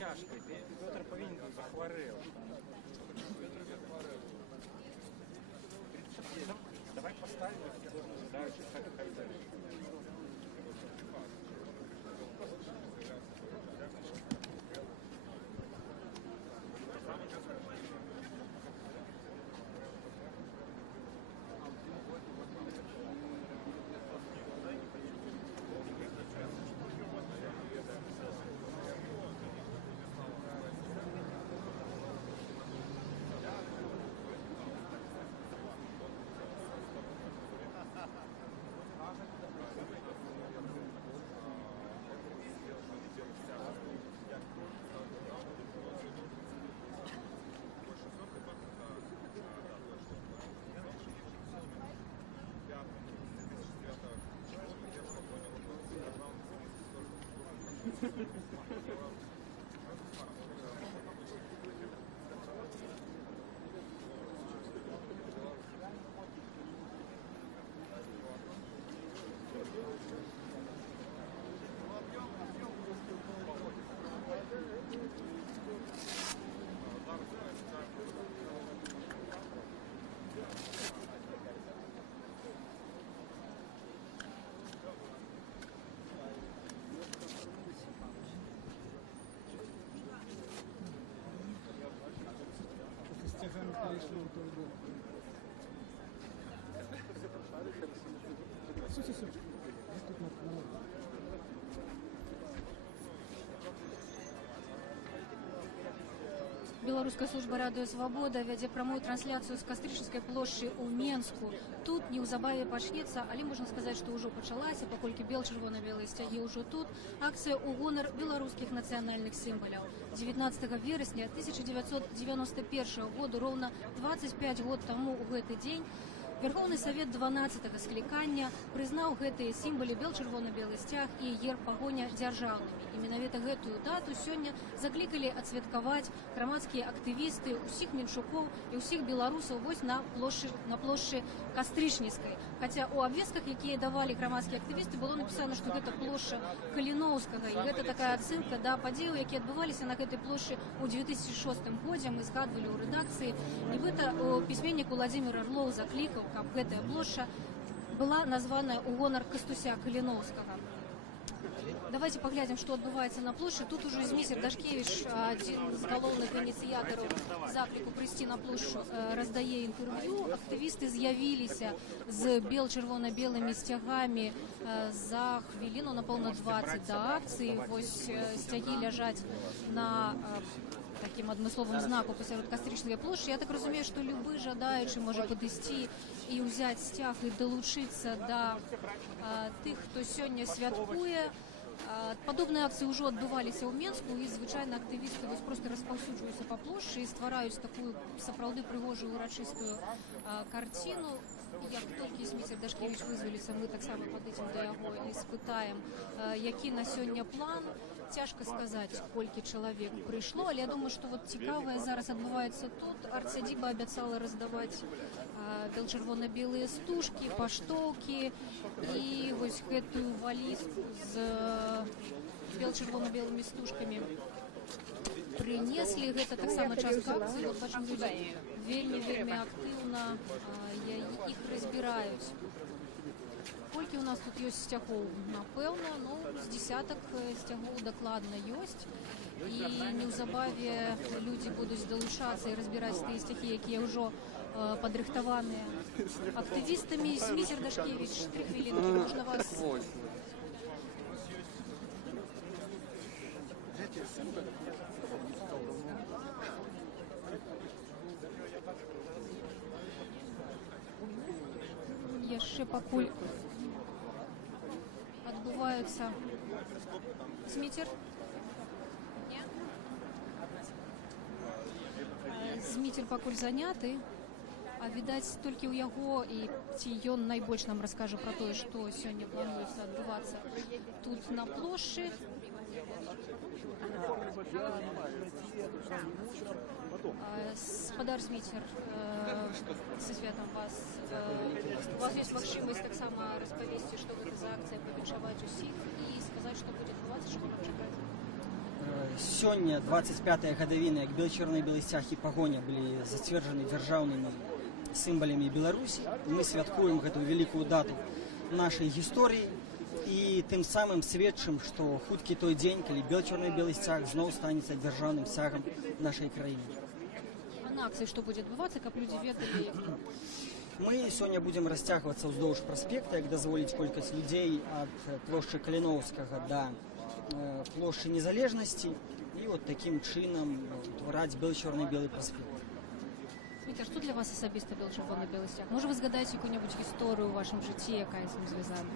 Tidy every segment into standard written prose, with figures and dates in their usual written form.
цяжка. Петр павінен быў захварэў. Давай поставим ожидающих хай-дай. Беларуская служба радыё Свабода вядзе прамую трансляцыю з Кастрычніцкай плошчы ў Менску. Тут неўзабаве пачнецца, але можна сказаць, што ўжо пачалася, паколькі бел-чырвона-белыя сцягі ўжо тут. Акцыя ў гонар беларускіх нацыянальных сімваляў. 19 верасня 1991 году, роўна 25 год таму ў гэты дзень, Верховны Савет 12-го склікання прызнаў гэтыя сімвалы бел-чырвона-белы сцяг і герб пагоня дзяржаўнымі. І менавіта гэтую дату сёння заклікалі адсвяткаваць грамадскія актывісты ўсіх меншукоў і ўсіх беларусаў вось на плошчы Кастрычніцкай. Хаця ў абвестках, якія давалі грамадскія актывісты, было напісана, што гэта плошча Каліноўскага, і гэта такая ацэнка да падзеяў, якія адбываліся на гэтай плошчы ў 2006 годзе. Мы згадвалі ў рэдакцыі, нібыта пісьменнік Уладзімір Арлоў заклікаў, каб гэтая плошча была названая ў гонар Кастуся Каліноўскага. Давайте паглядзім, што адбываецца на плошчы. Тут ужо Зміцер Дашкевіч, адзін з галоўных ініцыятараў закліку прыйсці на плошчу, раздае інтэрв'ю. Актывісты з'явіліся з бел-чырвона-белымі сцягамі за хвіліну, напэўна, 20 да акцыі. Вось сцягі ляжаць на таким адмысловым знаку посярод Кастрычніцкай плошчы. Я так разумею, што любы жадаючы можа падысці і ўзяць сцяг і далучыцца да тых, хто сёння святкуе. Падобныя акцыі ўжо адбываліся ў Менску, і звычайна актывісты вось проста распаўсюджваюцца па плошчы і ствараюць такую сапраўды прыгожую урачыстую карціну. Як толькі Зміцер Дашкевіч вызваліцца, мы таксама падыдзем да яго і спытаем, які на сёння план. Цяжка сказаць, колькі чалавек прыйшло, але я думаю, што вот цікавае зараз адбываецца тут. Арцсядзіба абяцала раздаваць бел-чырвона-белыя стужкі, паштоўкі і вось гэтую валізку з бел-чырвона-белымі стужкамі прынеслі. Гэта таксама частка акцыі. Вот бачым, людзі вельмі актыўна іх разбіраюць. Колькі у нас тут ёсць сцягоў? Напэўна, з дзесятак сцягоў дакладна ёсць. І неўзабаве людзі будуць далучацца і разбіраць тыя сцягі, якія ўжо падрыхтаваныя актывістамі. Зміцер Дашкевіч, 3 хвілінкі, можна вас... Яшчэ пакуль адбываюцца... Зміцер? Не? Зміцер пакуль заняты, а відаць толькі ў яго, і ці ён найбольш нам раскажа пра тое, што сёння плануецца адбывацца тут на плошчы. Спадар Зміцер, са святам вас. У вас ёсць магчымасць таксама распавесці, што гэта за акцыя, павіншаваць усіх і сказаць, што будзе адбывацца, чаго нам чакаць. Сёння 25-я гадавіна, як бело-чорны-белы сцяг і пагоня былі зацверджаны дзяржаўнымі сімвалямі Беларусі. Мы святкуем гэтую вялікую дату нашай гісторыі і тым самым сведчым, што хуткі той дзень, калі бело-чорны-белы сцяг зноў станецца дзяржаўным сцягам нашай краіны. А на акцыі што будзе адбывацца, каб людзі ведалі, як... Мы сёння будзем расцягвацца ўздоўж праспекта, як дазволіць колькасць людзей ад плошчы Каліноўскага да плошчы Незалежнасці і вот такім чынам утвараць бело-чорны-белы праспект. Віктор, што для вас асабіста бело-чырвоны-белы сцяг? Можа, вы згадаеце якую-небудзь гісторыю ў вашым жыцці, якая з ім звязана?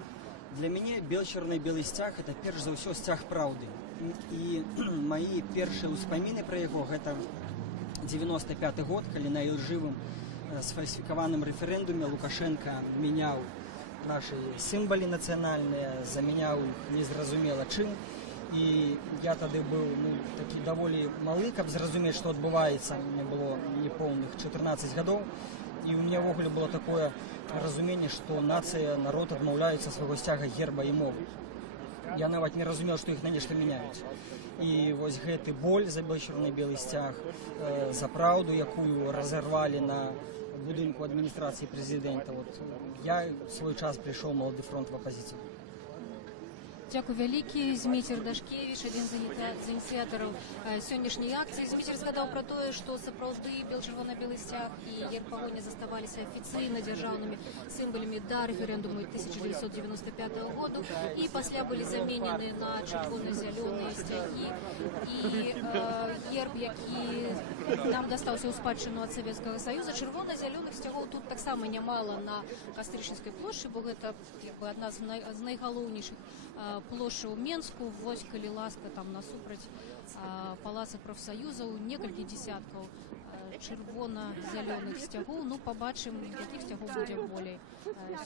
Для мяне бело-чорны-белы сцяг – это перш за ўсё сцяг праўды. І мои першыя ўспаміны пра яго – гэта 95-й год, калі на ілжывым сфальсіфікаваным рэферэндуме Лукашенко мяняў наши сімвалы нацыянальныя, замяняў іх незразумела чым. І я тады быў такі даволі малы, каб зразумець, што адбываецца. Мне было непоўных 14 гадоў. І ў мяне ўвогуле было такое разуменне, што нацыя, народ адмаўляюцца свайго сцяга, герба і мовы. Я нават не разумеў, што іх на нешта мяняюць. І вось гэты боль за бело-чорны-белы сцяг, за праўду, якую разарвалі на будынку адміністрацыі прэзідэнта. Я свой час прыйшоў малады фронт в апазіцыю. Дзякуй вялікі. Зміцер Дашкевіч, адзін з ініцыятараў сённяшняй акцыі. Зміцер згадаў пра тое, што сапраўды бело-чырвона-белы сцяг і герб пагоня заставаліся афіцыйна дзяржаўнымі сімвалямі да рэферэндуму 1995 году і пасля былі заменены на чырвона-зялёныя сцягі. І герб, які нам дастаўся ў спадчыну ад Савецкага Саюза, чырвона-зялёных сцягоў тут таксама нямала на Кастрычніцкай плошчы, бо гэта адна з найгалоўнейшых плошчы ў Менску. Вось, калі ласка, там насупраць палаца прафсаюзаў некалькі дзесяткаў чырвона-зялёных сцягоў. Ну, пабачым, якіх сцягоў будзе болей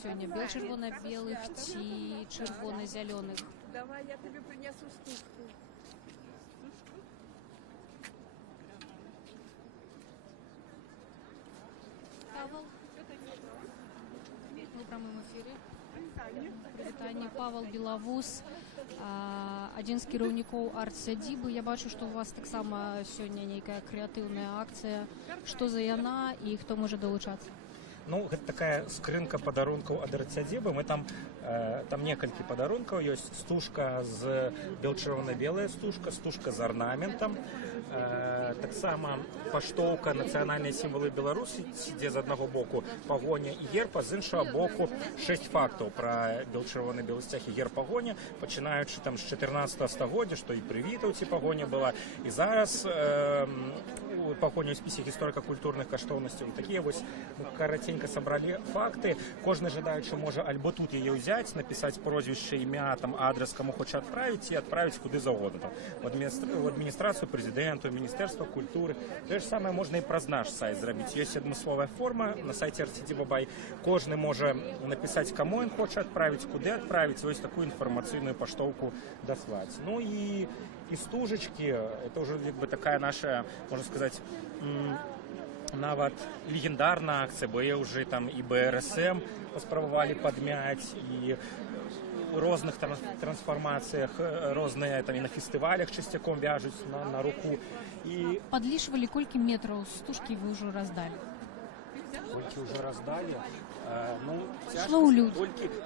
сёння, бел-чырвона-белых ці чырвона-зялёных. Давай, я тебе принесу стужку. Павел, мы в прямым эфире. Прывітанне. Павел Белавуз, адзін з кіраўнікоў арт-сядзібы. Я бачу, што у вас таксама сёння нейкая крэатыўная акцыя. Што за яна і хто можа далучацца? Ну, гэта такая скрынка падарункаў ад арт-сядзібы. Мы там некалькі падарункаў ёсць. Стужка з бело-чырвона-белая стужка з арнаментам. Таксама паштоўка нацыянальныя сімвалы Беларусі, дзе з аднаго боку пагоня і герб, а з іншага боку 6 фактаў пра бело-чырвона-белы сцяг і герб пагоня, пачынаючы там з 14 стагоддзя, што і пры Вітаўці пагоня была, і зараз пагоня ў спісе гісторыка-культурных каштоўнасцяў. Такія вось караценька сабралі факты. Кожны жадаючы можа альбо тут яе ўзяць, напісаць прозвішча, імя, там адрес, каму хоча адправіць, і адправіць куды заўгодна. У адміністрацыю прэзідэнту, міністэрства культуры. Тое ж самае можна і праз наш сайт зрабіць. Ёсць адмысловая форма на сайце арт-сядзібы Бай. Кожны можа напісаць, каму ён хоча адправіць, куды адправіць, вось такую інфармацыйную паштоўку даслаць. Ну і стужачкі, это ўжо такая наша, можна сказаць, нават легендарная акцыя, бо яе ўжо там і БРСМ паспрабавалі падмяць, і у розных трансфармацыях, розныя там і на фестывалях часцяком вяжуць на руку. І падлічвалі, колькі метраў стужкі вы ўжо раздалі? Колькі ўжо раздалі? Ну,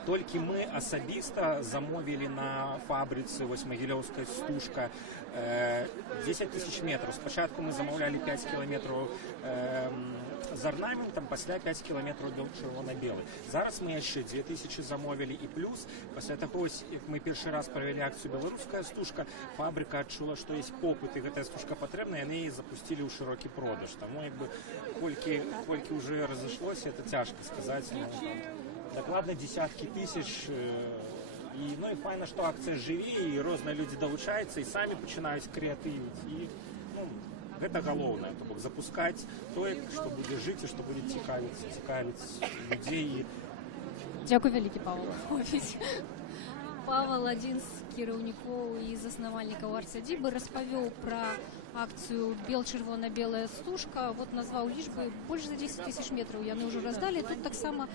толькі мы асабіста замовілі на фабрыцы, вось магілёўская стужка, 10 тысяч метров. Спачатку мы замаўлялі 5 кіламетраў з арнаментам, пасля 5 кіламетраў чырвона-белы. Зараз мы яшчэ 2000 замовілі, і плюс пасля таго, як мы першы раз правялі акцыю «Беларуская стужка», фабрыка адчула, што ёсць попыт, і гэтая стужка патрэбна, яны яе запусцілі ў шырокі продаж. Таму колькі ўжо разышлося, это цяжка сказаць. Дакладна десяткі тысяч. І файна, што акцыя жыве, і розныя людзі далучаюцца, і самі пачынаюць крэатывіць. І гэта галоўнае, то бок запускаць тое, што будзе жыць і што будзе цікавіць людзей. Дзякуй вялікі, Павел. Павел, адзін з кіраўнікоў і заснавальнікаў арт-сядзібы, распавёў пра акцыю бел-чырвона-белая стужка, вот назваў лічбы больш за 10 000 метраў яны ўжо раздалі. Тут таксама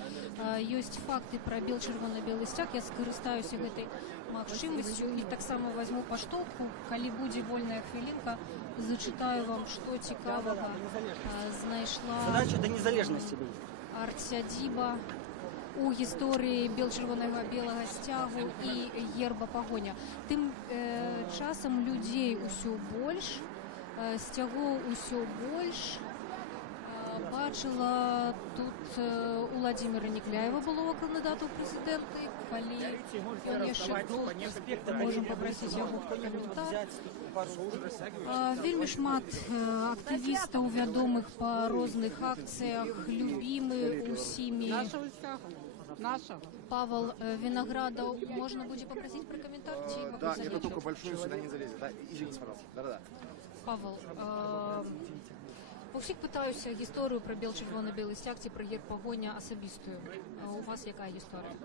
ёсць факты пра бел-чырвона-белы сцяг. Я скарыстаюся гэтай магчымасцю і таксама возьму паштоўку, калі будзе вольная хвілінка, зачытаю вам, што цікавага знайшла Задача до незалежности была. арт-сядзіба у гісторыі бел-чырвонага белага сцягу і герба пагоня. Тым часам людзей усё больш, сцягоў усё больш. Бачыла тут Уладзіміра Некляева, былога кандыдата ў прэзідэнты, калі ён яшчэ тут, можам папрасіць яго каментар. Вельмі шмат актывістаў вядомых па розных акцыях, любімы усімі. Павел Виноградов, можно будет попросить про комментарий? Да, это только большой сюда не залезет. Да? Извините, пожалуйста. Да-да-да. Павел, у всіх питаюся історію про бел-червоно-белий стяг ці про герб погоня особистую. У вас яка історія?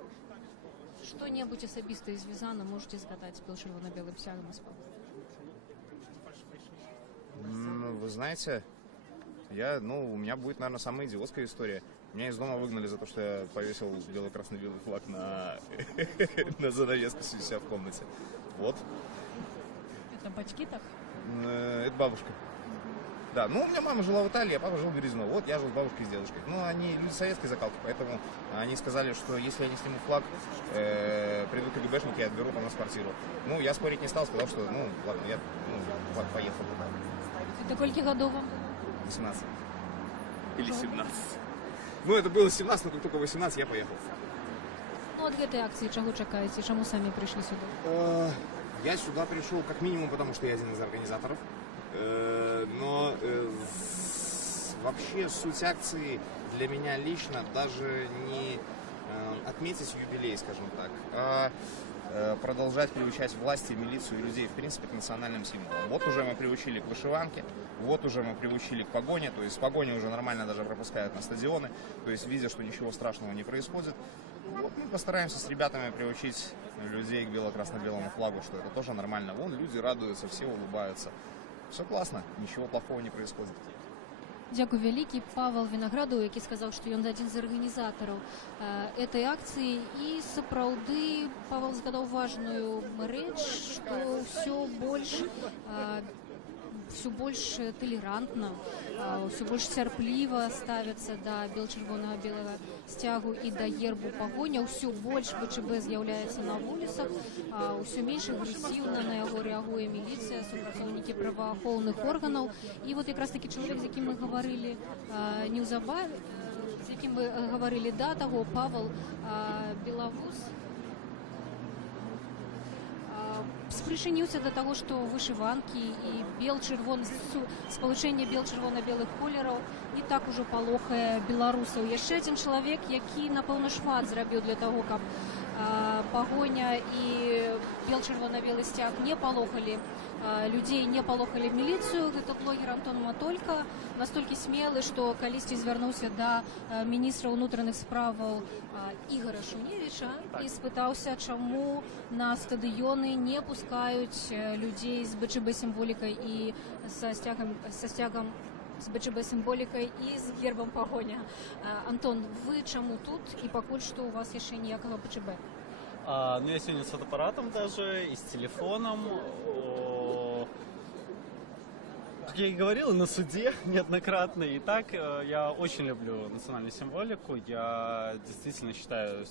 Что-нибудь особистое звязано можете згадать с бел-червоно-белым стягом и с погоней? Вы знаете, у меня будет, наверное, самая идиотская история. Меня из дома выгнали за то, что я повесил бело-красно-белый флаг на занавеску у себя в комнате. Вот. Это батьки так? Это бабушка. Да, у меня мама жила в Италии, а папа жил в Березно. Вот я жил с бабушкой и с дедушкой. Они люди советской закалки, поэтому они сказали, что если я не сниму флаг, придут КГБшники и отберут у нас квартиру. Я спорить не стал, сказал, что, ладно, я поехал туда. Это сколько годов вам? 18. Или 17. Это было 17, но как только 18 я поехал. От гэтай акцыі чаго чакаеце? Чаму самі прыйшлі сюда? Я сюда пришел как минимум, потому что я один из организаторов. Но вообще суть акции для меня лично даже не отметить юбилей, скажем так, а продолжать приучать власти, милицию и людей, в принципе, к национальным символам. Вот уже мы приучили к вышиванке, вот уже мы приучили к погоне, то есть погони уже нормально даже пропускают на стадионы, то есть видя, что ничего страшного не происходит. Вот мы постараемся с ребятами приучить людей к бело-красно-белому флагу, что это тоже нормально. Вон люди радуются, все улыбаются. Все классно, ничего плохого не происходит. Дзякуй вялікі. Павел Виноградов, які сказаў, што ён адзін з арганізатараў этой акцыі. І сапраўды Павел згадаў важную рэч, што ўсё больш толерантна, ўсё больш цярпліва ставяцца да бел-чырвонага белага сцягу і да гербу пагоня, ўсё больш БЧБ з'яўляецца на вуліцах, ўсё менш агрэсіўна на яго рэагуе міліцыя, супрацоўнікі праваахоўных органаў. І вот якраз такі чалавек, з якім мы гаварылі неўзабаве, з якім мы гаварылі да таго, Павел Белавус, спрычыніўся да таго, што вышыванкі і спалучэнне бел-чырвона-белых колераў не так ужо палохае беларусаў. Яшчэ адзін чалавек, які, напэўна, шмат зрабіў для таго, каб пагоня і бел-чырвона-белы сцяг не палохалі людзей, не палохалі міліцыю. Гэта блогер Антон Матолька, настолькі смелы, што калісьці звярнуўся да міністра ўнутраных справаў Ігора Шуневіча і спытаўся, чаму на стадыёны не пускаюць людзей з БЧБ-сімволікай і са сцягам з БЧБ-сімволікай і з гербам пагоня. Антон, вы чаму тут і пакуль што у вас яшчэ ніякага БЧБ? Я сегодня с фотоаппаратом даже и с телефоном. Как я и говорил, на суде неоднократно. И так я очень люблю национальную символику. Я действительно считаю,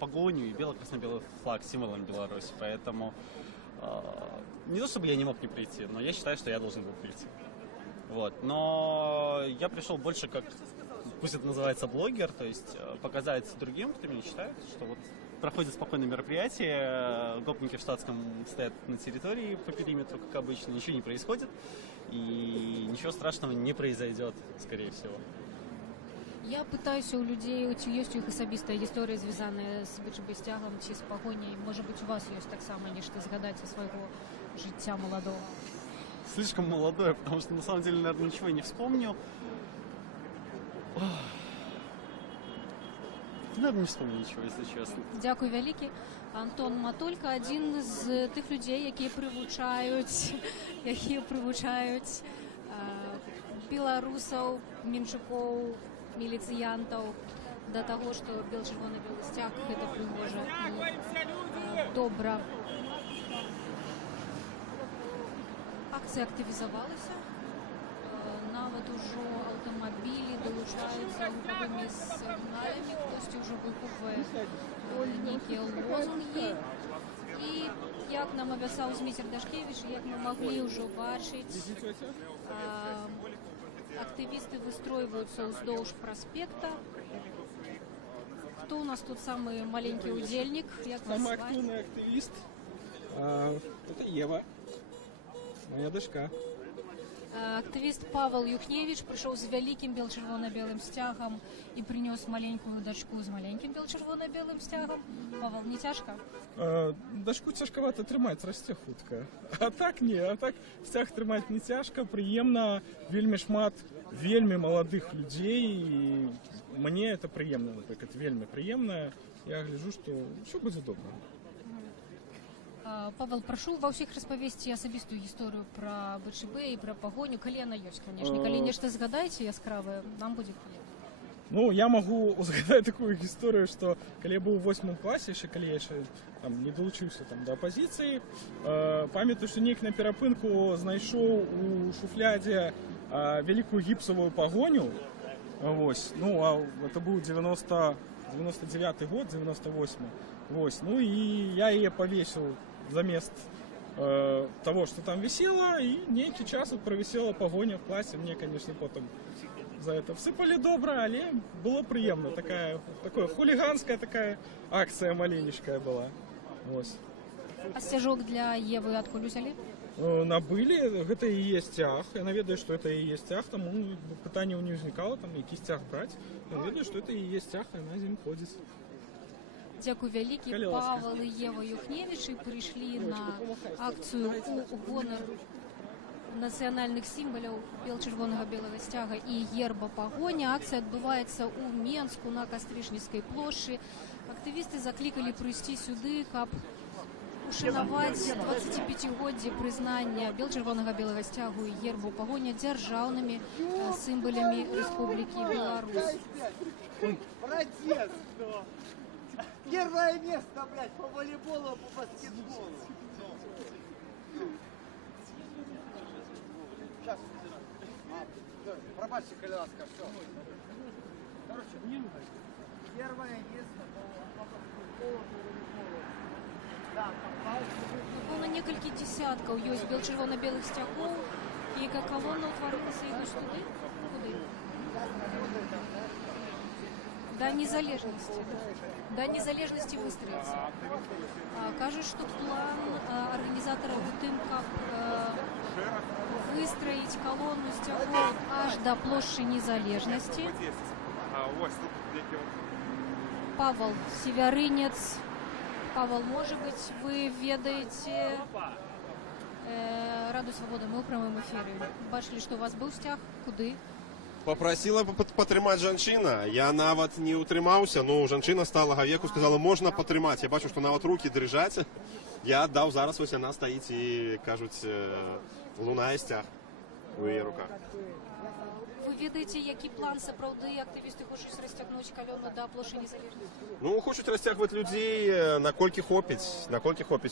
погоню и бело-красно-белый флаг символом Беларуси. Поэтому не то чтобы я не мог не прийти, но я считаю, что я должен был прийти. Вот. Но я пришел больше как, пусть это называется блогер, то есть показать другим, кто меня читает, что вот проходит спокойное мероприятие, гопники в штатском стоят на территории по периметру, как обычно, ничего не происходит, и ничего страшного не произойдет, скорее всего. Я пытаюся у людей, ці ёсць у іх асабістая гісторыя, звязаная з БЧБ-сцягам ці з пагоняй. Может быть, у вас ёсць таксама нешта згадаць са свайго жыцця маладого? Слишком молодое, потому что на самом деле, наверное, ничего и не вспомню. даже не вспомню ничего, если честно. Дякую вялікі. Антон Матулька, один з тих людей, які прывучаюць беларусаў, менчукоў, міліцыянтаў да таго, што бел-чырвона-белы сцяг гэта прыгожа і добра. Акцыя актывізавалася. Нават ужо аўтамабілі далучаюцца гукавымі сігналамі, хтосьці ўжо выкупвае нейкія лозунгі. І як нам абяцаў Зміцер Дашкевіч, як мы маглі ўжо бачыць, актывісты выстройваюцца ўздоўж праспекта. Хто у нас тут самы маленькі удзельнік? Самый активный активист это Ева, моя дочка. Актывіст Павел Юхневич прыйшоў з вялікім бел-чырвона-белым сцягам і прынёс маленькую дачку з маленькім бел-чырвона-белым сцягам. Павел, не цяжка? Дачку цяжкавата трымаць, расце хутка. А так не, сцяг трымаць не цяжка, прыемна, вельмі шмат вельмі маладых людзей, і мне это прыемна, напрыклад, вельмі прыемна. Я гляджу, што ўсё будзе добра. Павел, прашу ва ўсіх распавесці асабістую гісторыю пра БЧБ і пра пагоню, калі яна ёсць, канешне. Калі нешта згадаеце яскравае, нам будзе прыемна. Ну, я магу згадаць такую гісторыю, што калі я быў у 8 класе, яшчэ калі я яшчэ не далучыўся да апазіцыі, памятаю, што неяк на перапынку знайшоў у шуфлядзе вялікую гіпсавую пагоню. Вось. Ну, а это быў 99 год, 98. Вось. Ну, і я яе павесіў замест того, что там висело, и некий час провисела погоня в классе. Мне, конечно, потом за это всыпали добро, але было приемно. Такая хулиганская такая акция маленечкая была. Вось. А сцяжок для Евы адкуль узялі? Набылі, гэта і є сцяг. Я ведаю, што это і є сцяг, таму пытанняў не ўзнікала, там які сцяг браць. Я ведаю, што это і є сцяг, і на зім ходзіць. Дзякуй вялікі. Павел і Ева Юхневічы прыйшлі на акцыю у гонар нацыянальных сімваляў бел-чырвонага белага сцяга і герба пагоня. Акцыя адбываецца ў Менску на Кастрычніцкай плошчы. Актывісты заклікалі прыйсці сюды, каб ушанаваць 25-годдзе прызнання бел-чырвонага белага сцягу і гербу пагоня дзяржаўнымі сімвалямі Рэспублікі Беларусь. Протест! Первое место, блядь, по волейболу, по баскетболу. Сейчас. Пробачьте, коляска, все. Короче, первое место по баскетболу, по волейболу. Да, Напэўна, некалькі дзесяткаў ёсць бел-чырвона-белых сцягоў, і як калона ўтварылася ідуць туды? Куды? До незалежнасці выстроіцца. Кажуць, што план арганізатараў у тым, каб выстроіць калону сцягоў аж да плошчы незалежнасці. Павел, севярынец. Павел, может быть, вы ведаете Раду Свободы? Мы ў прамым эфіры. Бачылі, што у вас быў сцяг? Куды? Попросила патрымаць жанчына, я нават не утрымаўся, но жанчына сталага веку сказала, можна патрымаць. Я бачу, што нават рукі дрыжаць. Я аддаў, зараз вось яна стаіць і, кажуць, лунае сцяг у яе руках. Вы ведаеце, які план сапраўды актывісты хочуць расцягнуць калёну да плошчы незалежнасці? Ну, хочуць расцягваць людзей, наколькі хопіць.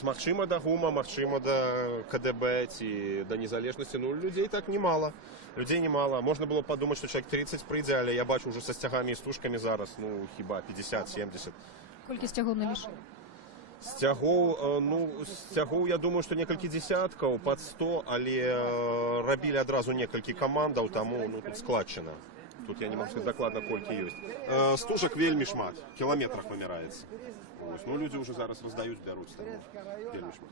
Магчыма, да ГУМа, магчыма, да КДБ ці да незалежнасці. Ну, людзей так немало. Людей немало. Можно было подумать, что человек 30 прийде, але я бачу уже со стягами и стужками зараз, ну, хіба 50-70. Колькі сцягоў налічылі? Сцягоў, я думаю, что некалькі десяткаў, под 100, але рабілі адразу некалькі камандаў, таму, ну, тут складчына. Тут я не могу сказать докладно, колькі ёсць. Стужак вельмі шмат, в километрах вымираецца. Ну, люди уже зараз раздаюць, бяруць, там, вельмі шмат.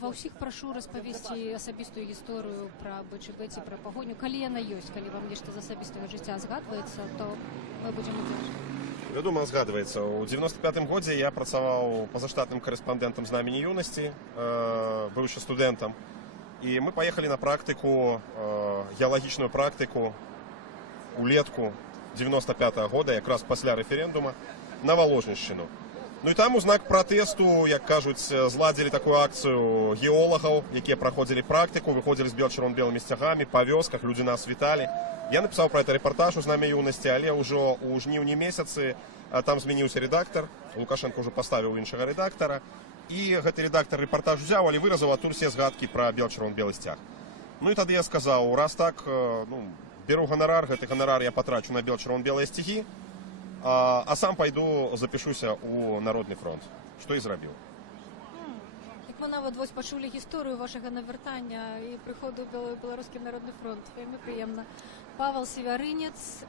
Ва ўсіх прашу распавесці асабістую гісторыю пра БЧБ ці пра пагоню. Калі яна ёсць, калі вам нешта з асабістага жыцця згадваецца, то мы будзем удзельнічаць. Вядома, згадваецца. У 95-м годзе я працаваў пазаштатным карэспандэнтам знамені юнасці, быўшы студэнтам. І мы паехалі на практыку, геалагічную практыку улетку 95-го года, якраз пасля рэферэндума. на Воложеншчыну. Ну і там у знак пратэсту, як кажуць, зладзілі такую акцыю геолагаў, якія праходзілі практыку, выходзілі з бело-чырвона-белымі сцягамі па вёсках, людзі нас віталі. Я напісаў пра гэта рэпартаж у знамя юнасці, але ўжо ў жніўні месяцы там змяніўся рэдактар, Лукашенко ўжо паставіў іншага рэдактара, і гэты рэдактар рэпартаж узяў, але выразаў адтуль все згадкі пра бело-чырвона-белы сцяг. Ну і тады я сказаў, раз так, беру ганарар, гэты ганарар я патрачу на бело-чырвона-белыя сцягі, а сам пайду запішуся ў Народны фронт, што і зрабіў. Як мы нават вось пачулі гісторыю вашага навяртання і прыходу ў Беларускі народны фронт. Вельмі прыемна. Павел Севярынец,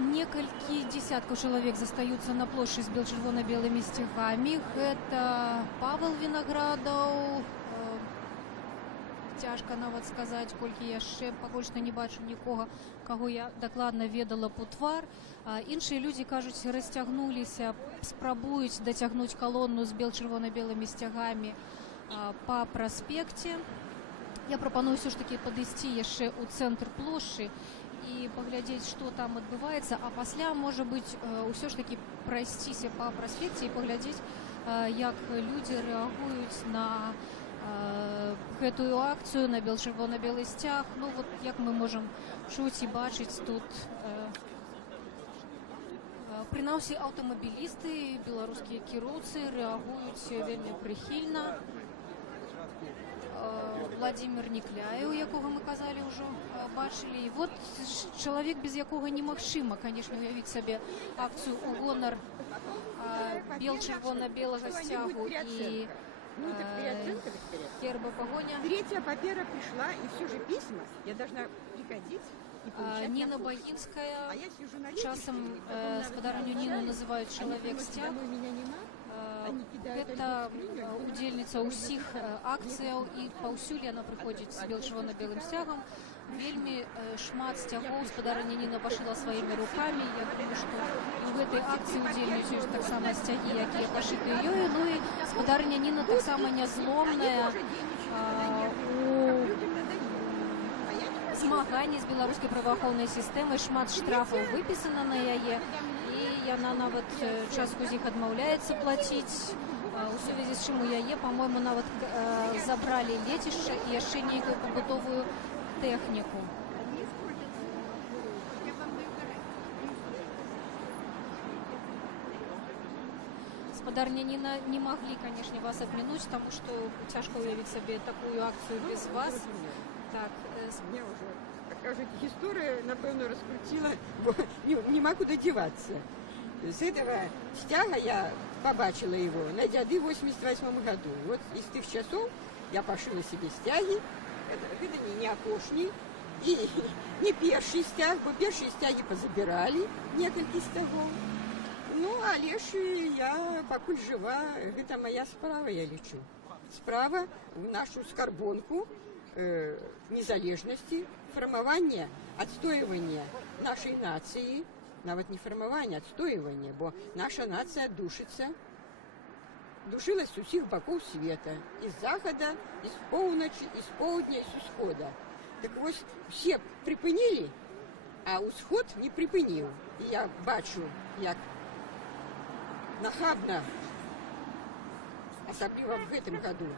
некалькі дзесяткаў чалавек застаюцца на плошчы з бело-чырвона-белымі сцягамі. Гэта Павел Вінаградаў. Цяжка нават сказаць, колькі яшчэ, пакуль што не бачу нікога, каго я дакладна ведала по твар. Іншыя людзі, кажуць, расцягнуліся, спрабуюць дацягнуць калону з бело-чырвона-белымі сцягамі па праспекце. Я прапаную ўсё ж такі падысці яшчэ ў цэнтр плошчы і паглядзець, што там адбываецца, а пасля, можа быць, ўсё ж такі прайсціся па праспекце і паглядзець, як людзі рэагуюць на гэтую акцыю, на бело-чырвона-белы сцяг. Ну, вот як мы можам чуць і бачыць тут, прынамсі, аўтамабілісты, беларускія кіроўцы рэагуюць вельмі прыхільна. Владимир Некляев, якога мы казалі ўжо бачылі. І вот чалавек, без якога немагчыма, канешне, уявіць сабе акцыю ў гонар бело-чырвона-белага сцягу і герба погоня. Третья папера пришла, и все же письма я должна приходить и получать. Нина Багинская, часам спадарню Ніну называют чалавек-сцяг. Гэта удзельніца ўсіх акцыяў і паўсюль яна прыходзіць з бело-чырвона-белым сцягам. Вельмі шмат сцягоў спадарня Ніна пашыла сваімі рукамі. Я думаю, што у гэтай акцыі удзельнічаюць таксама сцягі, якія пашытыя ёю. Ну і спадарня Ніна таксама нязломная у змаганні з беларускай праваахоўнай сістэмай. Шмат штрафаў выпісана на яе. Яна нават частку з іх адмаўляецца плаціць, у сувязі з чым у яе, па-мойму, нават забралі лецішча і яшчэ нейкую пабытовую тэхніку. Спадарня Ніна, не маглі, канешне, вас абмінуць, таму што цяжка ўявіць сабе такую акцыю без вас. Так, мне уже, как кажуть, история, напевно, раскрутила, бо нема куда деваться. С этого стяга я побачила его на дяды в 88 году. Вот из тех часов я пошила себе стяги. Это не опошний и не перший стяг, бо першие стяги позабирали несколько стягов. Ну, а леши я, покуль жива, это моя справа, я лечу. Справа в нашу скарбонку незалежности, формование, отстоивание нашей нации, нават не фармаванне, адстойванне, бо наша нацыя душыцца, душылась з усіх бакоў света, з захада, з поўначы, з поўдня, з усхода. Так вось, усе прыпынілі, а ўсход не прыпыніў. І я бачу, як нахабна, асабліва в гэтым году,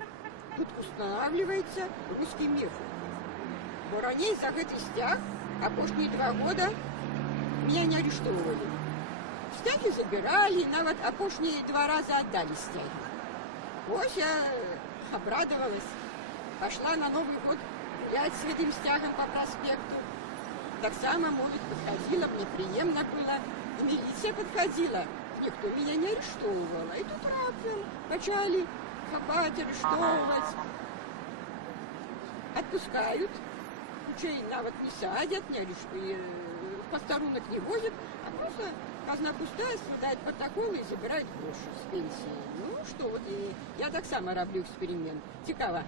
тут устанавливается русский мир. Бо раней за гэты сцяг апошнія 2 года меня не арестовывали. Стяги забирали, нават апошние 2 раза отдали стяги. Вот я обрадовалась. Пошла на Новый год гулять с этим стягом по проспекту. Так само, может, подходила, мне приемно было. И милиция подходила. Никто меня не арестовывал. И тут раптом начали хапать, арестовывать. Отпускают. Ключей навод не садят, не арестуют, в посторонок не возят, а просто казна пустая, складают протоколы и забирают гроши с пенсии. Ну что, вот и я так само роблю эксперимент. Цікаво,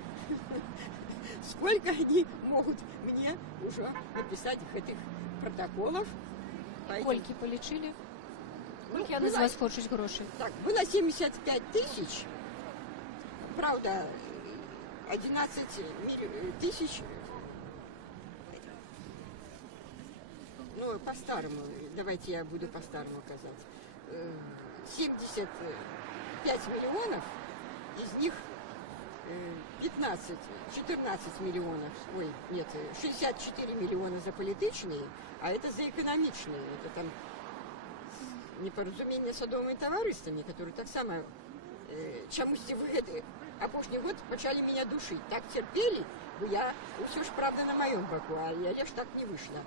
сколько они могут мне уже написать этих протоколов. Кольки полічили? Ну, Кольки яны з вас хочуць грошай? Так, было 75 тысяч, правда, 11 тысяч, ну, по-старому, давайте я буду по-старому казать, 75 миллионов, из них 14 миллионов, ой, нет, 64 миллиона за политичные, а это за экономичные, это там непорозуміння з садовими товариствами, которые так само чомусь апошні год почали меня душить. Так терпели, бо я все ж правда на моем боку, а я ж так не вышла.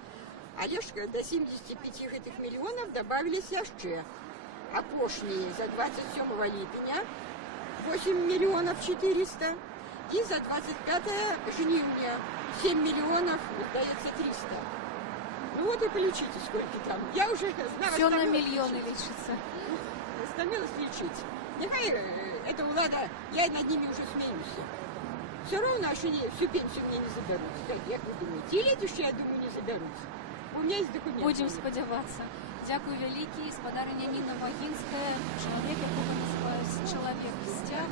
Але ж до 75 этих миллионов добавились яшчэ апошние за 27 липня 8 миллионов 400 и за 25 жнивня 7 миллионов, сдается 300. Ну вот и полечите, сколько там. Я уже знаю. Все на миллионы лечится. Стомилась лечить. Нехай это влада, я над ними уже смеюсь. Все равно, что они всю пенсию мне не заберут. Як вы думаете? И летишь, я думаю, не заберут. У меня есть документы. Будем сподіватися. Дякую великий. Спадарыня Ніна Вагінська, чоловік, якого називають «Чоловік стяг».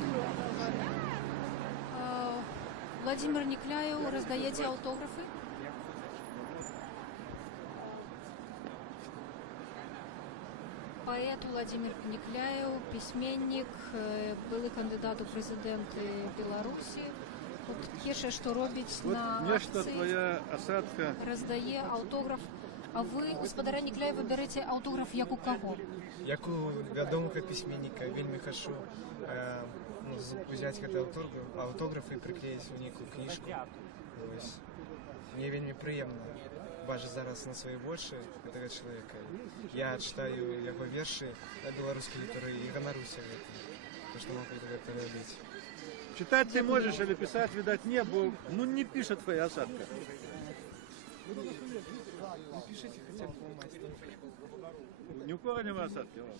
Владимир Никляев, роздаєте автографи? Поэт Владимир Никляев, письменник, былий кандидат у президенти Білорусі. От пише, що робить Вот на нечто акції, твоя осадка. роздає автограф. А ви, господара Никляева, берете автограф як у кого? Як у вядомага пісьменніка вельмі хачу взяць гэты аўтограф і прыклеіць у нейкую кніжку. Вось. Мне вельмі прыемна бачыць зараз на свае вочы гэтага чалавека. Я чытаю яго вершы на беларускай літары і ганаруся гэтым, то што могу гэта рабіць. Читать ты можешь, или писать, видать, не, бо не пишет твоя осадка. Напишите хотя бы по-майски. Ни у кого нема осадки. Ладно.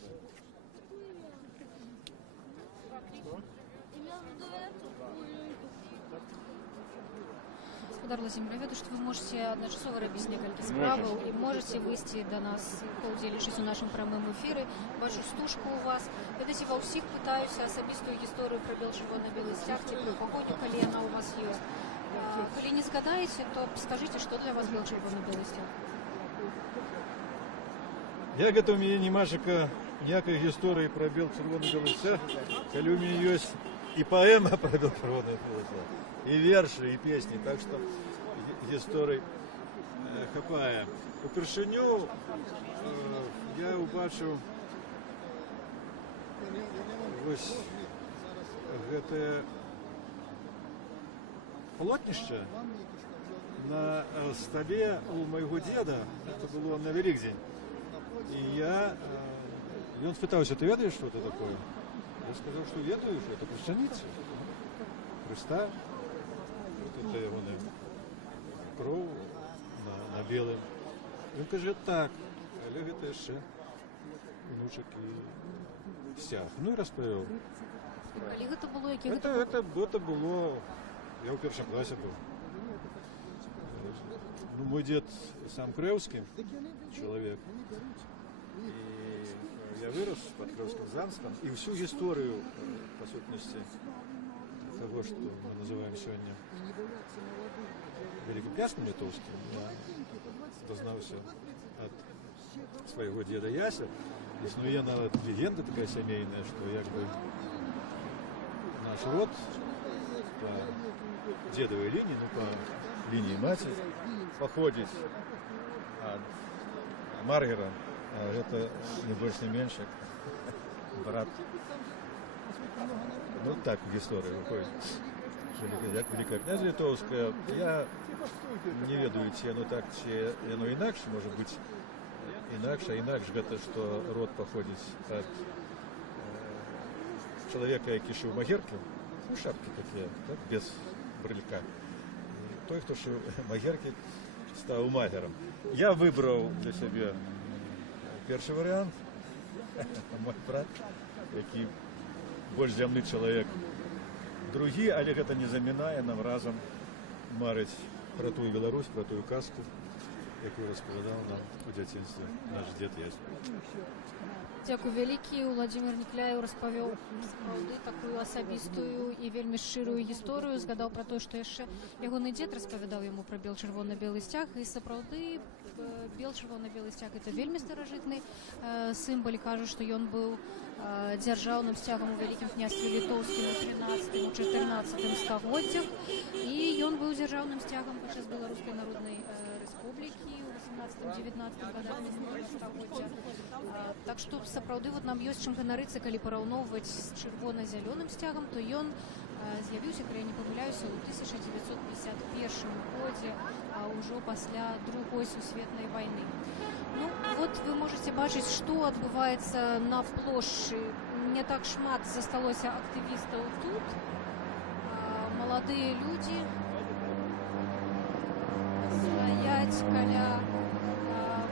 Господар Владимир, я ведаю, што вы можете адначасова рабіць некалькі справаў і можете выйсці да нас, паўдзельнічаць у нашым прамым эфіры. Бачу стужку у вас. Ведаеце, ва ўсіх пытаюся асабістую гісторыю пра чырвона-белы сцяг, ці пра пагоню, калі яна у вас ёсць. Калі не згадаеце, то скажыце, што для вас бел чырвона-белы сцяг? Як гэта у мяне немашака ніякай гісторыі пра бел чырвона-белы сцяг, калі у мяне ёсць і паэма пра бел чырвона-белы сцяг, і вершы, і песні, так што гісторый хапае. Упершыню я убачыў вось гэтае полотнішча на столе у майго деда, это было на Великдень. И он спытаўся, ты ведаешь, что это такое? Я сказал, что ведаю, что это пшеница, Христа, вот это его кроў на белым. Ён каже, так, але гэта яшчэ внучак і сцяг. Ну і распавёў. Калі гэта было, які Это было, я ў першым класе быў. Ну, мой дед сам кревский человек. И я вырос под Кревским Замском. И всю историю, по сутности, того, что мы называем сегодня Великопляским Литовским, я дознался от своего деда Яся. Існує навіть легенда такая семейная, что якби наш род по дедовой линии, ну по линии матери, походит от Маргера, а это не больше, не меньше, брат. Ну так в истории выходит. як Великае княжа Літоўскае. Я не ведаю, ці яно так, ці яно інакш, можа быць інакш, а інакш гэта, што род паходзіць ад чалавека, які шыў магеркі, ну, шапкі такія, так, без брылька. Той, хто шыў магеркі, стаў магерам. Я выбраў для сябе першы варыянт, мой брат, які больш зямны чалавек. Другі, але гэта не замінае нам разам марыць пра тую Беларусь, пра тую казку, якую распавядаў нам у дзяцінстве наш дзед Ясь. Дзякуй вялікі. Уладзімир Нікляеў распавёў сапраўды такую асабістую і вельмі шчырую гісторыю, згадаў пра тое, што яшчэ ягоны дзед распавядаў яму пра бел-чырвона-белы сцяг, і сапраўды бел-чырвона-белы сцяг это вельмі старажытны сімвал. Кажуць, што ён быў дзяржаўным сцягам у вялікім княстве літоўскім у 13-14 стагоддзях, і ён быў дзяржаўным сцягам падчас Беларускай народнай рэспублікі у 18-19 годах стагоддзя. Так што сапраўды нам ёсць чым ганарыцца, калі параўноўваць з чырвона-зялёным сцягам, то ён з'явіўся, калі я не памыляюся, у 1951 годзе, а ўжо пасля Другой сусветнай вайны. Ну, вот вы можете бачыць, што адбываецца на плошчы. Не так шмат засталося актывістаў тут. Маладыя людзі стаяць каля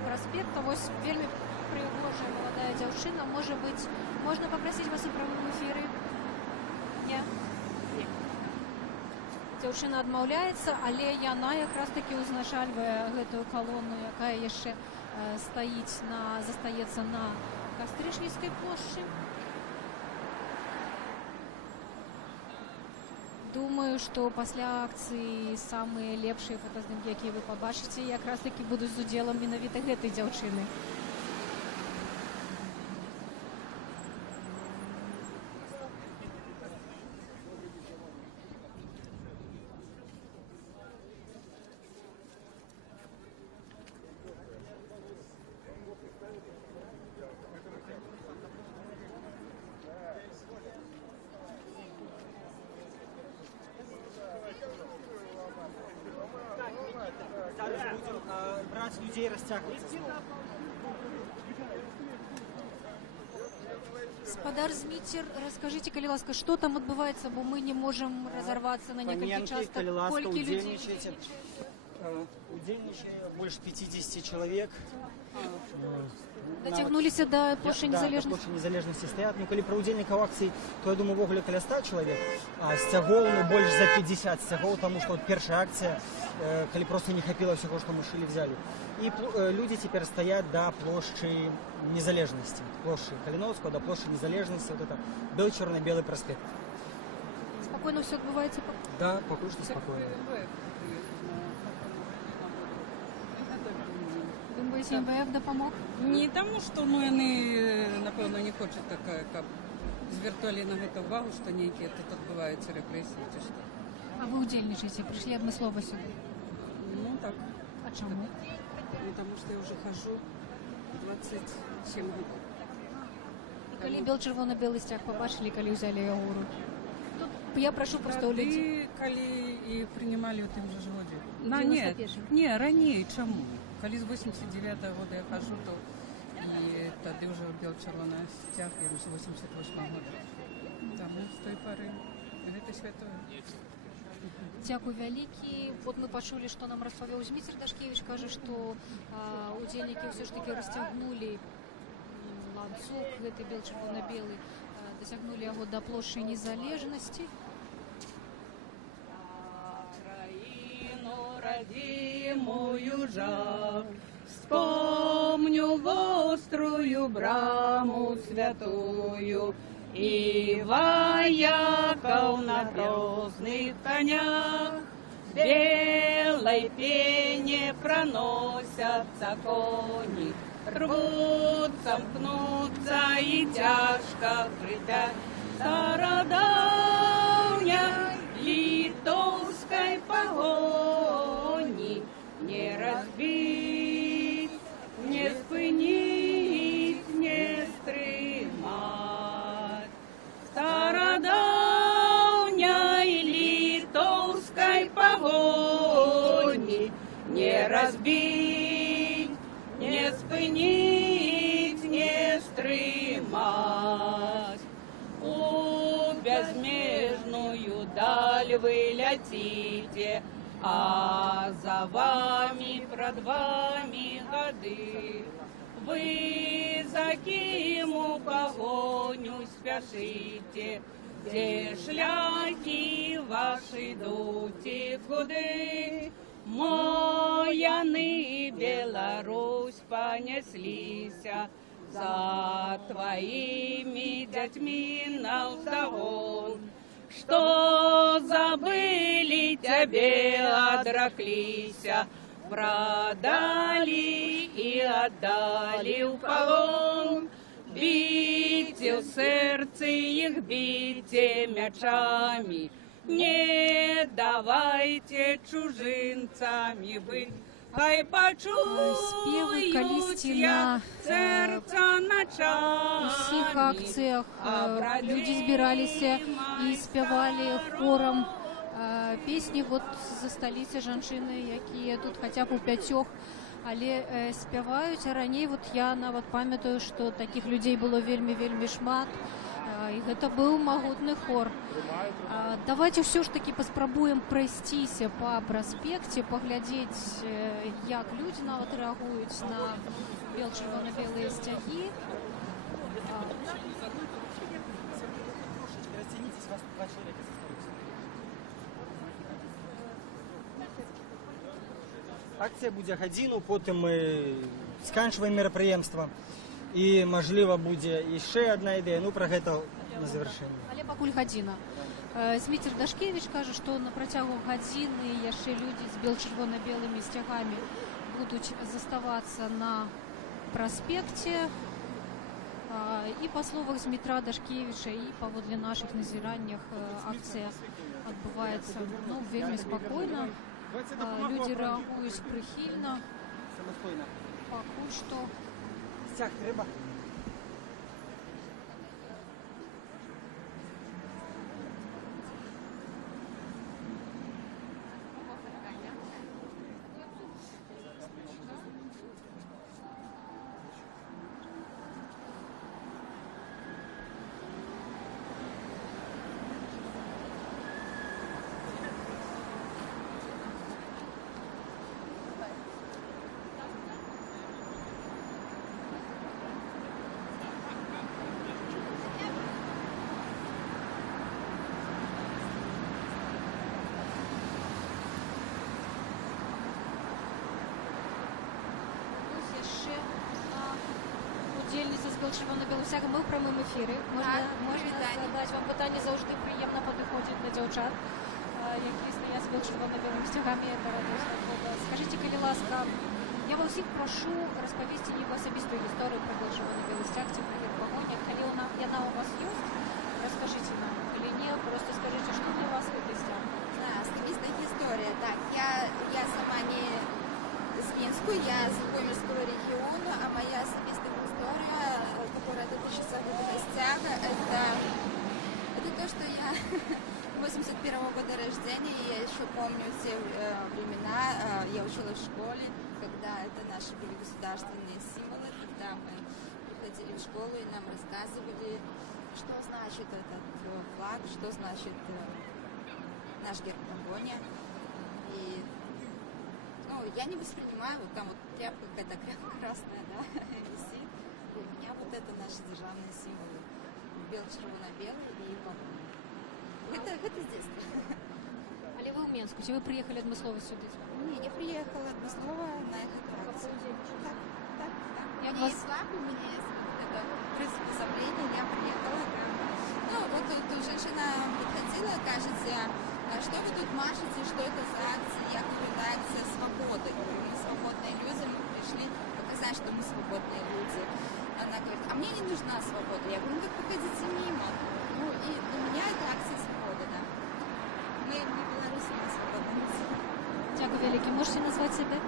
праспекта. Вось вельмі прыгожая маладая дзяўчына. Можа быць, можна папрасіць вас у прамым эфіры? Не? Не. Дзяўчына адмаўляецца, але яна якраз такі ўзначальвае гэтую калону, якая яшчэ застаецца на Кастрычніцкай плошчы. Думаю, што пасля акцыі самыя лепшыя фотаздымкі, якія вы пабачыце, якраз такі будуць з удзелам менавіта гэтай дзяўчыны. Браць людзей, расцягвацца зноў. Гаспадар Зміцер, раскажыце, калі ласка, што там адбываецца, бо мы не можам разарвацца на некалькі частак. Калі ласка, Колькі людзей удзельнічаеце. Удзельнічае больш 50 чалавек. дацягнуліся да плошчы незалежнасці? Да, плошчы незалежнасці стаят. Ну, калі пра удзельнікаў акцый, то я думаю, ввогуле каля 100 чалавек, а сцягоў, ну, больш за 50 сцягоў, таму што першая акцыя, калі проста не хапіла ўсяго, што мы шылі, взялі. І людзі цяпер стаяць да плошчы незалежнасці, плошчы Каліноўскага, да плошчы незалежнасці, вот это бел-чырвона-белы праспект. Спакойна ўсё адбываецца? Да, пакуль што спакойна. Думаеце, МВФ дапамог? Не таму, што ну, яны, напэўна, не хочуць такая, каб звярталі на гэта ўвагу, што нейкія тут адбываюцца рэпрэсіі ці што. А вы удзельнічаеце, прыйшлі адмыслова сюды? Ну, так. А чаму? Ну, таму што я ўжо хожу 27 гадоў. І калі бел-чырвона-белы сцяг пабачылі, калі ўзялі яго ў рукі? Тут я прашу проста ў людзей. Калі і прынималі ў тым жа годзе. Не, раней, чаму? Калі з 89-го года я хожу, то і тады ўжо бел-чырвона сцяг, я з 88-го года. Таму з той пары гэта святое. Дзякуй вялікі. Вот мы пачулі, што нам распавёў Зміцер Дашкевіч, кажа, што удзельнікі ўсё ж такі расцягнулі ланцуг гэты бел-чырвона-белы, дасягнулі яго да плошчы незалежнасці. Родимую жар, вспомню вострую браму святую и вояков на грозных конях. В белой пене проносятся кони, рвутся, мкнутся и тяжко кричат. Стародавняя литовской погони не разбить, не спынить, не стримать. Стародавняя литовской збить, не спинить, не стримать. У безмежную даль вы летите, а за вами, пред вами годы. Вы за кем у погоню спешите, где шляхи ваши идут и куды? Мояны Беларусь понеслися, за твоими детьми навздогон. Что забыли тебе, отраклися, продали и отдали в полон. Бейте в сердце их, бейте мячами, не давайте чужинцами быть. Хай Спеви калісьці на серця усіх акціях. Люди збиралися і співали хором песні. Вот засталіся жанчыны, якія тут хаця б у 5, але спяваюць. А раней вот я нават памятаю, што такіх людзей было вельмі шмат. І гэта быў магутны хор. Давайте ўсё ж таки паспрабуем прайсціся па праспекце, паглядзець, як людзі нават рэагуюць на чырвона-белыя сцягі. Акцыя будзе гадзіну, потым мы сканчваем мерапрыемства. І, мажліва, будзе яшчэ адна ідэя, ну, пра гэта на завяршэнне. Але пакуль гадзіна. Зміцер Дашкевіч кажа, што на працягу гадзіны яшчэ людзі з чырвона-белымі сцягамі будуць заставацца на праспекце. І па словах Змітра Дашкевіча, і паводле нашых назіраннях акцыя адбываецца вельмі спакойна. Людзі рэагуюць прыхільна. Пакуль што Стяг трэба. удзельніца з чырвона-белым сцягам. Мы ў прамым эфіры. Можна задаць вам пытанне, заўжды прыемна падыходзіць да дзяўчат, якія стаяць з чырвона-белымі сцягамі. Скажыце, калі ласка, я ва ўсіх прашу распавесці нейкую асабістую гісторыю пра чырвона-белы сцяг ці пра іх пагоня. Калі яна у вас ёсць, раскажыце нам. Калі не, просто скажыце, што для вас гэты сцяг. Особистая история. Так, я сама не с Минску, я с Гомельского региона, а моя особистая история, которая отличается от этого стяга, это то, что я 81-го года рождения, и я еще помню те времена, я училась в школе, когда это наши были государственные символы, когда мы приходили в школу и нам рассказывали, что значит этот флаг, что значит наш герб погоня. И я не воспринимаю, вот там вот тряпка какая-то красная, да, висит. Для меня вот это наши державные символы. Бело-червоно-белый и погоня. Это здесь. Але вы ў Менску, ці вы прыехалі адмыслова сюды? Не, я приехала адмыслова на эту акцию. Так. У меня есть флаг, у меня есть это приспособление, я приехала, да. Ну, вот тут женщина подходила, кажется, что вы тут машете, что это за акция? Я говорю, это акция свободы. Мы свободные люди, мы пришли показать, что мы свободные люди. Она говорит, а мне не нужна свобода. Я говорю, ну так походите мимо. Ну и для меня это акция свободы, да. Мы Беларуси, мы свободные люди. Дякую вялікі. Можете назваць сябе?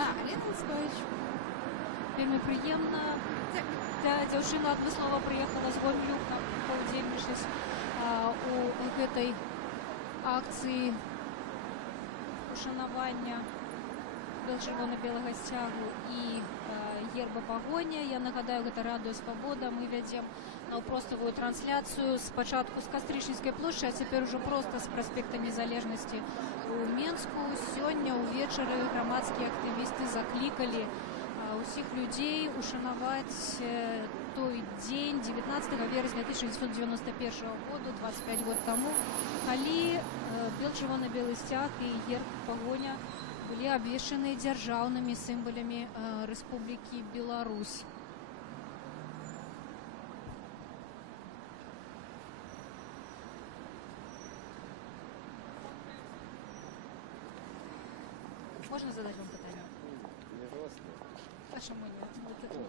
Алена Луцкевич. Вельмі прыемна. Дзяўчына адмыслова прыехала з Гомелю, каб паўдзельнічаць у гэтай акцыі ушанавання чырвона-белага сцягу і герба пагоня. Я нагадаю, гэта радыё Свабода. Мы вядзем наўпроставую трансляцыю спачатку з Кастрычніцкай плошчы, а цяпер ужо проста з праспекта Незалежнасці у Менску. Сёння ўвечары грамадскія актывісты заклікалі усіх людзей ушанаваць той дзень 19 верасня 1991 году, 25 год таму, калі чырвона-белы сцяг і герб пагоня былі абвешчаны дзяржаўнымі сімвалямі Рэспублікі Беларусь. Можна задаць вам пытанне? А чаму не?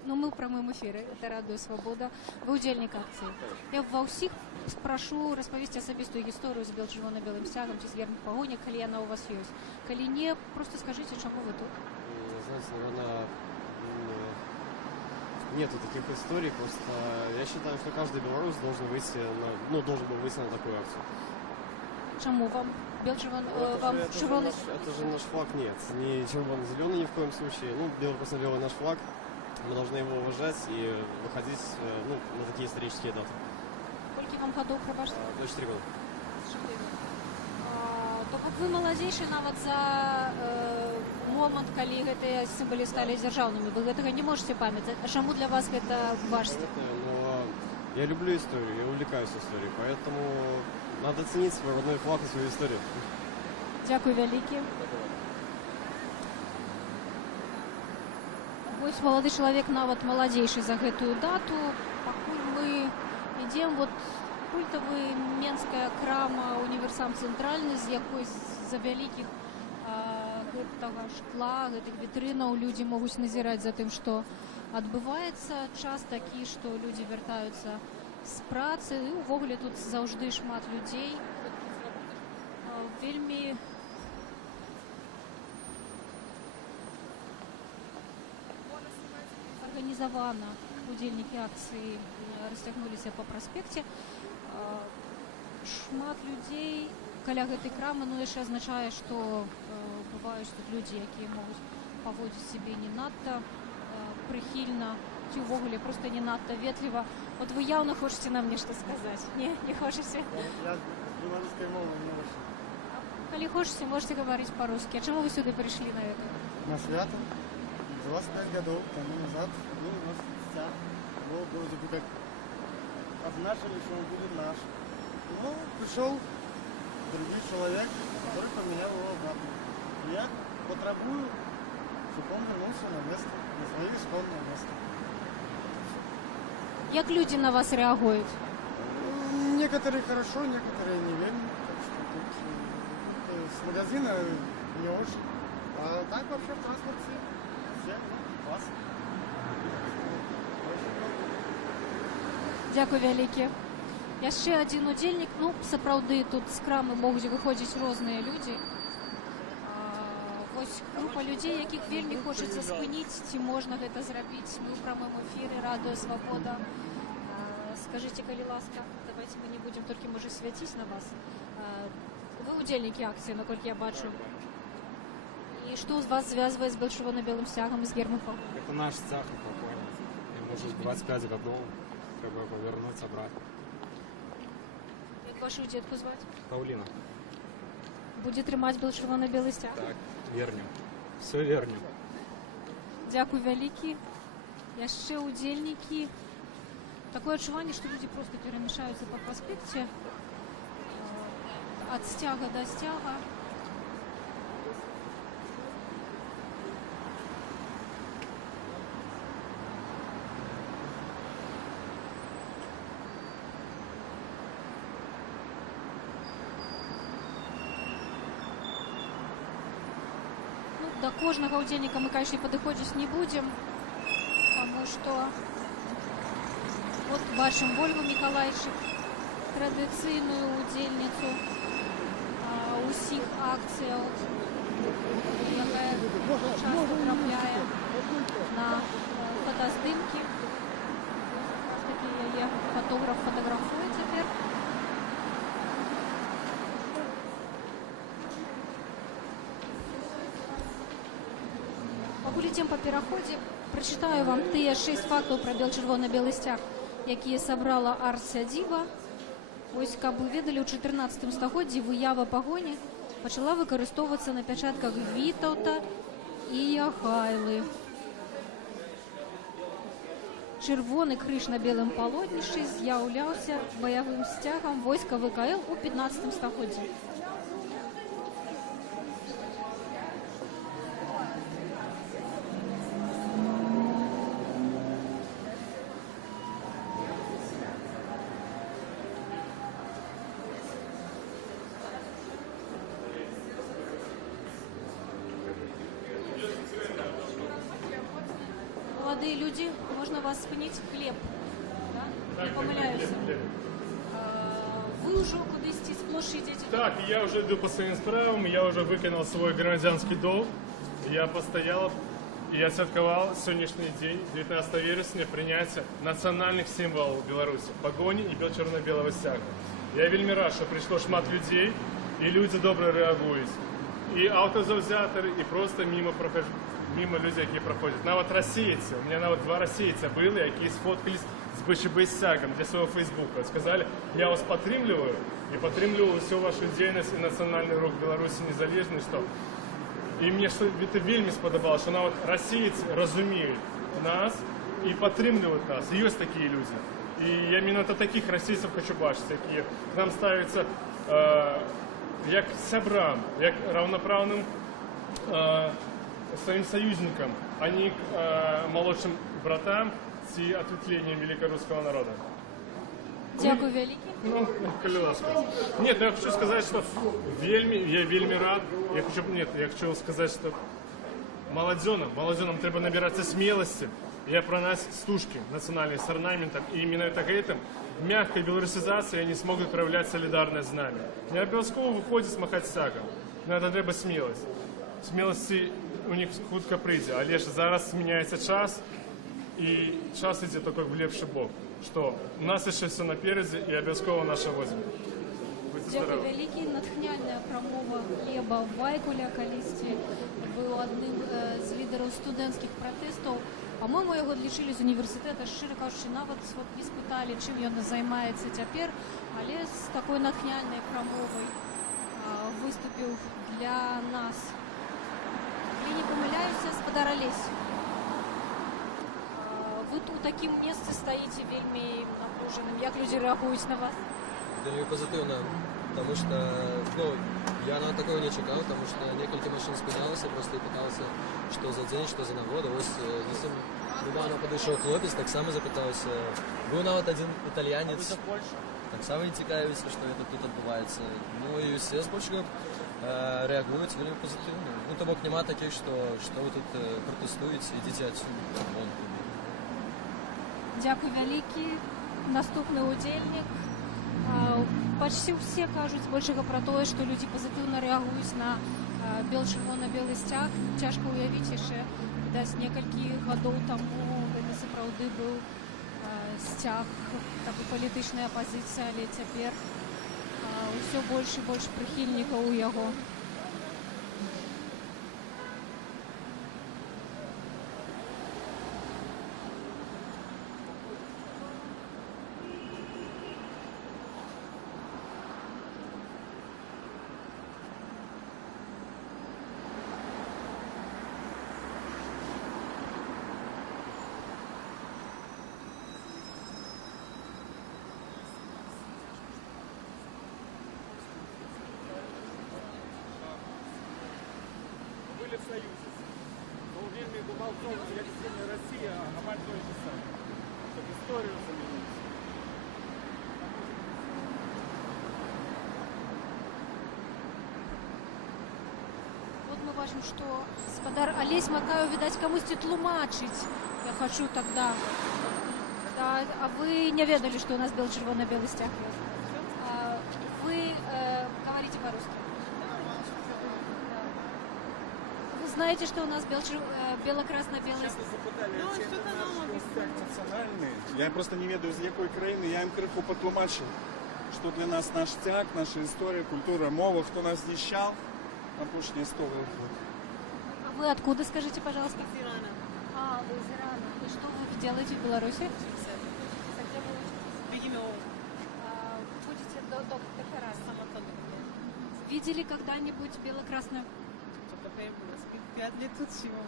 Ну, мы ў прамым эфіры, это радыё Свабода. Вы ўдзельнік акцыі. Я ва ўсіх прашу распавесці асабістую гісторыю з чырвона-белым сцягам ці з гербам пагоня, калі яна ў вас ёсць. Калі не, просто скажите, чаму вы тут? Знаете, наверное, нету таких историй, просто я считаю, что каждый белорус должен выйти должен был выйти на такую акцию. Чему вам? Это же наш флаг, нет, не червоно-зеленый ни в коем случае. Ну, бело-красно-белый наш флаг, мы должны его уважать и выходить на такие исторические даты. Сколько вам годов пробачте? 24 года. То бок вы маладзейшы нават за момант, калі гэтыя сімвалы сталі дзяржаўнымі. Вы гэтага не можете памятаць. А чаму для вас гэта важна? Но я люблю историю, я увлекаюсь историей, поэтому надо ценить свой родной флаг и свою историю. Дякую вялікі. Вось малады чалавек нават маладзейшы за гэтую дату. Пакуль мы ідзем, вот культавы менская крама універсам цэнтральны, з якой з-за вялікіх гэтага шкла, гэтых вітрынаў людзі могуць назіраць за тым, што адбываецца. Час такі, што людзі вяртаюцца з працы, і увогуле тут заўжды шмат людзей. Вельмі арганізавана удзельнікі акцыі расцягнуліся па праспекце. Шмат людзей каля гэтай крамы, яшчэ азначае, што бываюць тут людзі, якія могуць паводзіць сябе не надта прыхільна ці ўвогуле проста не надта ветліва. Вот вы явно хочаце нам нешта сказаць? Не хочаце? Я беларускай мовы не очень. Калі хочаце, можете говорить по-русски. А чему вы сюда пришли на это? На свято. 25 годов тому назад был у нас стяг. Его вроде бы как обозначили, что он будет наш. Но пришел другой человек, который поменял его обратно. И я потребую, чтобы он вернулся на место, на свое исходное место. Як люди на вас реагуют? Некоторые хорошо, некоторые не вельми. Так что тут с магазина не очень. А так вообще в транспорте все классно. Дякую вялікі. Яшчэ адзін удзельнік. Ну, сапраўды, тут з крамы могуць выходзіць розныя людзі. Вось група людзей, якіх вельмі хочацца спыніць, ці можна гэта зрабіць. Мы ў прамым эфіры, радыё Свабода. Скажите, калі ласка, давайте мы не будем толькі, можа, свяціць на вас. Вы удзельнікі акцыі, наколькі я бачу. І што вас звязвае з чырвона-белым сцягам і з гербам пагоня? Это наш стяг и погоня. Ему уже 25 годов. Треба его вернуть, собрать. Як вашу дзетку зваць? Паулина. Будзе трымаць чырвона-белы сцяг? Так, вернем. Все вернем. Дякую вялікі. Яшчэ удзельнікі. Такое адчуванне, што людзі проста перамяшаюцца па праспекце ад сцяга да сцяга. Да кожнага удзельніка мы, конечно, падыходзіць не будзем, таму што вот бачым Ольгу Мікалайчык, традыцыйную удзельніцу усіх акцыяў, якая часто трапляе на фотаздымкі. Такі яе фотограф фотаграфуе цяпер. Затем по пераходзе прачытаю вам тыя 6 фактаў пра бел-чырвона-белы сцяг, якія сабрала арт-сядзіба. Вось, каб вы ведалі, у 14 стагоддзі выява пагоні пачала выкарыстоўвацца на пячатках Вітаўта і Ахайлы. Чырвоны крыж на белым палотнішчы з'яўляўся баявым сцягам войска ВКЛ у 15 стагоддзі. Молодые люди, можно вас спыніць? Хлеб, да? Не помыляюся. Вы уже кудысьці з площади идете? Так, я уже иду по своим справам, я уже выконал свой громадянский долг. Я постоял и отсвятковал сегодняшний день, 19 вересня, принятие национальных символов Беларуси, погони и бел-чорно-белого стяга. Я вельмі рад, что пришло шмат людей, и люди добре реагуют. И автозавзяторы, и просто мимо людей, які проходять. Навіть російці, у мене навіть 2 російця були, які сфоткались з БЧБ-стягом для свого Фейсбука. Сказали, я вас підтримую і підтримую всю вашу діяльність і національний рух Білорусі незалежний. І мені це вельми сподобалося, що навіть російці розуміють нас і підтримують нас. Є такі люди. І я іменно таких російців хочу бачити, які к нам ставляться як сябрам, як равноправним своим союзникам, а не к молодшим братам с ответвлением великорусского народа. Дякую, великий. Ну, коли ласка. Нет, я хочу сказать, что я вельми рад. Я хочу сказать, что молодежам треба набираться смелости. Я про нас стужки национальные с орнаментом. И именно этим мягкой белорусизацией они смогут проявлять солидарное знамя. Не обов'язково виходить смахать стягом. Надо треба смелость. Смелости у них хутка прийде, але ж зараз зміняється час, і час йде тільки в ліпший бок, що у нас ще все напереді, і обов'язково наша возьме. Дякую, великий. Натхняльная промова Глеба Вайкуля колісьці быў адным з лідараў студэнцкіх пратэстаў. По-моему, яго адлічылі з універсітэта, шчыра кажучы, нават не спыталі, чым ён займаецца цяпер, але з такой натхняльнай промовай выступіў для нас. Я не помыляюсь, господар Олесь. Вы тут у такім месцы стаіце вельмі напружаным. Як люди реагуюць на вас? Вельмі позитивно, потому что я на такого не чекал, потому что некалькі машин спынялася, просто пытался, что за день, что за нагода. Ось недавно подышоў хлопец, так само запытаўся. Быў нават один итальянец. Так само не цікавіцца, что это тут адбываецца. Ну и все збольшага реагуюць вельмі позитивно. Ну, то бок няма таких, что вы тут протестуете, идите отсюда. Вон. Дякую, великий. Наступны удзельнік. Почти все кажуць збольшага пра тое, што людзі пазітыўна рэагуюць на бел-чырвона-белы сцяг. Цяжка ўявіць яшчэ, відаць, некалькі гадоў таму гэта сапраўды быў сцяг такой палітычнай апазіцыі, але цяпер ўсё больш і больш прыхільнікаў у яго. Были в Союзе. Но вельмі думал в том, як сильно Россия, амаль той же самый. Чтобы историю заменить. Вот мы бачим, што гаспадар Алесь Макаеў, відаць, камусьці тлумачыць. Я хочу тогда. Да, а вы не ведали, что у нас бел-чырвона-белый стяг? Вы говорите по-русски? Вы знаете, что у нас бело-красно-белый стяг? Ну, что-то нам стяг национальный. Я просто не ведаю, з якої країни. Я їм криху потлумачив, що для нас наш стяг, наша історія, культура, мова, хто нас знищав на пошні 100 років. А вы откуда, скажите, пожалуйста? делаете в Беларуси? Будете доктора? Видели когда-нибудь бело-красное? Только появилась. 5 лет тут всего.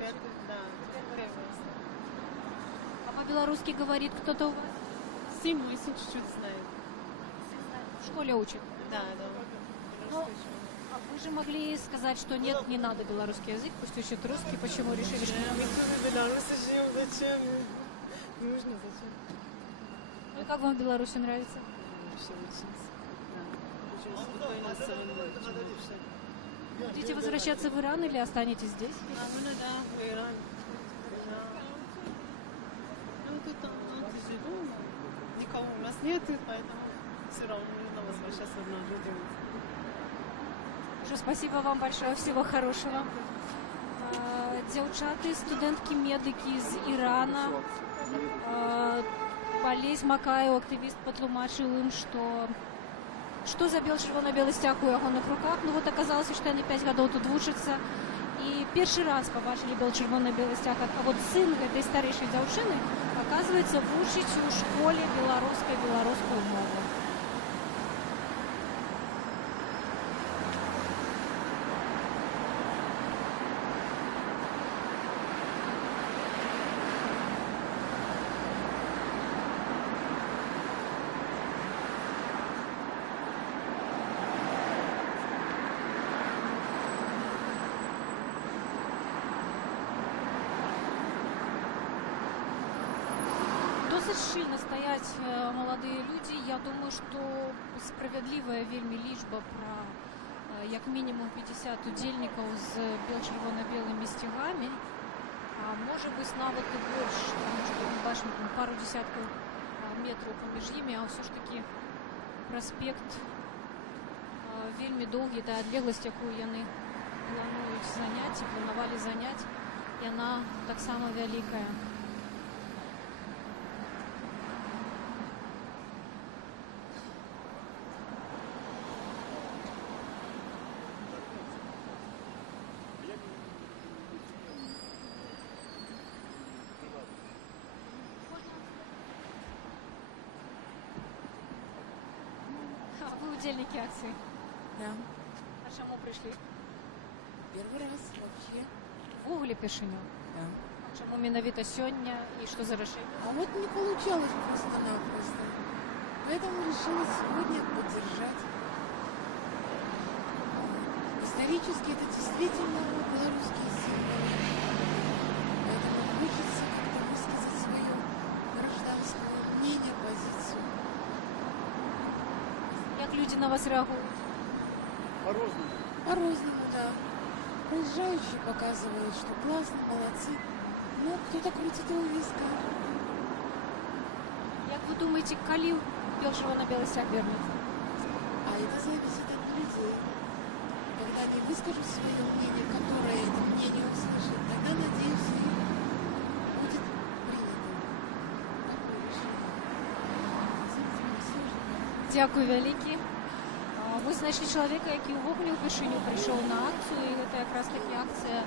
5 лет, да. Появилась. А по-белорусски говорит кто-то у вас? Сын мой сын чуть-чуть знает. В школе учат? Да, да. Ну, а вы же могли сказать, что нет, не надо белорусский язык, пусть учат русский. Почему решили, что... Мы в Беларуси живем, зачем? Нужно, зачем? Ну, как вам в Беларуси нравится? Вообще очень. Очень спокойно, особенно. Будете возвращаться в Иран или останетесь здесь? Да, в Иран. Ну, тут тяжело, никого у нас нет, поэтому все равно нужно возвращаться в нашу дом. Уже спасибо вам большое, всего хорошего. Дзяўчаты, студэнткі-медыкі з Ірана. Алесь Макаеў, актывіст, патлумачыў ім, што за чырвона-белы сцяг у ягоных руках. Ну вот аказалася, што яны 5 гадоў тут вучацца. І першы раз побачылі чырвона-белы сцяг. А вот сын гэтай старэйшай дзяўчыны, оказывается, вучыць у школе беларускую мову. Досыць шчыльна стаяць маладыя людзі. Я думаю, што справядлівая вельмі лічба пра як мінімум 50 удзельнікаў з чырвона-белымі сцягамі, а можа быць нават і больш, таму што мы бачым пару дзесяткаў метраў паміж імі, а ўсё ж такі праспект вельмі доўгі, та адлегласць, якую яны плануюць заняць і планавалі заняць, яна таксама вялікая. Вы удзельники акции? Да. А чему пришли? Первый раз вообще. Ввогуле пешыню? Да. А чему менавіта сёння и что за решение? А вот не получалось просто-напросто. Поэтому решила сегодня поддержать. Исторически это действительно белорусские символы. Поэтому хочется как-то высказать свое гражданское мнение, позицию. Как люди на вас реагируют? По-разному. По-разному, да. Проезжающие показывают, что классно, молодцы. Но кто-то крутит его виска. Как вы думаете, коли чырвона-белы сцяг вернется? А это зависит от людей. Когда они выскажут свое мнение, которое это мнение услышит, тогда, надеюсь, и будет принято такое решение. Дякую вялікі. Мы знайшлі чалавека, які ўвогуле ўпершыню прыйшоў на акцыю, і гэта якраз такі акцыя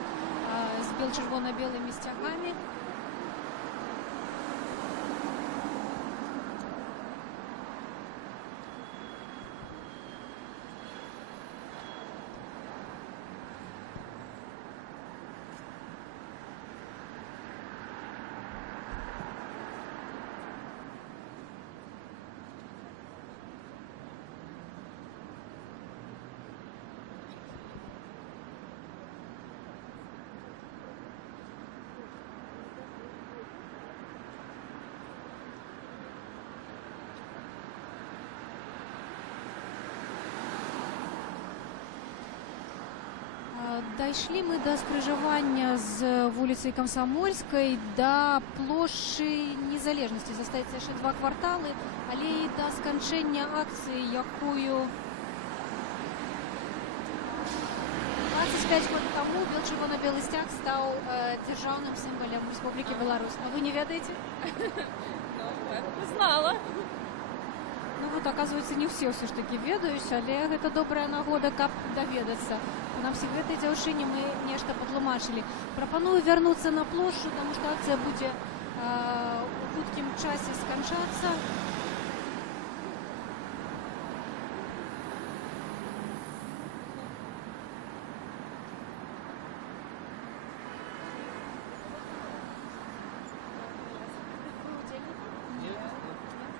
з чырвона-белымі сцягамі. Дайшлі мы да скрыжавання з вуліцай Камсамольскай да плошчы Незалежнасці. Застаецца яшчэ 2 кварталы, але і да сканчэння акцыі, якую 25 год таму чырвона-белы сцяг стаў дзяржаўным сімвалам Рэспублікі Беларусь. А вы не ведаеце? Знала. Ну вот, оказывается, не все ж таки ведаюць, але гэта добрая нагода, каб даведацца. Нам всіх гэтай дзяўчыне мы нешта патлумачылі. Прапаную вярнуцца на плошчу, таму што акцыя будзе у хуткім часе сканчацца.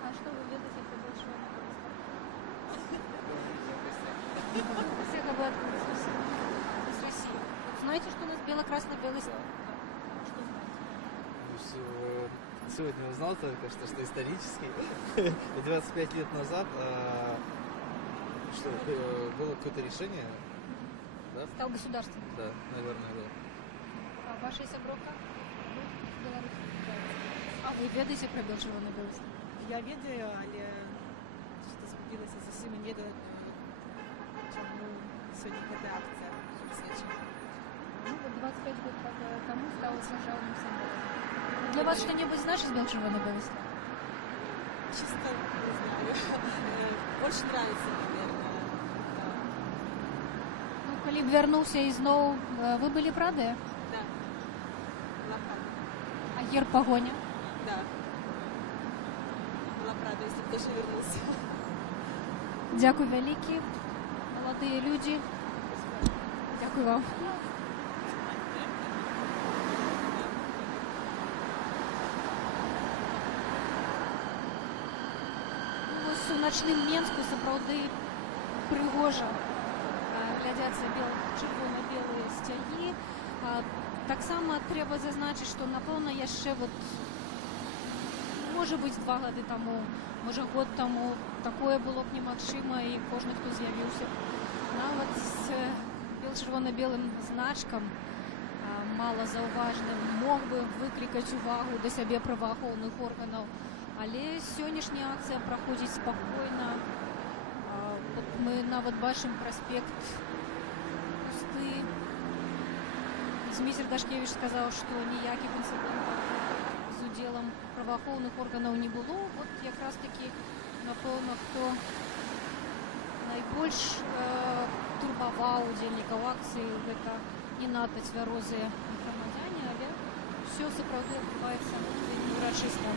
А что вы ведаете про Белчервона Белый? Всех об этом из России. Знаете, что у нас бело-красно-белый стяг? Что знаете? Сегодня узнал только что исторически. 25 лет назад что, было какое-то решение, да? Стал государственным. Да, наверное, да. А ваша сябровка? Беларусь. А вы ведаете про Белчервона Белый стяг? Я ведаю, але что згубилася зусім і не ведаю, чому сьогодні така акція присвячена. Ну, вот 25 лет тому стало державным символом. Для вас что-нибудь значит Белчервона Белый стяг? Чисто не знаю. Больше нравится, наверное. Ну, калі б вярнуўся ізноў, вы былі б радыя? Да. Была правда. А герб пагоня? Да. Была правда, если бы тоже вернулся. Дзякуй вялікі, маладыя людзі. Дзякуй вам. У начным Менску сапраўды прыгожа глядзяцца чырвона-белыя сцягі. Таксама трэба зазначыць, што напэўна яшчэ можа быць 2 гады таму, можа год таму такое было б немагчыма, і кожны, хто з'явіўся нават з бел-чырвона-белым значкам малазаўважным, мог бы выклікаць увагу да сябе праваахоўных органаў. Але сённяшняя акцыя праходзіць спакойна. Мы нават бачым праспект пусты. Зміцер Дашкевіч сказаў, што ніякіх інцыдэнтаў з удзелам праваахоўных органаў не было. Вот якраз такі, напэўна, хто найбольш турбаваў удзельнікаў акцыі, гэта не надта цвярозыя грамадзяне, але ўсё сапраўды адбываецца вельмі урачыста.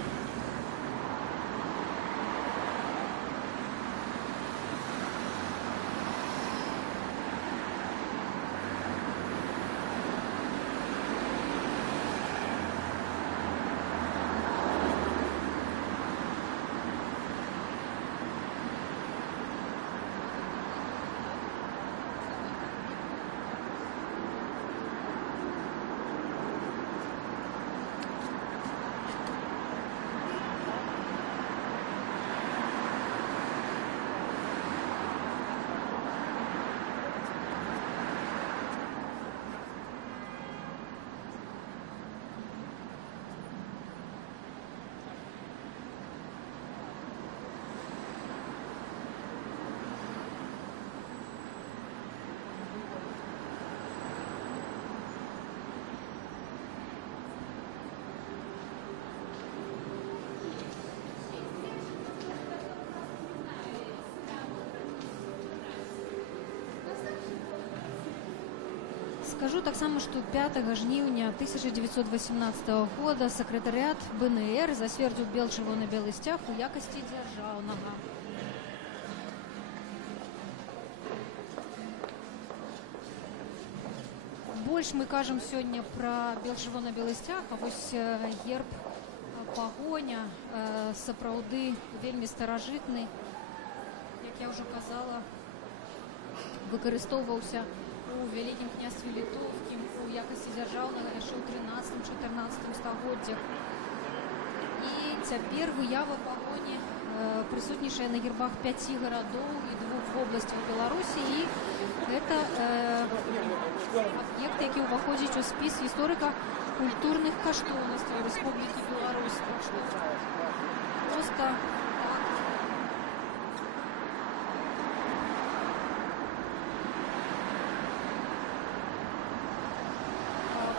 Скажу таксама, што 5 жніўня 1918 года сакратарыят БНР зацвердзіў бел-чырвона-белы сцяг у якасці дзяржаўнага. Больш мы кажам сёння пра бел-чырвона-белы сцяг, а вось герб пагоня сапраўды вельмі старажытны, як я ўжо казала, выкарыстоўваўся у Вялікім княстве Літоўскім у якасці дзяржаўнага яшчэ ў 13-14 стагоддзях. І цяпер выява пагоні прысутнічае на гербах 5 гарадоў і 2 вобласцях Беларусі, і гэта аб'ект, які ўваходзіць у спіс гісторыка-культурных каштоўнасцей Рэспублікі Беларусь. Проста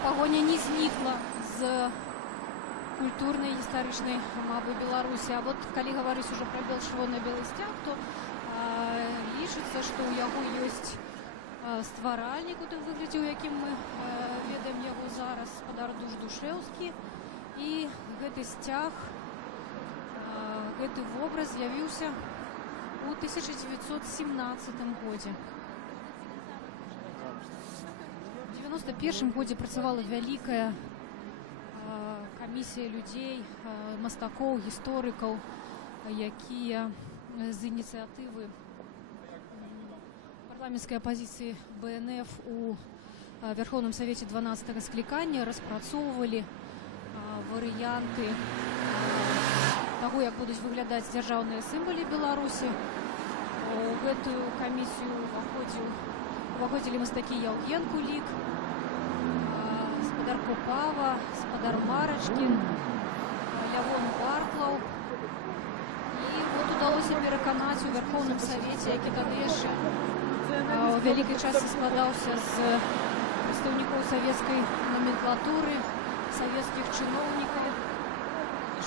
пагоня не знікла з культурнай гістарычнай мапы Беларусі. А вот калі гаварыць ужо пра бел-чырвона-белы сцяг, то лічыцца, што ў яго ёсць стваральнік у тым выглядзе, у якім мы ведаем яго зараз, спадар Душ Душэўскі. І гэты сцяг, гэты вобраз з'явіўся у 1917 годзе. У 91 годзе працавала вялікая камісія людзей, мастакоў, гісторыкаў, якія з ініцыятывы парламенцкай апазіцыі БНФ у Верховным Савеце 12-го склікання распрацоўвалі варыянты таго, як будуць выглядаць дзяржаўныя сімвалы Беларусі. У гэтую камісію уваходзілі мастакі Яўген Кулік, спадар Попава, спадар Марачкін, Лявон Бартлаў. І вот удалося пераканаць у Верховным Савеце, які тады яшчэ у вялікай частцы складаўся з прадстаўнікоў савецкай номенклатуры, савецкіх чыноўнікаў,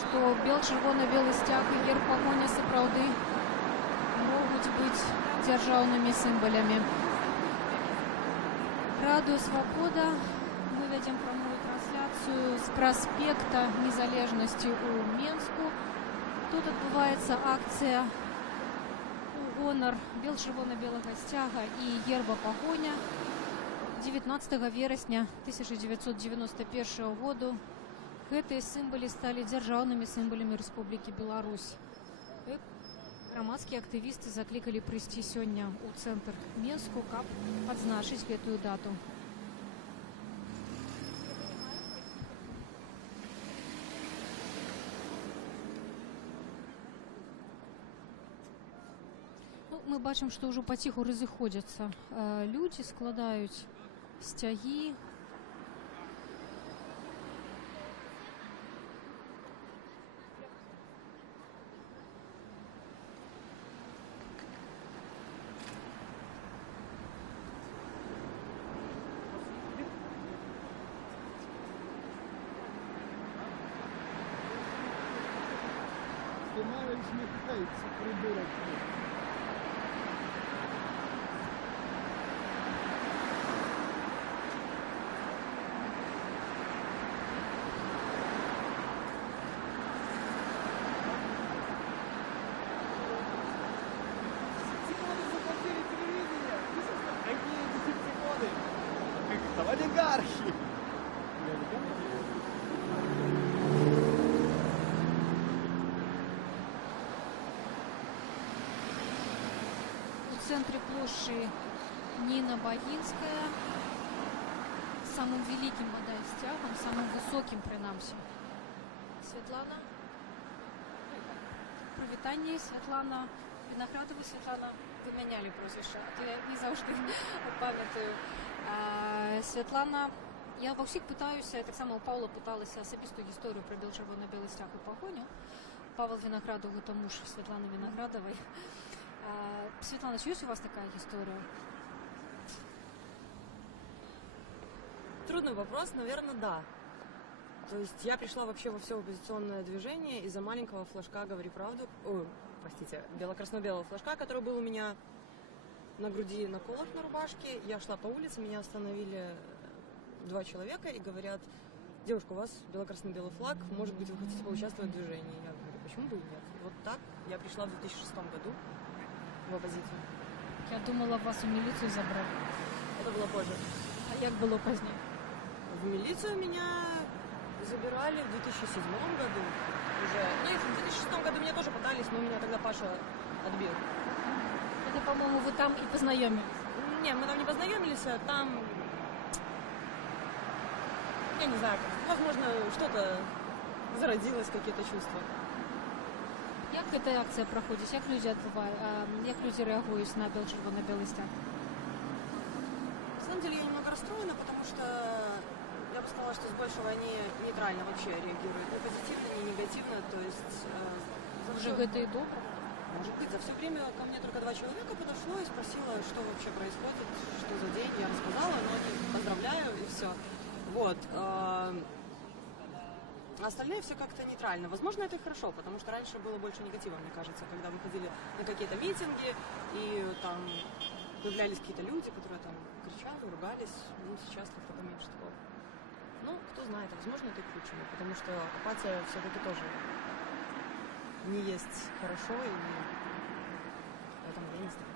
што чырвона-белы сцяг і герб пагоня сапраўды могуць быць дзяржаўнымі сімвалямі. Радыё Свабода. Мы вядзем прамую трансляцыю з праспекта Незалежнасці ў Менску. Тут адбываецца акцыя у гонар чырвона-белага сцяга і герба пагоня. 19 верасня 1991 году гэтыя сімвалы сталі дзяржаўнымі сімваламі Рэспублікі Беларусь. Грамадскія актывісты заклікалі прыйсці сёння ў цэнтр Менску, каб адзначыць гэтую дату. Мы бачым, што ўжо паціху разыходзяцца людзі, складаюць сцягі. Олигархи! У центре площади Нина Багинская, самым великим стягом, самым высоким принамсі. Светлана. Привітання, Светлана Виноградова. Светлана, вы мяняли прозвище, а то я не завжди пам'ятаю. Светлана, я ва ўсіх пытаюся, так само у Павла пыталася асабістую гісторыю пра чырвона-белы сцяг і пагоню. Павел Виноградов — это муж Светланы Виноградовой. Светлана, есть у вас такая история? Трудный вопрос, наверное, да. То есть я пришла вообще во все оппозиционное движение из-за маленького флажка «Говори правду». Ой, простите, бело-красно-белого флажка, который был у меня на груди, на колах на рубашке. Я шла по улице, меня остановили 2 человека и говорят: девушка, у вас бело-красно-белый флаг, может быть, вы хотите поучаствовать в движении? Я говорю, почему бы и нет? Вот так я пришла в 2006 году в оппозицию. Я думала, вас в милицию забрали. Это было позже. А як было позднее? В милицию меня забирали в 2007 году уже. Ну и в 2006 году меня тоже пытались, но меня тогда Паша отбил. Это, по-моему, вы там и познакомились? Не, мы там не познакомились, а там... Я не знаю, возможно, что-то зародилось, какие-то чувства. Як эта акция проходит? Як люди реагируют на чырвона-белый стяг? На самом деле я немного расстроена, потому что я бы сказала, что с большего они нейтрально вообще реагируют. Не позитивно, не негативно, то есть... Уже это и добро? Может быть, за все время ко мне только 2 человека подошло и спросило, что вообще происходит, что за день. Я рассказала, но они поздравляю и все. Вот. Остальные все как-то нейтрально. Возможно, это и хорошо, потому что раньше было больше негатива, мне кажется, когда выходили на какие-то митинги, и там появлялись какие-то люди, которые там кричали, ругались. Ну, сейчас как-то поменьше такого. Ну, кто знает, возможно, это и к лучшему, потому что апатия все-таки тоже не есть хорошо, и поэтому я не знаю.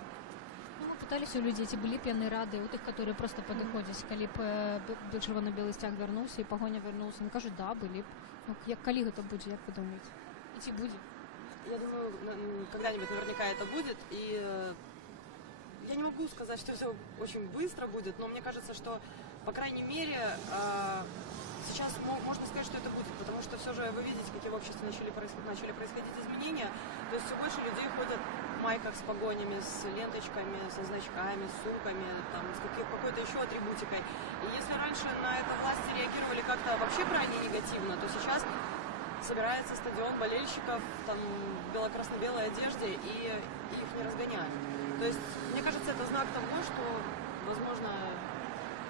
Ну, мы пытались у людей, ці былі б яны рады, у тых, которые просто падыходзяць, калі б чырвона-белы сцяг вярнуўся і пагоня вярнуўся. Они кажуць, да, былі б. Ну, калі гэта будзе, як вы думаеце? І ці будзе? Я думаю, когда-нибудь наверняка это будет, и я не могу сказать, что все очень быстро будет, но мне кажется, что, по крайней мере, сейчас можно сказать, что это будет, потому что все же вы видите, какие в обществе начали происходить изменения, то есть все больше людей ходят в майках с погонями, с ленточками, со значками, с сумками, там, с какой-то еще атрибутикой. И если раньше на это власти реагировали как-то вообще крайне негативно, то сейчас собирается стадион болельщиков там, в бело-красно-белой одежде, и их не разгоняют. То есть, мне кажется, это знак того, что, возможно,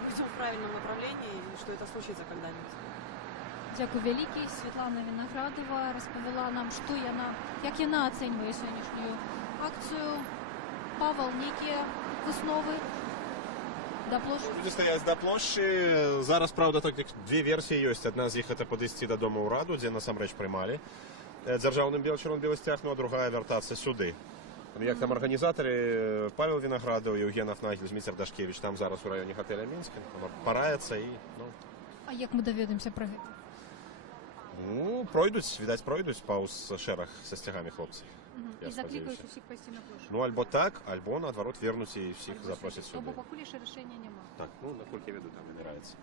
мы идем в правильном направлении, и что это случится когда-нибудь. Дякую вялікі. Святлана Вінаградова розповіла нам, як яна ацэньвае сённяшнюю акцыю. Павел, нейкія высновы да плошчы? Люди стаяць да плошчы. Зараз, правда, так две версіі ёсць. Адна з іх это падысці да дома ўраду, дзе насамрэч прымалі дзяржаўным чырвона-белы сцяг, ну а другая вяртацца сюды. Як там арганізатары Павел Вінаградаў, Евген Афнагель, Зміцер Дашкевіч, там зараз у раёне гатэля Мінска, параецца і... А як мы даведаемся пра гэта? Ну, пройдуць, відаць, пройдуць паўз шэраг са сцягамі хлопцы. І заклікаюць усіх пайсці на плошчу. Ну, альбо так, альбо, наадварот, вернуць і ўсіх запросяць сюды. Бо пакуль яшчэ рашэння няма. Так, ну, наколькі я веду, там выбіраецца.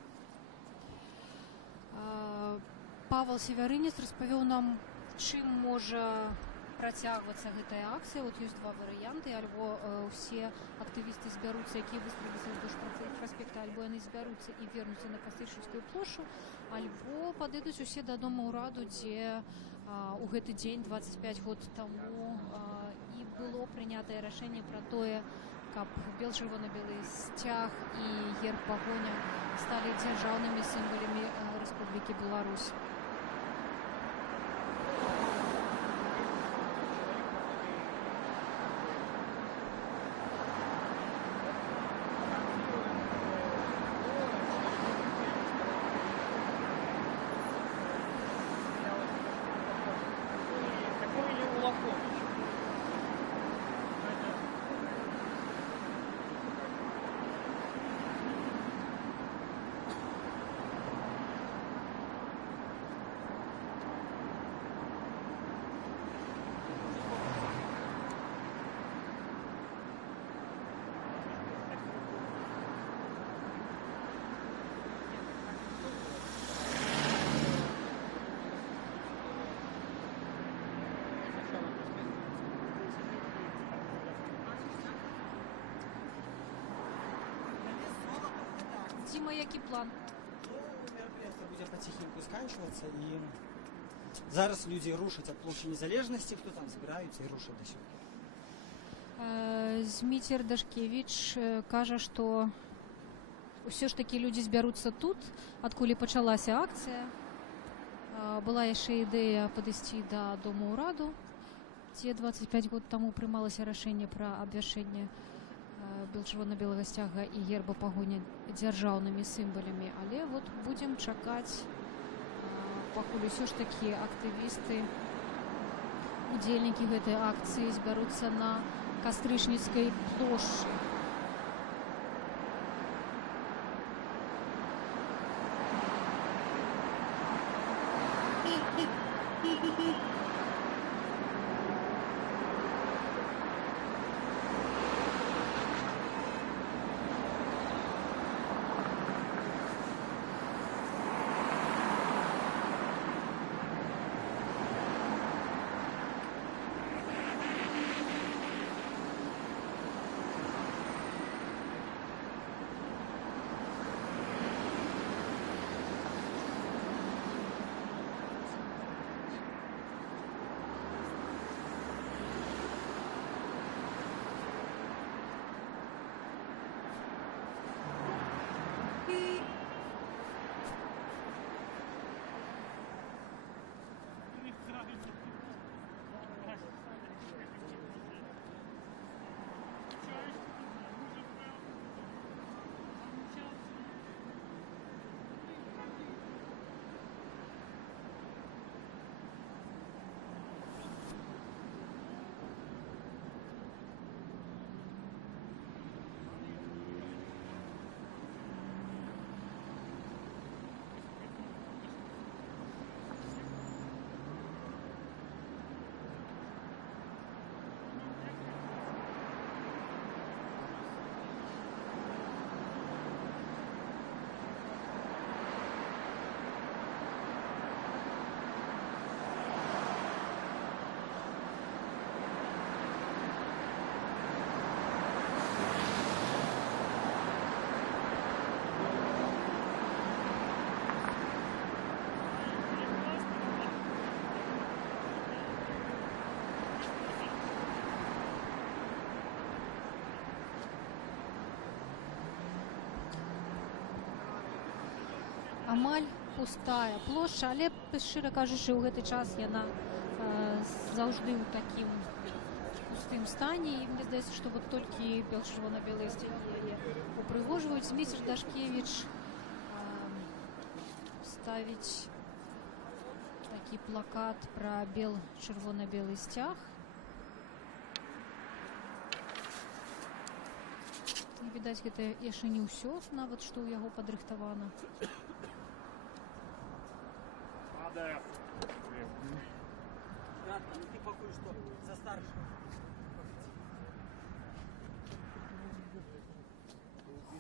Павел Севярынец распавёў нам, чым можа працягвацца гэтая акцыя. Вот ёсць два варыянты. Альбо ўсе актывісты збяруцца, якія выстраіліся ўздоўж праспекта, альбо яны збяруцца і вернуцца на Кастрычніцкую плошчу, альбо падыдуць усе да дома ўраду, дзе у гэты дзень 25 год таму і было прынятае рашэнне пра тое, каб чырвона-белы сцяг і герб пагоня сталі дзяржаўнымі сімвалямі Рэспублікі Беларусь. Дима, який план? Мерапрыемства будзе паціхеньку сканчвацца, і зараз людзі рушаць ад плошчы Незалежнасці, хто там збіраюцца і рушаць да сюды. Зміцер Дашкевіч кажа, што ўсё ж такі людзі збяруцца тут, адкуль пачалася акцыя. Была яшчэ ідэя падысці да дома ўраду, дзе 25 год таму прымалася рашэнне пра абвяшчэнне чырвона-белага сцяга і герба пагоня дзяржаўнымі сімвалямі, але вот будзем чакаць, пакуль усё ж такі актывісты, удзельнікі гэтай акцыі збяруцца на Кастрычніцкай плошчы. амаль пустая плошча, але шчыра кажучы, ў гэты час яна заўжды ў такім пустым стане, і мне здаецца, што вот толькі чырвона-белыя сцягі яе упрыгожваюць. Зміцер Дашкевіч ставіць такі плакат пра чырвона-белы сцяг. І, відаць, гэта яшчэ не ўсё, нават што ў яго падрыхтавана.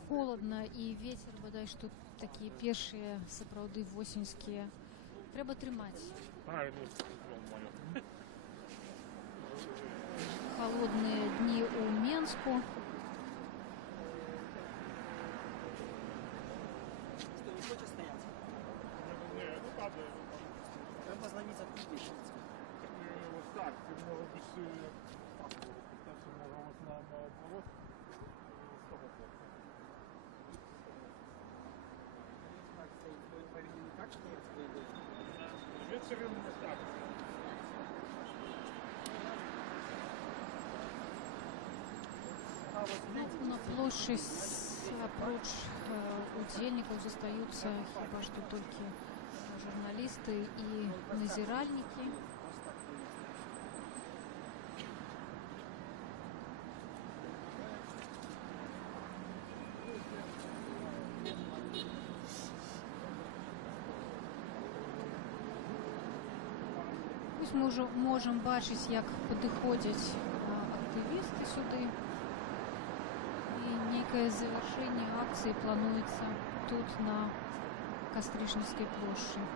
Холодна і вецер, бадай, што такія першыя сапраўды восеньскія. Трэба трымаць. Холодныя дні ў Менску. На плошчы апроч удзельнікаў застаюцца хіба што толькі журналісты і назіральнікі. Вось мы ўжо можам бачыць, як падыходзяць актывісты сюды. Некое завершение акции плануется тут, на Кастричницкой площади.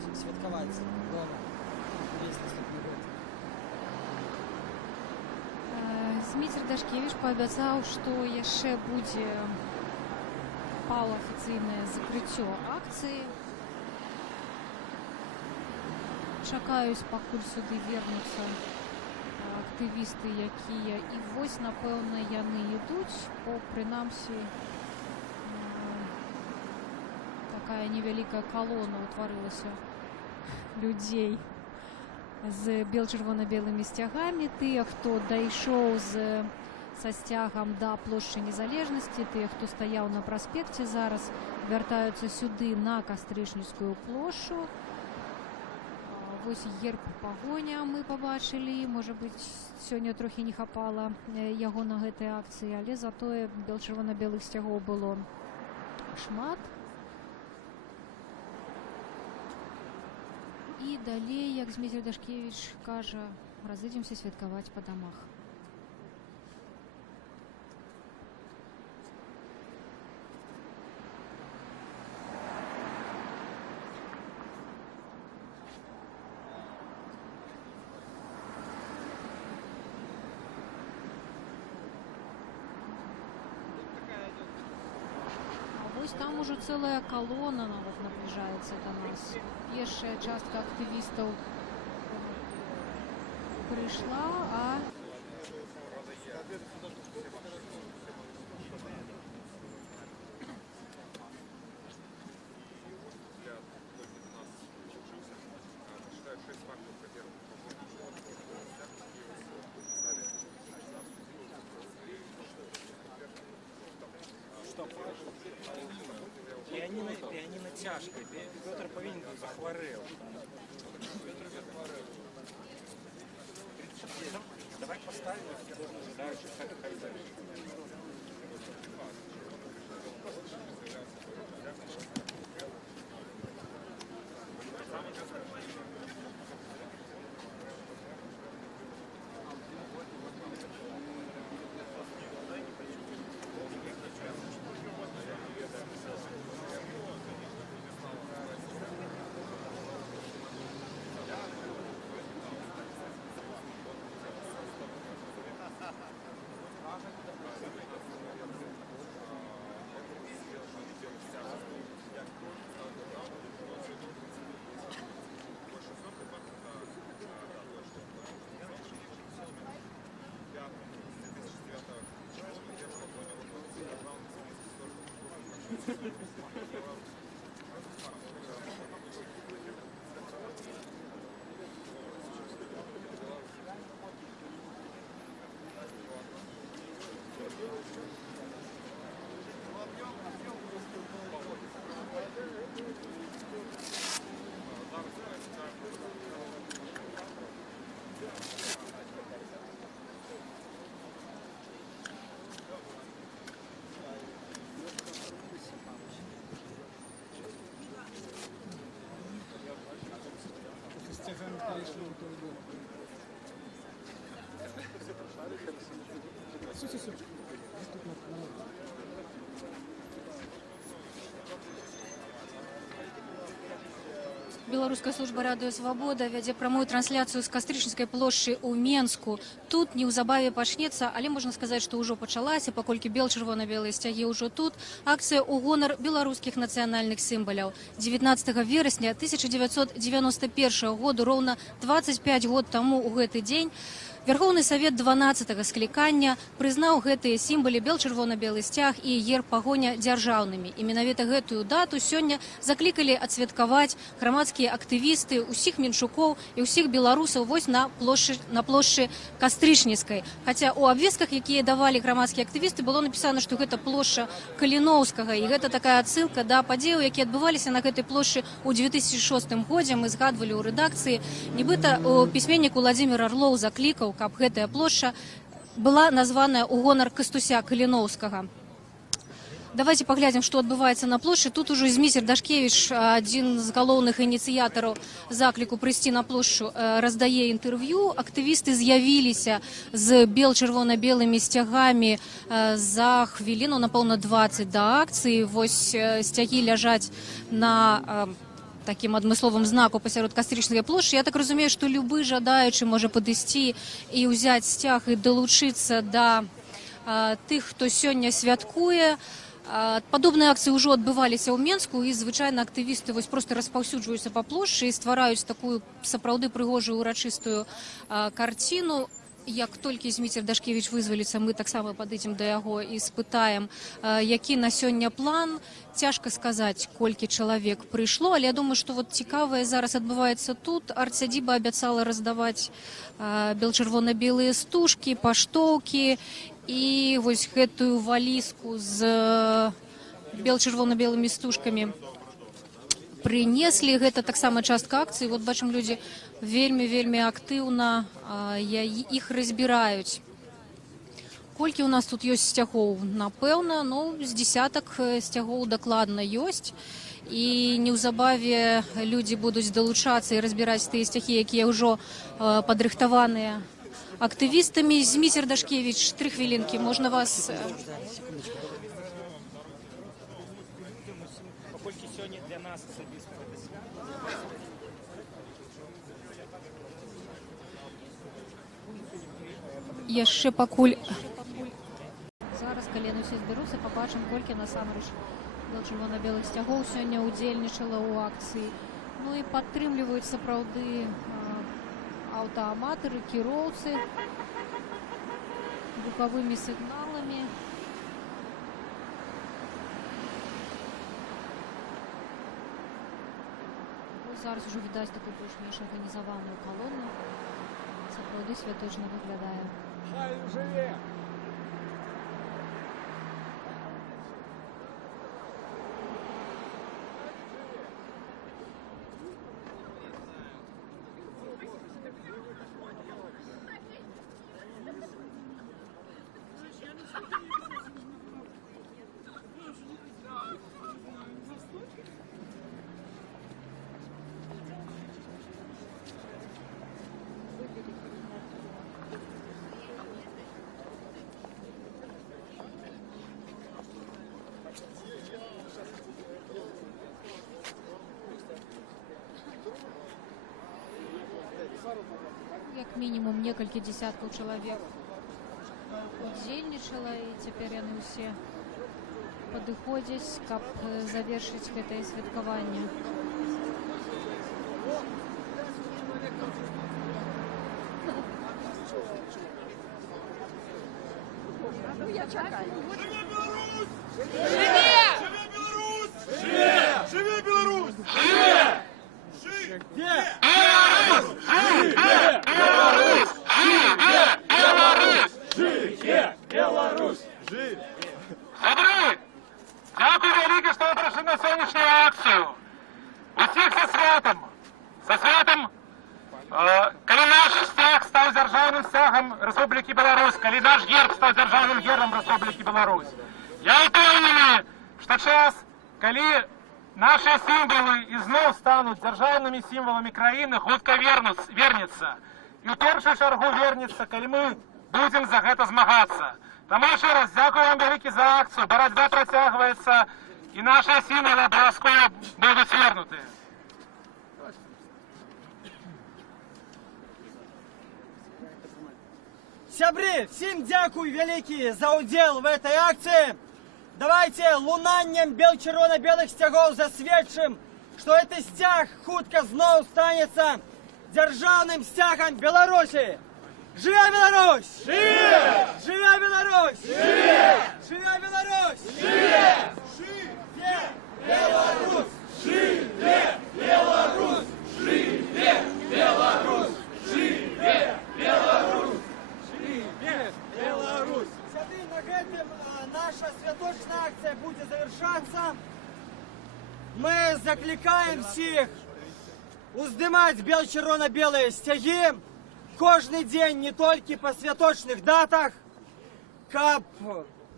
святкаваць дома увесь наступны год. Зміцер Дашкевіч паабяцаў, што яшчэ будзе паўафіцыйнае закрыццё акцыі. Чакаюсь, пакуль сюды вернуцца актывісты, якія і вось, напэўна, яны ідуць, бо прынамсі такая невялікая калона ўтварылася людзей з бел-чырвона-белымі сцягамі. Тыя, хто дайшоў са сцягам да плошчы Незалежнасці, тыя, хто стаяў на праспекце, зараз вяртаюцца сюды на Кастрычніцкую плошчу. Вось герб пагоня мы пабачылі, можа быць, сёння трохі не хапала яго на гэтай акцыі, але затое бел-чырвона-белых сцягоў было шмат. І далей, як Зміцер Дашкевіч кажа, разыдземся святкаваць па дамах. Там уже целая колонна нават наближается до нас. Пешая частка активистов пришла, а Пианино тяжкое. Петр повинен был захворел. Давай поставим, как дальше. Беларуская служба радыё «Свабода» вядзе прамую трансляцыю з Кастрычніцкай плошчы ў Менску. Тут неўзабаве пачнецца, але можна сказаць, што ўжо пачалася, паколькі бел-чырвона-белыя сцягі ўжо тут. Акцыя ў гонар беларускіх нацыянальных сімваляў. 19 верасня 1991 году, роўна 25 год таму ў гэты дзень, Верховны Савет 12-го склікання прызнаў гэтыя сімвалы бел-чырвона-белы сцяг і герб пагоня дзяржаўнымі. І менавіта гэтую дату сёння заклікалі адсвяткаваць грамадскія актывісты ўсіх меншукоў і ўсіх беларусаў вось на плошчы Кастрычніцкай. Хаця у абвестках, якія давалі грамадскія актывісты, было напісана, што гэта плошча Каліноўскага, і гэта такая адсылка да падзеяў, якія адбываліся на гэтай плошчы ў 2006 годзе. Мы згадвалі ў рэдакцыі, нібыта пісьменнік Уладзімір Арлоў заклікаў, каб гэтая плошча была названая ў гонар Кастуся Каліноўскага. Давайте паглядзім, што адбываецца на плошчы. Тут ужо Зміцер Дашкевіч, адзін з галоўных ініцыятараў закліку прыйсці на плошчу, раздае інтэрв'ю. Актывісты з'явіліся з бел-чырвона-белымі сцягамі за хвіліну, напэўна, 20 да акцыі. Вось сцягі ляжаць на таким адмысловым знаку пасярод Кастрычнай плошчы. Я так разумею, што любы жадаючы можа падысці і ўзяць сцяг і далучыцца да тых, хто сёння святкуе. Падобныя акцыі ўжо адбываліся ў Менску, і звычайна актывісты вось проста распаўсюджваюцца па плошчы і ствараюць такую сапраўды прыгожую урачыстую карціну. Як толькі Зміцер Дашкевіч вызваліцца, мы таксама падыдзем да яго і спытаем, які на сёння план. Цяжка сказаць, колькі чалавек прыйшло, але я думаю, што вот цікавае зараз адбываецца тут. Арт-сядзіба абяцала раздаваць чырвона-белыя стужкі, паштоўкі і вось гэтую валізку з чырвона-белымі стужкамі прынеслі. Гэта таксама частка акцыі. Вот бачым, людзі вельмі актыўна іх разбіраюць. Колькі ў нас тут ёсць сцягоў? Напэўна, з дзесятак сцягоў дакладна ёсць. І неўзабаве людзі будуць далучацца і разбіраць тыя сцягі, якія ўжо падрыхтаваныя актывістамі. Зміцер Дашкевіч, 3 хвілінкі, можна вас... Яшчэ пакуль... Зараз, калі яны ўсе збяруцца, пабачым, колькі насамрэч чырвона-белых сцягоў сёння удзельнічала ў акцыі. Ну і падтрымліваюць сапраўды аўтааматары, кіроўцы гукавымі сігналамі. Зараз ужо відаць такую больш-менш арганізаваную калону. Сапраўды святочна выглядае. Хай жыве! Як мінімум некалькі дзесяткаў чалавек удзельнічала, і цяпер яны ўсе падыходзяць, каб завершыць гэтае святкаванне. Я чакаю. Живе Беларусь! Дякую велике, що ви прийшли на сьогоднішню акцію. Усіх зі святом. Зі святом, коли наш стяг став державним стягом Республіки Білорусь, коли наш герб став державним гербом Республіки Білорусь. Я впевнений, що час, коли наші символи і знов стануть державними символами країни, хутко вернеться. І в першу чергу вернеться, коли ми будемо за це змагатися. Тому ще раз дякую вам велике за акцію. Боротьба протягується, і наші символи обов'язково будуть звернуті. Сябры, всім дякую великі за удел в этой акции. Давайте лунаннем червона-белых стягов засведчим, что этот стяг хутко знову станется державным стягом Беларуси. Живе Беларусь! Живе! Живе Беларусь! Живе! Живе Беларусь! Живе! Живе Беларусь! Живе Беларусь! Живе Беларусь! Живе Беларусь! Живе Беларусь! На гэтым наша святочная акция будет завершаться. Мы закликаем всех уздымать червона-белые стяги кожны день, не только по святочных датах, каб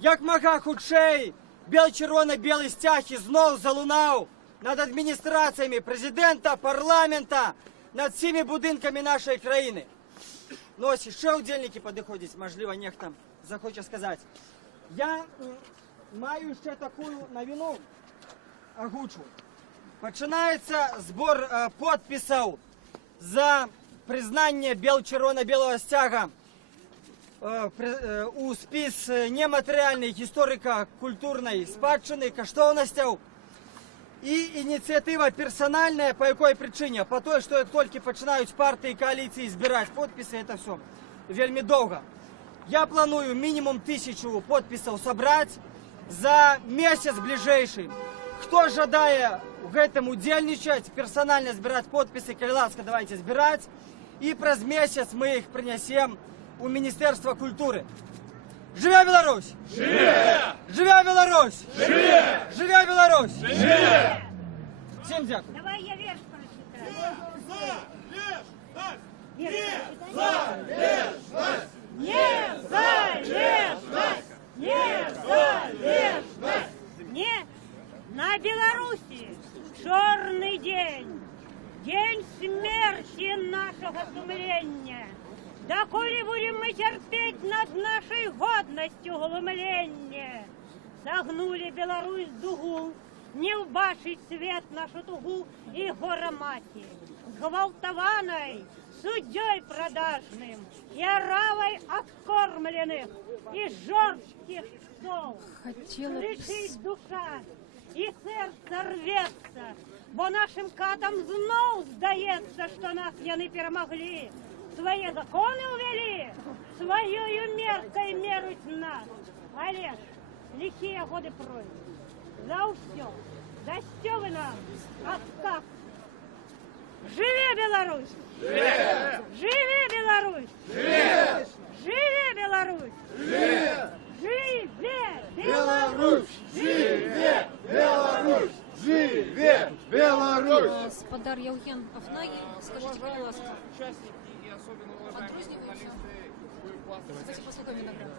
як мага хутчэй червона-белый стяг ізноў залунаў над адміністрацыямі прэзідэнта, парламента, над всеми будынкамі нашай краіны. Ну, ось яшчэ удзельнікі падыходзяць, мажліва, нехта захоча сказаць. Я маю яшчэ такую навіну агучу. Пачынаецца збор подпісаў за прызнанне чырвона-белага сцяга у спіс нематэрыяльнай гісторыка-культурнай спадчыны, каштоўнасцяў. І ініцыятыва персанальная, по якой прычыне? По той, што як толькі пачынаюць партыі і кааліцыі збіраць подпісы, это все вельмі доўга. Я планую мінімум 1000 подпісаў сабраць за месяц бліжэйшы. Хто жадае в гэтым удзельнічаць, персанальна збіраць подпісы, калі ласка, давайте збіраць. І праз месяц мы іх прынясем у Міністэрства культуры. Жыве Беларусь! Жыве! Жыве Беларусь! Жыве! Жыве Беларусь! Жыве! Всем дзякуй. Давай я верш прочитаю. Незалежность! Незалежность! Незалежность! Не на Беларуси черный день, день смерти нашего сумления. Доколе будем мы терпеть над нашей годностью глумление? Согнули Беларусь дугу, не убачить свет нашу тугу и горомати. Гвалтованной, судьей продажным, и оравой откормленных, и жорстких стол. Кричить душа, и сердце рвется, бо нашим катам знов здається, що нас яны перемогли. Свои законы увели, своею меркой меруть нас. Але ж, лихие годы пройдут. За все, за що ви нам, откак. Живе Беларусь! Живе! Живе Беларусь! Живе! Живе Беларусь! Живе! Живе Беларусь! Живе Беларусь! Живе Беларусь! Господар Евген Афнагий, скажите, пожалуйста, отрузниваются? Давайте послухаем Винограда.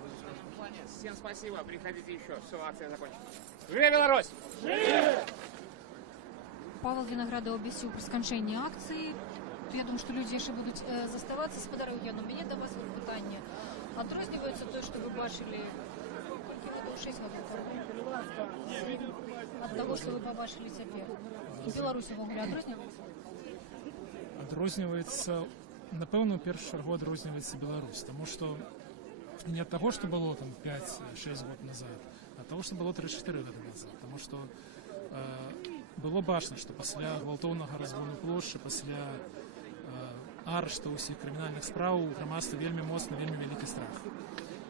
Всем спасибо, приходите еще, все, акция закончена. Живе Беларусь! Живе! Павел Виноградов обіцяв про скончання акції. Я думаю, що люди ще будуть заставатися. Господар Євген, у мене до вас питання. Відрізняється те, що ви бачили, скільки ви було 6 років, від того, що ви побачили тепер? У Білорусі в Оголі відрізняється? Відрізняється, напевно, у першу чергу відрізняється Білорусь, тому що не від того, що було там 5-6 років назад, а від того, що було 3-4 роки назад, тому що было бачна, што пасля гвалтоўнага разгону плошчы, пасля арыштаў усіх крымінальных спраў у грамадстве вельмі моцны, вельмі вялікі страх.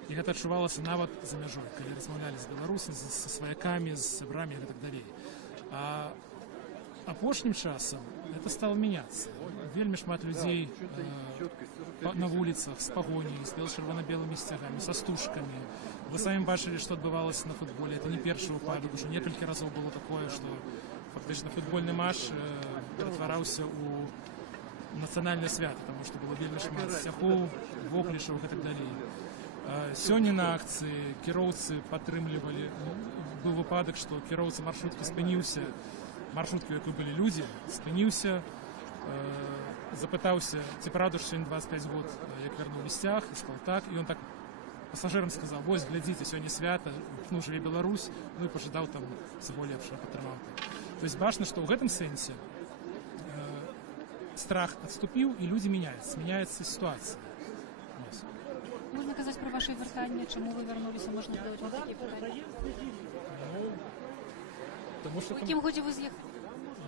І гэта адчувалася нават за мяжой, калі размаўлялі з беларусамі, са сваякамі, з сябрамі і так далей. А апошнім часам это стало меняцца. Вельмі шмат людзей на вуліцах з пагоняй, з чырвона-белымі сцягамі, са стужкамі. Вы самі бачылі, што адбывалася на футболе. Это не першы выпадак, уже некалькі разоў было такое, што фактично футбольный матч ператвараўся у нацыянальнае свята, тому што было вельмі шмат сцягоў, воклічаў і так далей. Сёння на акцыі кіроўцы падтрымлівалі, быў выпадак, што кіроўца маршруткі спыніўся, маршруткі, у якой былі людзі, спыніўся, запытаўся, ці правда, што сёння 25 год, як вярнулі сцяг, і сказаў так, і он так пассажырам сказаў: вось, глядзіце, сёння свята, ну, жыве Беларусь, ну і пажадаў там всего лепшага, падтрымаў. То есть бачна, што ў гэтым сэнсе страх адступіў, і людзі мяняецца сітуацыя. Можна казаць пра вашае вяртанне, чаму вы вярнуліся, можна задаваць вам такі пытанні? Тому що у якім годзе вы з'ехалі?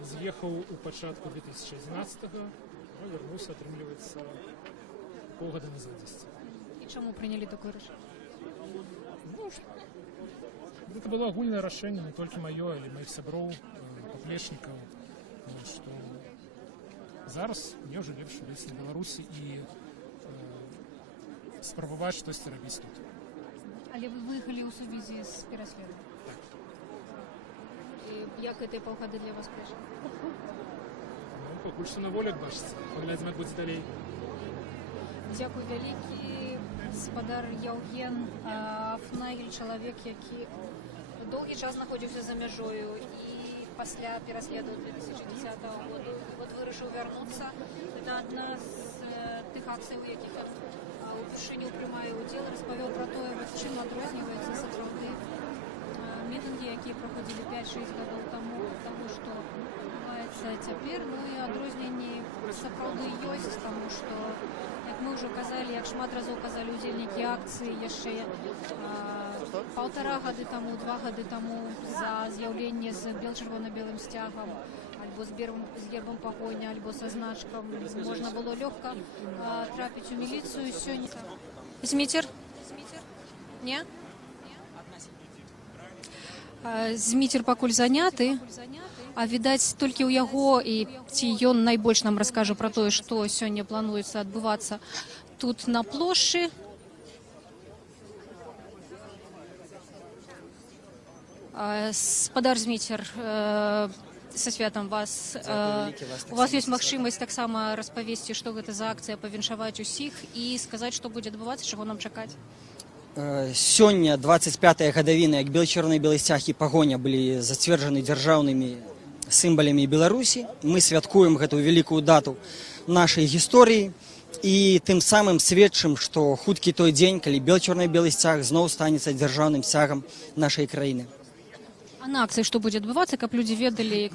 З'ехаў у пачатку 2011-го, а вярнуўся, атрымліваецца, паўгода назад дзесьці. І чаму прынялі такое рашэнне? Ну, это было агульнае рашэнне, не толькі маё, але маіх сяброў, паплечнікаў, што зараз мне ўжо лепш быць на Беларусі і спрабаваць штосьці рабіць тут. Але вы выехалі ў сувязі з пераследаваннем? Так. І як гэтыя паўгады для вас прайшлі? Ну, пакуль што на волю, як бачыце. Паглядзім, як будзе далей. Дзякуй вялікі, гаспадар Евген Афнагель, чалавек, які доўгі час знаходзіўся за мяжою і пасля пераследавання 2010 года вырашыў вярнуцца. Гэта адна з тых акцый, у якіх упершыню прымае ўдзел, распавёў пра тое, чым адрозніваецца сапраўды мітынгі, якія праходзілі 5-6 гадоў таму, таму што бывае цяпер, ну і адрозненні сапраўды ёсць, таму што, як мы ўжо казалі, як шмат разоў казалі удзельнікі акцыі яшчэ 1,5 гады таму, 2 гады таму за з'яўленне з чырвона-белым сцягам, альбо з гербам пагоня, альбо са значкам, можна было лёгка трапіць у міліцыю. Сёння Зміцер? Не? Зміцер пакуль заняты, а відаць толькі ў яго, і ці ён найбольш нам раскажа пра тое, што сёння плануецца адбывацца тут на плошчы. Спадар Зміцер, са святам вас. У вас ёсць магчымасць таксама распавесці, што гэта за акцыя, павіншаваць усіх і сказаць, што будзе адбывацца, чаго нам чакаць. Сёння 25-я гадавіна, як чырвона-белы сцяг і пагоня былі зацверджаны дзяржаўнымі сімвалямі Беларусі. Мы святкуем гэтую вялікую дату нашай гісторыі і тым самым сведчым, што хуткі той дзень, калі чырвона-белы сцяг зноў станецца дзяржаўным сцягам нашай краіны. А на акцыі што будзе адбывацца, каб людзі ведалі?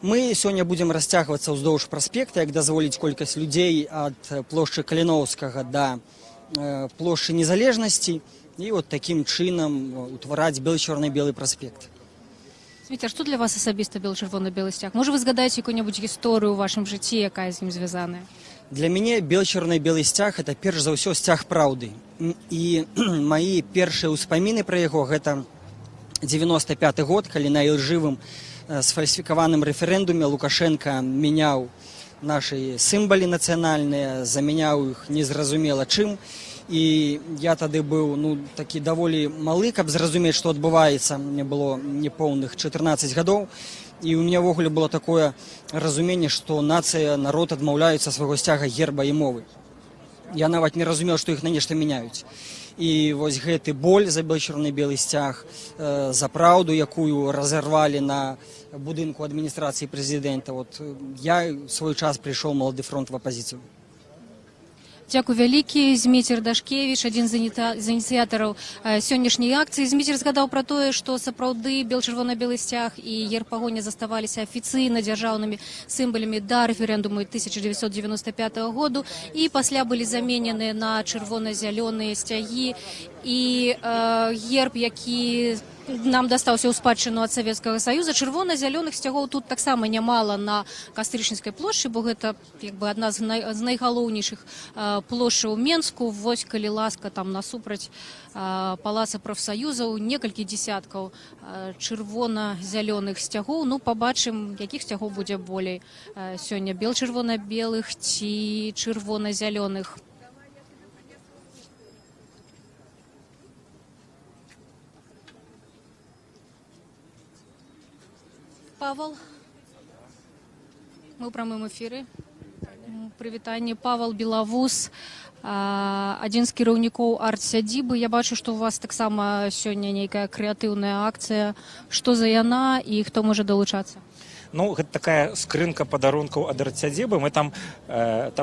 Мы сёння будзем расцягвацца ўздоўж праспекта, як дазволіць колькасць людзей ад плошчы Каліноўскага да плошчы Незалежнасці і вот такім чынам утвараць чырвона-белы праспект. Зміцер, што для вас асабіста чырвона-белы сцяг? Можа, вы згадаеце якую-небудзь гісторыю ў вашым жыцці, якая з ім звязаная? Для мяне чырвона-белы сцяг это перш за ўсё сцяг праўды. І маі першыя ўспаміны пра яго гэта 95-й год, калі на ілжывым сфальсіфікаваным рэферэндуме Лукашенко мяняў нашы сімвалы нацыянальныя, заменяў іх незразумела чым. І я тады быў такі даволі малы, каб зразумець, што адбываецца. Мне было непоўных 14 гадоў. І ў мяне ўвогуле было такое разуменне, што нацыя, народ адмаўляюцца свайго сцяга, герба і мовы. Я нават не разумеў, што іх на нешта мяняюць. І вось гэты боль за чырвона-белы сцяг, за праўду, якую разарвалі на будынку адміністрацыі прэзідэнта. Я ў свой час прыйшоў малады фронт в апазіцыю. Дзякуй вялікі. Зміцер Дашкевіч, адзін з ініцыятараў сённяшняй акцыі. Зміцер згадаў пра тое, што сапраўды чырвона-белы сцяг і герб пагоня заставаліся афіцыйна дзяржаўнымі сімвалямі да рэферэндуму 1995 году і пасля былі заменены на чырвона-зялёныя сцягі і герб, які нам дастаўся ў спадчыну ад Савецкага Саюза. Чырвона-зялёных сцягоў тут таксама нямала на Кастрычніцкай плошчы, бо гэта адна з найгалоўнейшых плошчаў у Менску. Вось, калі ласка, там насупраць палаца прафсаюзаў некалькі дзесяткаў чырвона-зялёных сцягоў. Пабачым, якіх сцягоў будзе болей сёння, чырвона-белых ці чырвона-зялёных. Павал, мы ў прамым эфіры. Прывітанне. Павал Белавуз, адзін з кіраўнікоў арт-сядзібы. Я бачу, што у вас таксама сёння нейкая крэатыўная акцыя. Што за яна і хто можа далучацца? Гэта такая скрынка падарункаў ад арт-сядзібы. Мы там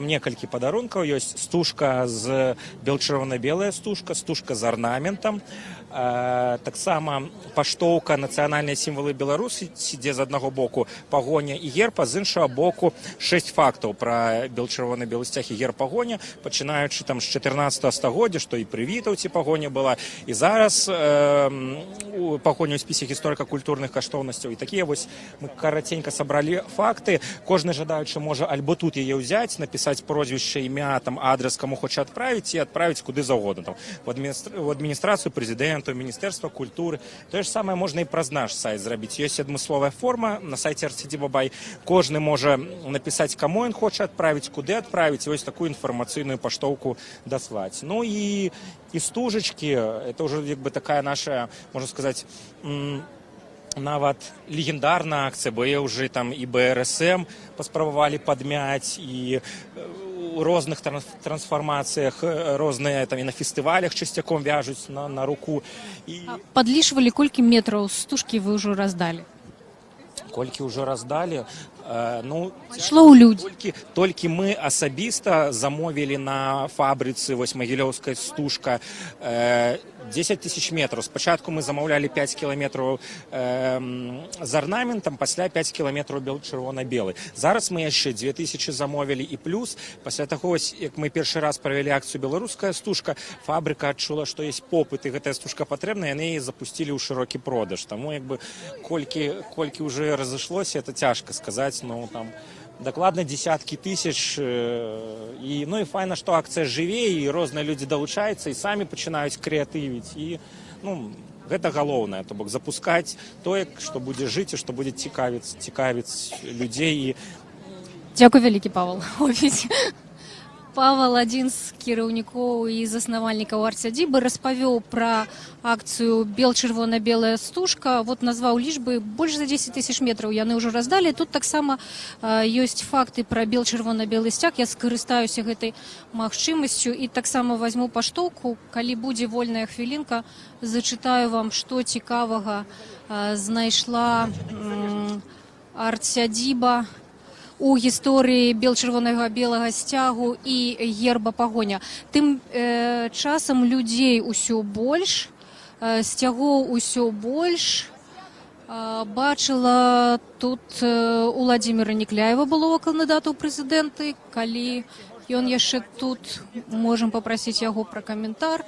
некалькі падарункаў ёсць. Стужка з чырвона-белая стужка з арнаментам. Таксама паштоўка нацыянальныя сімвалы Беларусі, дзе з аднаго боку пагоня і герб, а з іншага боку 6 фактаў пра чырвона-белы сцяг і герб пагоня, пачынаючы з 14 стагоддзя, што і пры Вітаўці пагоня была, і зараз пагоня ў спісе гісторыка-культурных каштоўнасцяў. І такія вось мы караценька сабралі факты. Кожны жадаючы можа альбо тут яе ўзяць, напісаць прозвішча, імя, адрес, каму хоча адправіць, і адправіць куды заўгодна. У адміністрацыю прэзідэнта, Міністэрства культуры. Тое ж самае можна і праз наш сайт зрабіць. Ёсць адмысловая форма на сайце арт-сядзібы Бай. Кожны можа напісаць, каму ён хоча адправіць, куды адправіць, вось такую інфармацыйную паштоўку даслаць. І стужачкі, это ўжо такая наша, можна сказаць, нават легендарная акцыя, бо я ўжо там і БРСМ паспрабавалі падмяць, і у розных трансфармацыях розныя і на фестывалях часцяком вяжуць на руку. Падлічвалі, колькі метраў стужкі вы ўжо раздалі? Колькі ўжо раздалі? Ну, Пайшло ў людзі. толькі мы асабіста замовілі на фабрыцы вось магілёўская стужка 10 тысяч метров. Спачатку мы замаўлялі 5 кіламетраў з арнаментам, пасля 5 кіламетраў чырвона-белы. Зараз мы яшчэ 2000 замовілі, і плюс пасля таго, як мы першы раз правялі акцыю беларуская стужка, фабрыка адчула, што ёсць попыт і гэтая стужка патрэбна, яны яе запусцілі ў шырокі продаж. Таму як бы колькі ўжо разышлося, это цяжка сказаць, ну там дакладна десяткі тысяч, і ну і файна, што акцыя жыве і розныя людзі далучаюцца і самі пачынаюць крэатывіць, і ну гэта галоўнае, то бок запускаць тое, што будзе жыць і што будзе цікавіць людзей. Дзякуй вялікі, Павал. Павал, адзін з кіраўнікоў і заснавальнікаў арт-сядзібы, распавёў пра акцыю «Бел-чырвона-белая стужка». Вот назваў лічбы, больш за 10 тысяч метраў яны ўжо раздалі. Тут таксама ёсць факты пра бел-чырвона-белы сцяг. Я скарыстаюся гэтай магчымасцю і таксама возьму паштоўку. Калі будзе вольная хвілінка, зачытаю вам, што цікавага знайшла арт-сядзіба у гісторыі бел-чырвонага белага сцягу і герба пагоня. Тым часам людзей усё больш, сцягоў усё больш. Бачыла тут Уладзіміра Некляева, былога кандыдата ў прэзідэнты. Калі ён яшчэ тут, можам папрасіць яго пра каментар.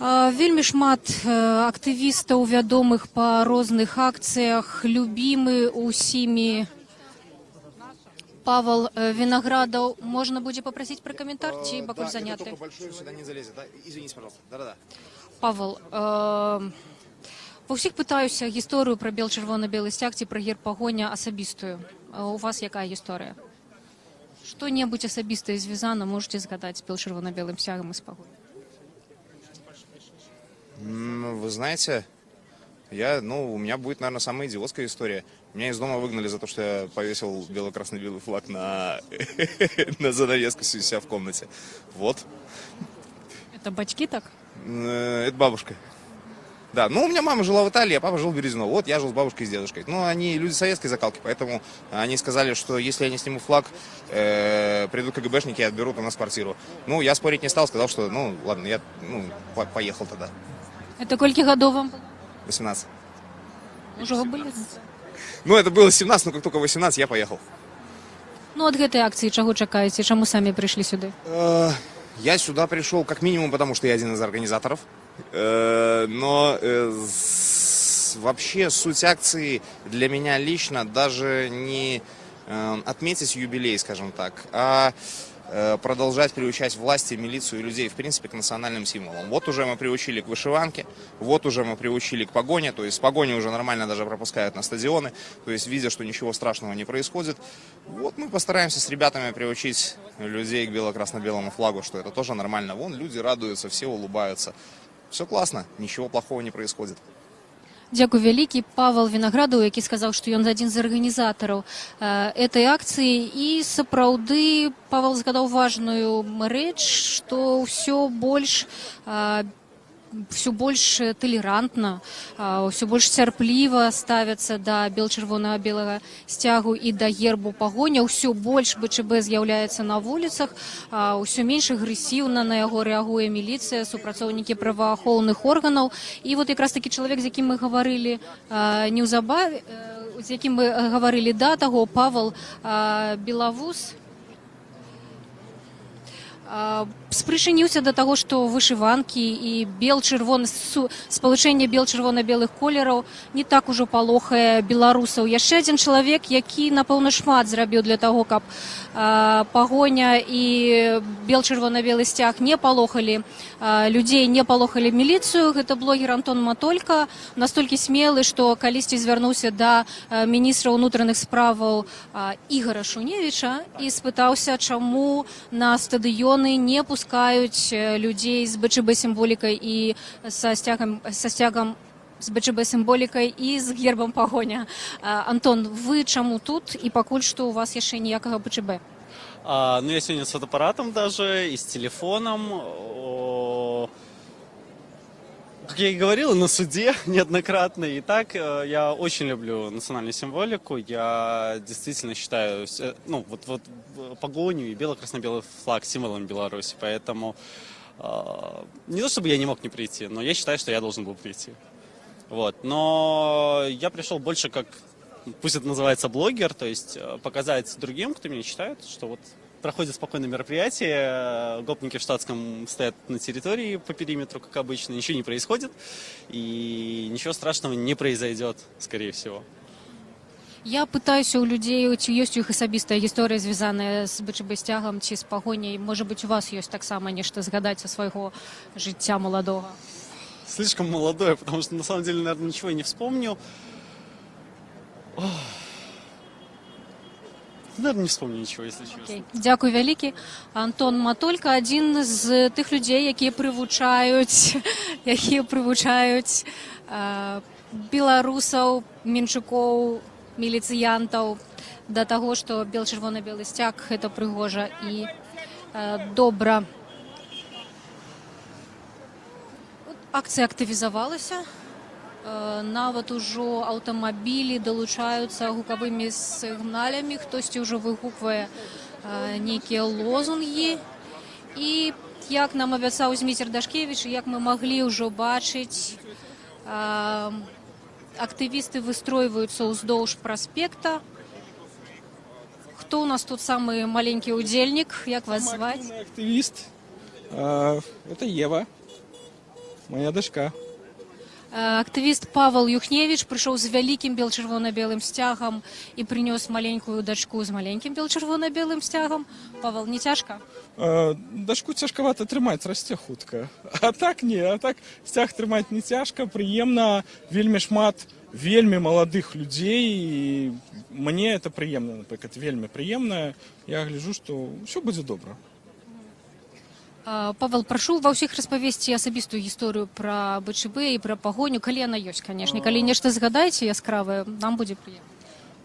Вельмі шмат актывістаў, вядомых па розных акцыях, любімы усімі. Павел Виноградов, можно будет попросить про комментарий, чи бакуль заняты? Только большой сюда не залезет, да? Извините, пожалуйста. Да-да-да. Павел, ва ўсіх пытаюся гісторыю пра бел-чырвона-белы сцяг ці пра герб пагоня асабістую. У вас якая гісторыя? Што-небудзь асабістае звязана можете згадаць з бел-чырвона-белым сцягам і з пагонем? Вы знаете, у меня будет, наверное, самая идиотская история. Меня из дома выгнали за то, что я повесил бело-красно-белый флаг на занавеску у себя в комнате. Вот. Это батьки так? Это бабушка. Да, у меня мама жила в Италии, а папа жил в Березино. Вот я жил с бабушкой и с дедушкой. Они люди советской закалки, поэтому они сказали, что если я не сниму флаг, придут КГБшники и отберут у нас квартиру. Я спорить не стал, сказал, что, ладно, я поехал тогда. Это колькі гадоў вам? 18. Уже вы были? Это было 17, но как только 18, я поехал. От гэтай акцыі чаго чакаеце? Чаму самі прыйшлі сюды? Я сюда пришел как минимум, потому что я один из организаторов. Но вообще суть акции для меня лично даже не отметить юбилей, скажем так, а продолжать приучать власти, милицию и людей, в принципе, к национальным символам. Вот уже мы приучили к вышиванке, вот уже мы приучили к погоне, то есть погони уже нормально даже пропускают на стадионы, то есть видя, что ничего страшного не происходит. Вот мы постараемся с ребятами приучить людей к бело-красно-белому флагу, что это тоже нормально. Вон люди радуются, все улыбаются. Все классно, ничего плохого не происходит. Дзякуй вялікі. Павел Виноградов, які сказаў, што ён адзін з арганізатараў этой акцыі. І сапраўды Павел згадаў важную рэч, што ўсё больш толерантна, ўсё больш цярпліва ставяцца да бел-чырвона-белага сцягу і да гербу пагоня, ўсё больш БЧБ з'яўляецца на вуліцах, ўсё менш агрэсіўна на яго рэагуе міліцыя, супрацоўнікі праваахоўных органаў. І вот якраз такі чалавек, з якім мы гаварылі неўзабаве, з якім мы гаварылі да таго, Павел Белавус, спрычыніўся да таго, што вышыванкі і спалучэнне бел-чырвона-белых колераў не так ужо палохае беларусаў. Яшчэ адзін чалавек, які, напэўна, шмат зрабіў для таго, каб пагоня і бел-чырвона-белы сцяг не палохалі людзей, не палохалі міліцыю. Гэта блогер Антон Матолька, настолькі смелы, што калісьці звярнуўся да міністра ўнутраных справаў Ігора Шуневіча і спытаўся, чаму на стадыёны не пускаюць людзей з БЧБ-сімволікай і са сцягам з БЧБ-сімволікай і з гербам пагоня. Антон, вы чаму тут і пакуль што у вас яшчэ ніякага БЧБ? Я сегодня с фотоаппаратом даже и с телефоном. Как я и говорил, на суде неоднократно. И так я очень люблю национальную символику. Я действительно считаю, ну, вот погоню и бело-красно-белый флаг символом Беларуси. Поэтому не то чтобы я не мог не прийти, но я считаю, что я должен был прийти. Вот. Но я пришел больше как, пусть это называется блогер, то есть показать другим, кто меня читает, что вот проходит спокойное мероприятие, гопники в штатском стоят на территории по периметру, как обычно, ничего не происходит, и ничего страшного не произойдет, скорее всего. Я пытаюся у людей, ці ёсць у іх асабістая гісторыя, звязаная з БЧБ-сцягам ці з пагоняй. Можа быць, у вас ёсць таксама нешта згадаць са свайго жыцця маладога? Слишком молодое, потому что на самом деле, наверное, ничего и не вспомню. Наверное, не вспомню ничего, если честно. Okay. Дякую вялікі. Антон Матолька, адзін з тых людзей, якія прывучаюць беларусаў, менчукоў, міліцыянтаў да таго, што бел-чырвона-белы сцяг гэта прыгожа і добра. Акцыя актывізавалася. Нават ужо аўтамабілі далучаюцца гукавымі сігналямі, хтосьці ўжо выгуквае нейкія лозунгі. І як нам абяцаў Зміцер Дашкевіч, як мы маглі ўжо бачыць, актывісты выстройваюцца ўздоўж праспекта. Хто у нас тут самы маленькі удзельнік? Як вас зваць? Активист. Это Ева, моя дочка. Актывіст Павел Юхневіч прыйшоў з вялікім бел-чырвона-белым сцягам і прынёс маленькую дачку з маленькім бел-чырвона-белым сцягам. Павел, не цяжка? Дачку цяжкавата трымаць, расце хутка. А так не, а так сцяг трымаць не цяжка, прыемна, вельмі шмат вельмі маладых людзей, і мне это прыемна, напрыклад, вельмі прыемна. Я гляджу, што ўсё будзе добра. Павел, прашу ва ўсіх распавесці асабістую гісторыю пра БЧБ і пра пагоню, калі яна ёсць, канешне. Калі нешта згадаеце яскравае, нам будзе прыемна.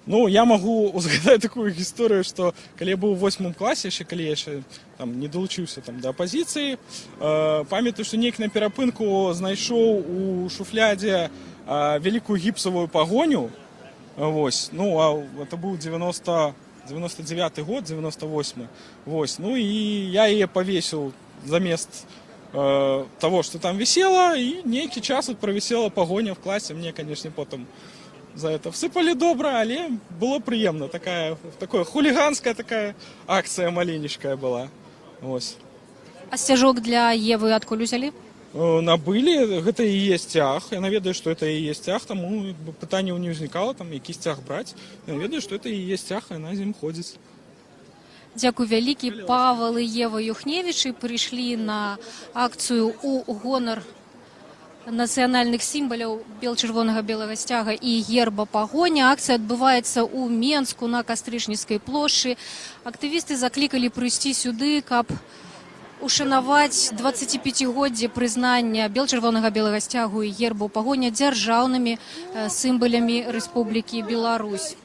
Ну, я магу згадаць такую гісторыю, што калі я быў у 8 класе, яшчэ калі я яшчэ там не далучыўся там да апазіцыі, памятаю, што неяк на перапынку знайшоў у шуфлядзе вялікую гіпсавую пагоню. Вось, ну, а это быў 99 год, 98. Вось, ну, і я яе павесіў замест того, что там висело, и некий час провисела погоня в классе. Мне, конечно, потом за это всыпали добро, але было приемно. Такая хулиганская такая акция маленечкая была. Вось. А сцяжок для Евы адкуль узялі? Набылі, гэта і є сцяг. Я ведаю, што это і є сцяг, таму пытанняў не ўзнікала, там які сцяг браць. Я ведаю, што это і є сцяг, і яна з ім ходзіць. Дякую вялікі. Павел і Ева Юхневічы прыйшлі на акцыю ў гонар нацыянальных сімваляў бел-чырвонага белага сцяга і герба пагоня. Акцыя адбываецца ў Менску на Кастрычніцкай плошчы. Актывісты заклікалі прыйсці сюды, каб ушанаваць 25-годдзе прызнання бел-чырвонага белага сцягу і гербу пагоня дзяржаўнымі сімвалямі Рэспублікі Беларусь.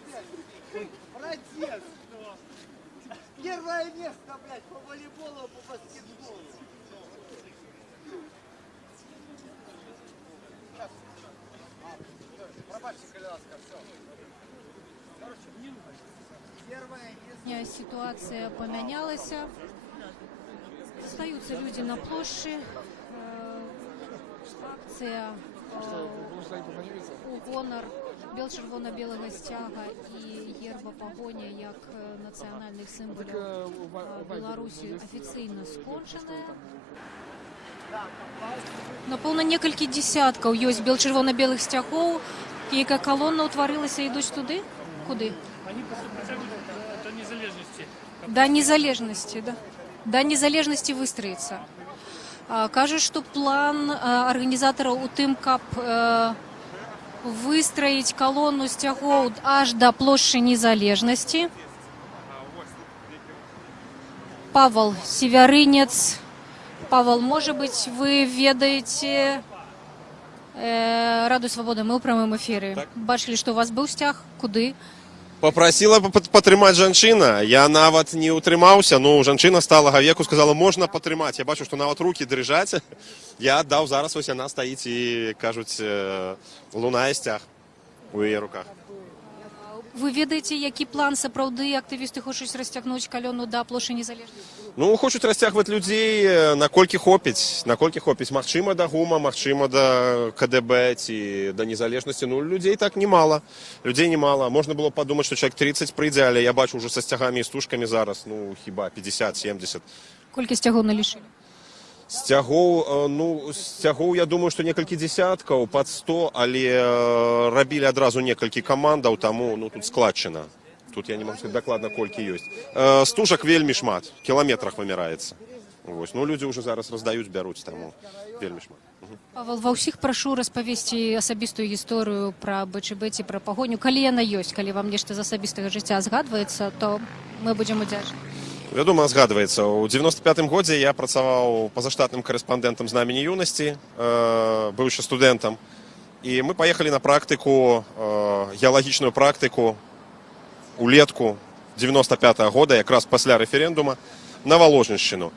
Первое место, блядь, по волейболу, по баскетболу. Ситуация поменялась. Остаются люди на площади. Акция у гонор бел-чырвона-белага сцяга і герба пагоня як нацыянальных сімвалів Беларусі афіцыйна скончаная. Напэўна, некалькі дзесяткаў ёсць бел-чырвона-белых сцягоў, якая калона ўтварылася і ідуць туды? Куды? До незалежности. До незалежности, да. До незалежности выстроиться. Кажуть, что план организаторов у тым, каб выстроить колонну сцягоў аж до площади Незалежности. Павел Северинец. Павел, может быть, вы ведаете Раду Свободы, мы ў прямым эфире. Так. Бачили, что у вас был сцяг? Куды? Попросила патрымаць жанчына. Я нават не утрымаўся, но жанчына сталага веку сказала, можна патрымаць. Я бачу, што нават рукі дрыжаць. Я аддаў, зараз вось яна стаіць і, кажуць, лунае сцяг у яе руках. Вы ведаеце, які план сапраўды актывісты хочуць расцягнуць калёну да плошчы Незалежнасці? Ну, хочуць расцягваць людзей, наколькі хопіць. Магчыма, да ГУМа, магчыма, да КДБ ці да Незалежнасці. Ну, людзей так немало. Людзей немало. Можна было падумаць, што чалавек 30 прыйдзе, але я бачу ўжо са сцягамі і стужкамі зараз, ну, хіба 50-70. Колькі сцягоў налічылі? Сцягоў, я думаю, што некалькі дзесяткаў, пад 100, але рабілі адразу некалькі камандаў, таму тут складчына. Тут я не могу сказать дакладна, колькі ёсць. Стужак вельмі шмат, кіламетрах вымяраецца. Людзі ўжо зараз раздаюць, бяруць, таму вельмі шмат. Павел, ва ўсіх прашу распавесці асабістую гісторыю пра БЧБ ці пра пагоню. Калі яна ёсць, калі вам нешта з асабістага жыцця згадваецца, то мы будзем удзячны. Вядома, згадваецца. У 95-м годзе я працаваў пазаштатным карэспандэнтам знамені юнасці, быў яшчэ студэнтам. І мы паехалі на практыку, геалагічную практыку улетку 95-го года, якраз пасля рэферэндума, на Валожнішчыну.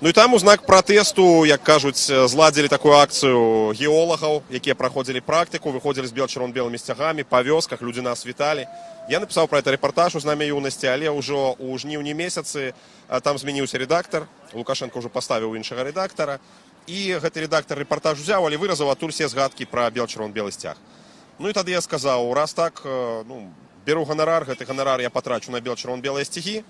Ну і там у знак пратэсту, як кажуць, зладзілі такую акцыю геолагаў, якія праходзілі практыку, выходзілі з чырвона-белымі сцягамі, па вёсках, людзі нас віталі. Я напісаў пра гэта рэпартаж у знамя юнасці, але ўжо ў жніўні месяцы там змяніўся рэдактар, Лукашенко ўжо паставіў іншага рэдактара, і гэты рэдактар рэпартаж узяў, але выразаў адтуль усе згадкі пра чырвона-белы сцяг. Ну і тады я сказаў, раз так, беру ганарар, гэты ганарар я патрачу на чырвона-белыя сцягі,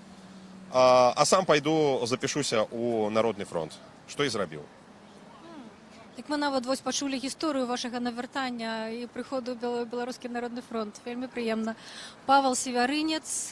а сам пайду запішуся ў Народны фронт, што і зрабіў. Так мы нават вось пачулі гісторыю вашага навяртання і прыходу ў Беларускі народны фронт. Вельмі прыемна. Павел Севярынец.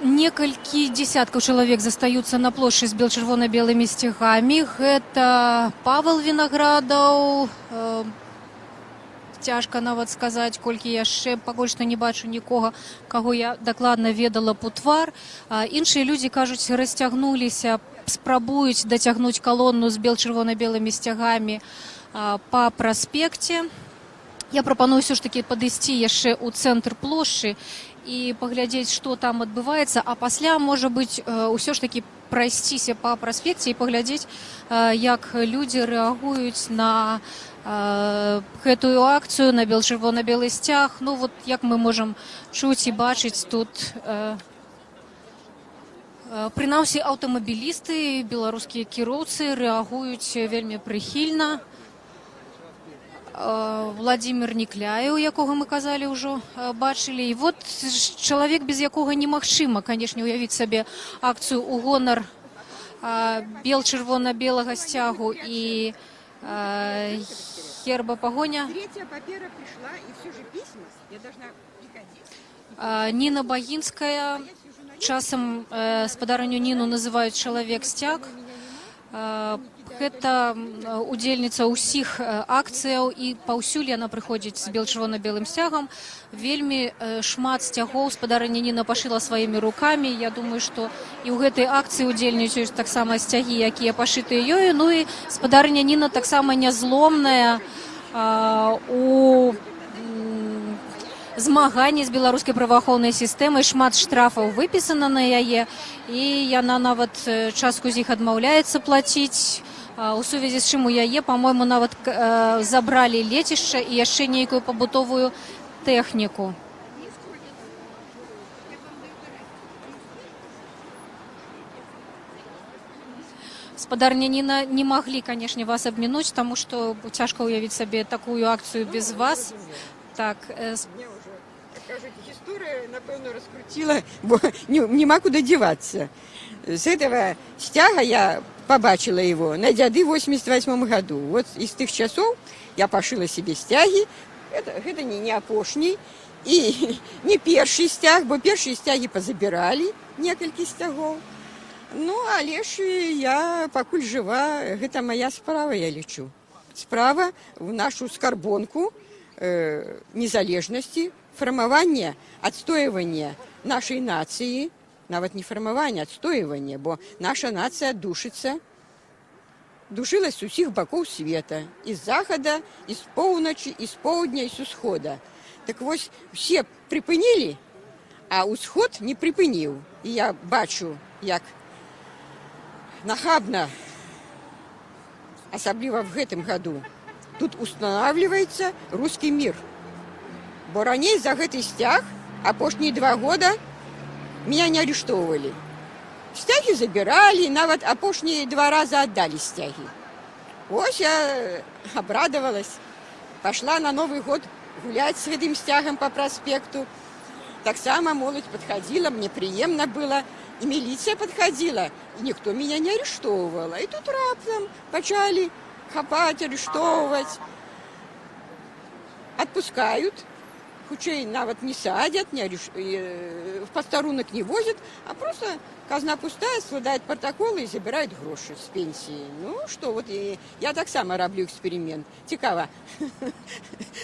Некалькі дзесяткаў чалавек застаюцца на плошчы з чырвона-белымі сцягамі. Гэта Павел Вінаградаў. Цяжка нават сказаць, колькі яшчэ, пакуль што не бачу нікога, каго я дакладна ведала по твар. Іншыя людзі, кажуць, расцягнуліся, спрабуюць дацягнуць калону з чырвона-белымі сцягамі па праспекце. Я прапаную ўсё ж такі падысці яшчэ ў цэнтр плошчы і паглядзець, што там адбываецца, а пасля, можа быць, ўсё ж такі прайсціся па праспекце і паглядзець, як людзі рэагуюць на гэтую акцыю, на чырвона-белы сцяг. Ну, вот як мы можам чуць і бачыць тут, прынамсі, аўтамабілісты, беларускія кіроўцы рэагуюць вельмі прыхільна. Владимир Некляев, якога мы казалі ўжо бачылі. І вот чалавек, без якога немагчыма, канешне, уявіць сабе акцыю ў гонар чырвона-белага сцягу і герба пагоня. Третья папера пришла, и все же письма, я должна приходить. Ніна Багінская, часам спадарню Ніну называюць чалавек-сцяг. Гэта удзельніца ўсіх акцыяў, і паўсюль яна прыходзіць з чырвона-белым сцягам. Вельмі шмат сцягоў спадарня Ніна пашыла сваімі рукамі. Я думаю, што і ў гэтай акцыі удзельнічаюць таксама сцягі, якія пашытыя ёю. Ну і спадарня Ніна таксама нязломная у змаганні з беларускай праваахоўнай сістэмай. Шмат штрафаў выпісана на яе, і яна нават частку з іх адмаўляецца плаціць. У сувязі з чым у яе, па-мойму, нават забралі лецішча і яшчэ нейкую пабутовую тэхніку. спадарня Ніна, не могли, конечно, вас обминуть, потому что тяжко уявить себе такую акцию без вас. Так, Кажуть, історія, напевно, розкрутила, бо нема куди діватися. З этого стяга я побачила его на дяды в 88 году. Вот из тех часов я пошила себе стяги. Это не опошний и не перший стяг, бо першие стяги позабирали некалькі стягов. Ну, але ж я пакуль жива, гэта моя справа, я лічу. Справа в нашу скарбонку незалежнасці, фармаванне, адстойванне нашай нацыі, нават не фармаванне, адстойванне, бо наша нацыя душыцца, душылась з усіх бакоў света, і з захада, і з поўначы, і з поўдня, і з усхода. Так вось, все прыпынілі, а ўсход не прыпыніў. І я бачу, як нахабна, асабліва в гэтым году, тут устанавливается русский мир. Бо раней за гэты стяг апошнія 2 года меня не арыштоўвалі. Стяги забирали, нават апошние 2 раза отдали стяги. Ось я обрадовалась. Пошла на Новый год гулять с святым стягом по проспекту. Так само молодь подходила, мне приемно было. И милиция подходила, и никто меня не арыштовывал. И тут раптом почали хапать, арыштовывать. Отпускают. Хутчэй нават не садят, в постарунок не возят, а просто казна пустая, складает протоколы и забирает гроши с пенсии. Ну что, вот я так само роблю эксперимент. Цікаво,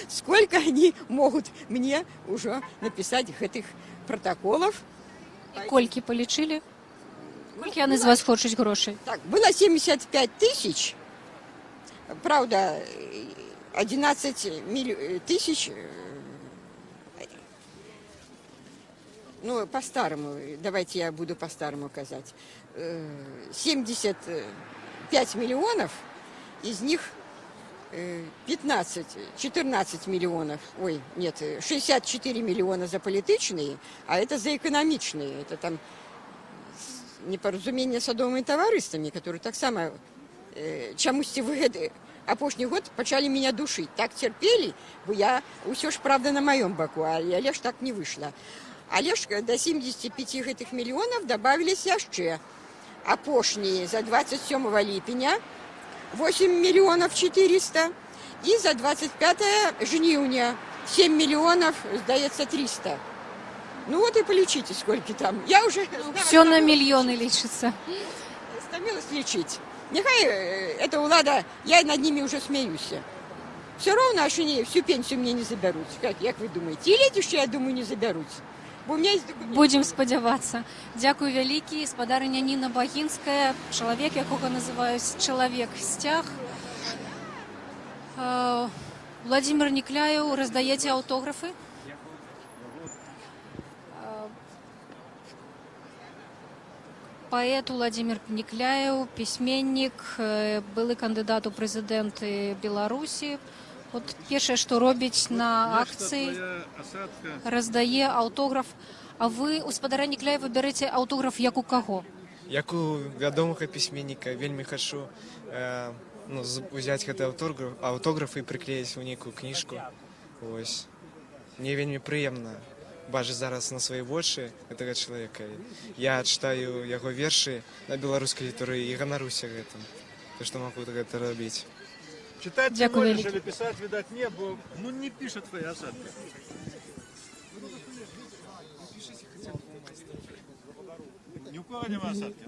сколько они могут мне уже написать этих протоколов. колькі полічили? Колькі яны з вас хочуць грошай? Так, было 75 тысяч. Правда, 11 тысяч. Ну, по-старому, давайте я буду по-старому казать. 75 миллионов, из них 14 миллионов, 64 миллиона за політичные, а это за экономичные. Это там непоразумение с садовыми товариствами, которые так само чамусьці вы апошні год почали меня душить. Так терпели, бо я усё ж правда на моем боку, але ж так не вышло. Але ж до 75 гэтых мільёнаў добавились яшчэ апошние за 27 ліпеня 8 миллионов 400 и за 25 жніўня 7 миллионов, здаецца, 300. Ну вот и полечите, сколько там. Я уже... Все на миллионы лечится. Стомилась лечить. Нехай эта улада, я над ними уже смеюсь. Все равно, аж они всю пенсию мне не заберут. Как вы думаете? И летище, я думаю, не заберут. Будем спадзявацца. Дзякуй вялікі, спадарыня Ніна Багінская, чалавек, якога называюць чалавек-сцяг. Владимир Никляев, раздаеце аўтографы? Паэт Владимир Никляев, пісьменнік, былы кандыдат у прэзідэнты Беларусі. Вот першае, што робіць на акцыі, раздае аўтограф. А вы у спадара Никляева бярэце аўтограф як у каго? Як у вядомага пісьменніка. Вельмі хачу узяць гэты аўтограф і прыклеіць у нейкую кніжку. Ось. Мне вельмі прыемна бачыць зараз на свае вочы гэтага чалавека. Я чытаю яго вершы на беларускай літаратуры і ганаруся гэтым, што магу гэта рабіць. Читать не можешь или писать, видать, не, бо не пишет твои осадки. Ни у кого нема осадки.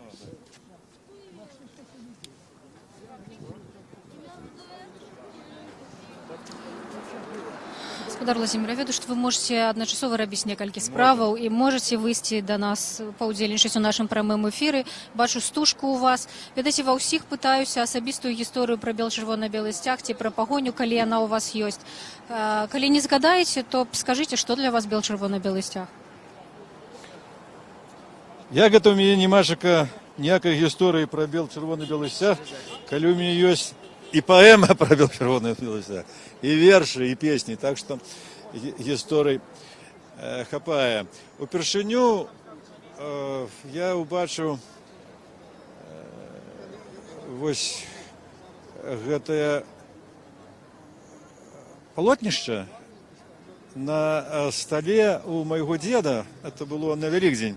Спадар Владимир, я ведаю, што вы можете адначасова рабіць некалькі справаў і можете выйсці да нас, паўдзельнічаць у нашым прамым эфіры. Бачу стужку у вас. Ведаеце, ва ўсіх пытаюся асабістую гісторыю пра бел-чырвона-белы сцяг ці пра пагоню, калі яна у вас ёсць. Калі не згадаеце, то скажыце, што для вас бел-чырвона-белы сцяг? Як гэта ў мяне немашака ніякай гісторыі пра бел-чырвона-белы сцяг, калі ў мяне ёсць и поэма про бел-чырвона-белы сцяг, и верши, и песни, так что гісторый хапае. Упершыню я убачыў вось гэтае палотнішча на столе у майго деда, это было на Великдень.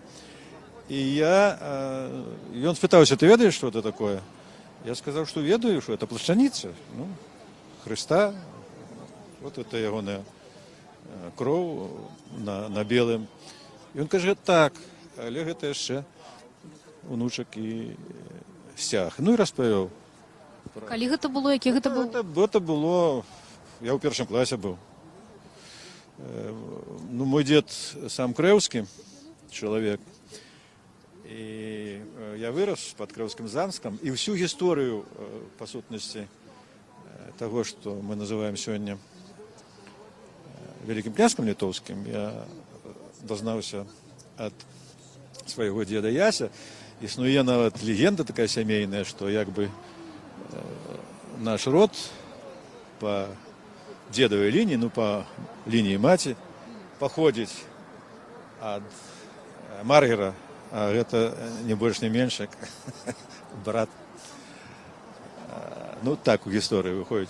И он спытаўся: ты ведаешь, что это такое? Я сказал, что ведаю, что это плашчаніца, ну, Христа, вот это ягоная кроў на белым. И он кажа: так, але гэта яшчэ унучак і сцяг. Ну і распавёў. Калі гэта было, які гэта быў? Это было, я ў першым класе быў. Ну, мой дед сам крэўскі чалавек. И я вырос под Крывским Замском, и всю историю, по сутности, того, что мы называем сегодня Великим князьком литовским, я дознался от своего деда Яся. Існуе нават легенда такая сямейная, что якби наш род по дедовой линии, ну по линии мати, походит от Маргера, а это не больше, не меньше, брат. Ну, так у истории выходит.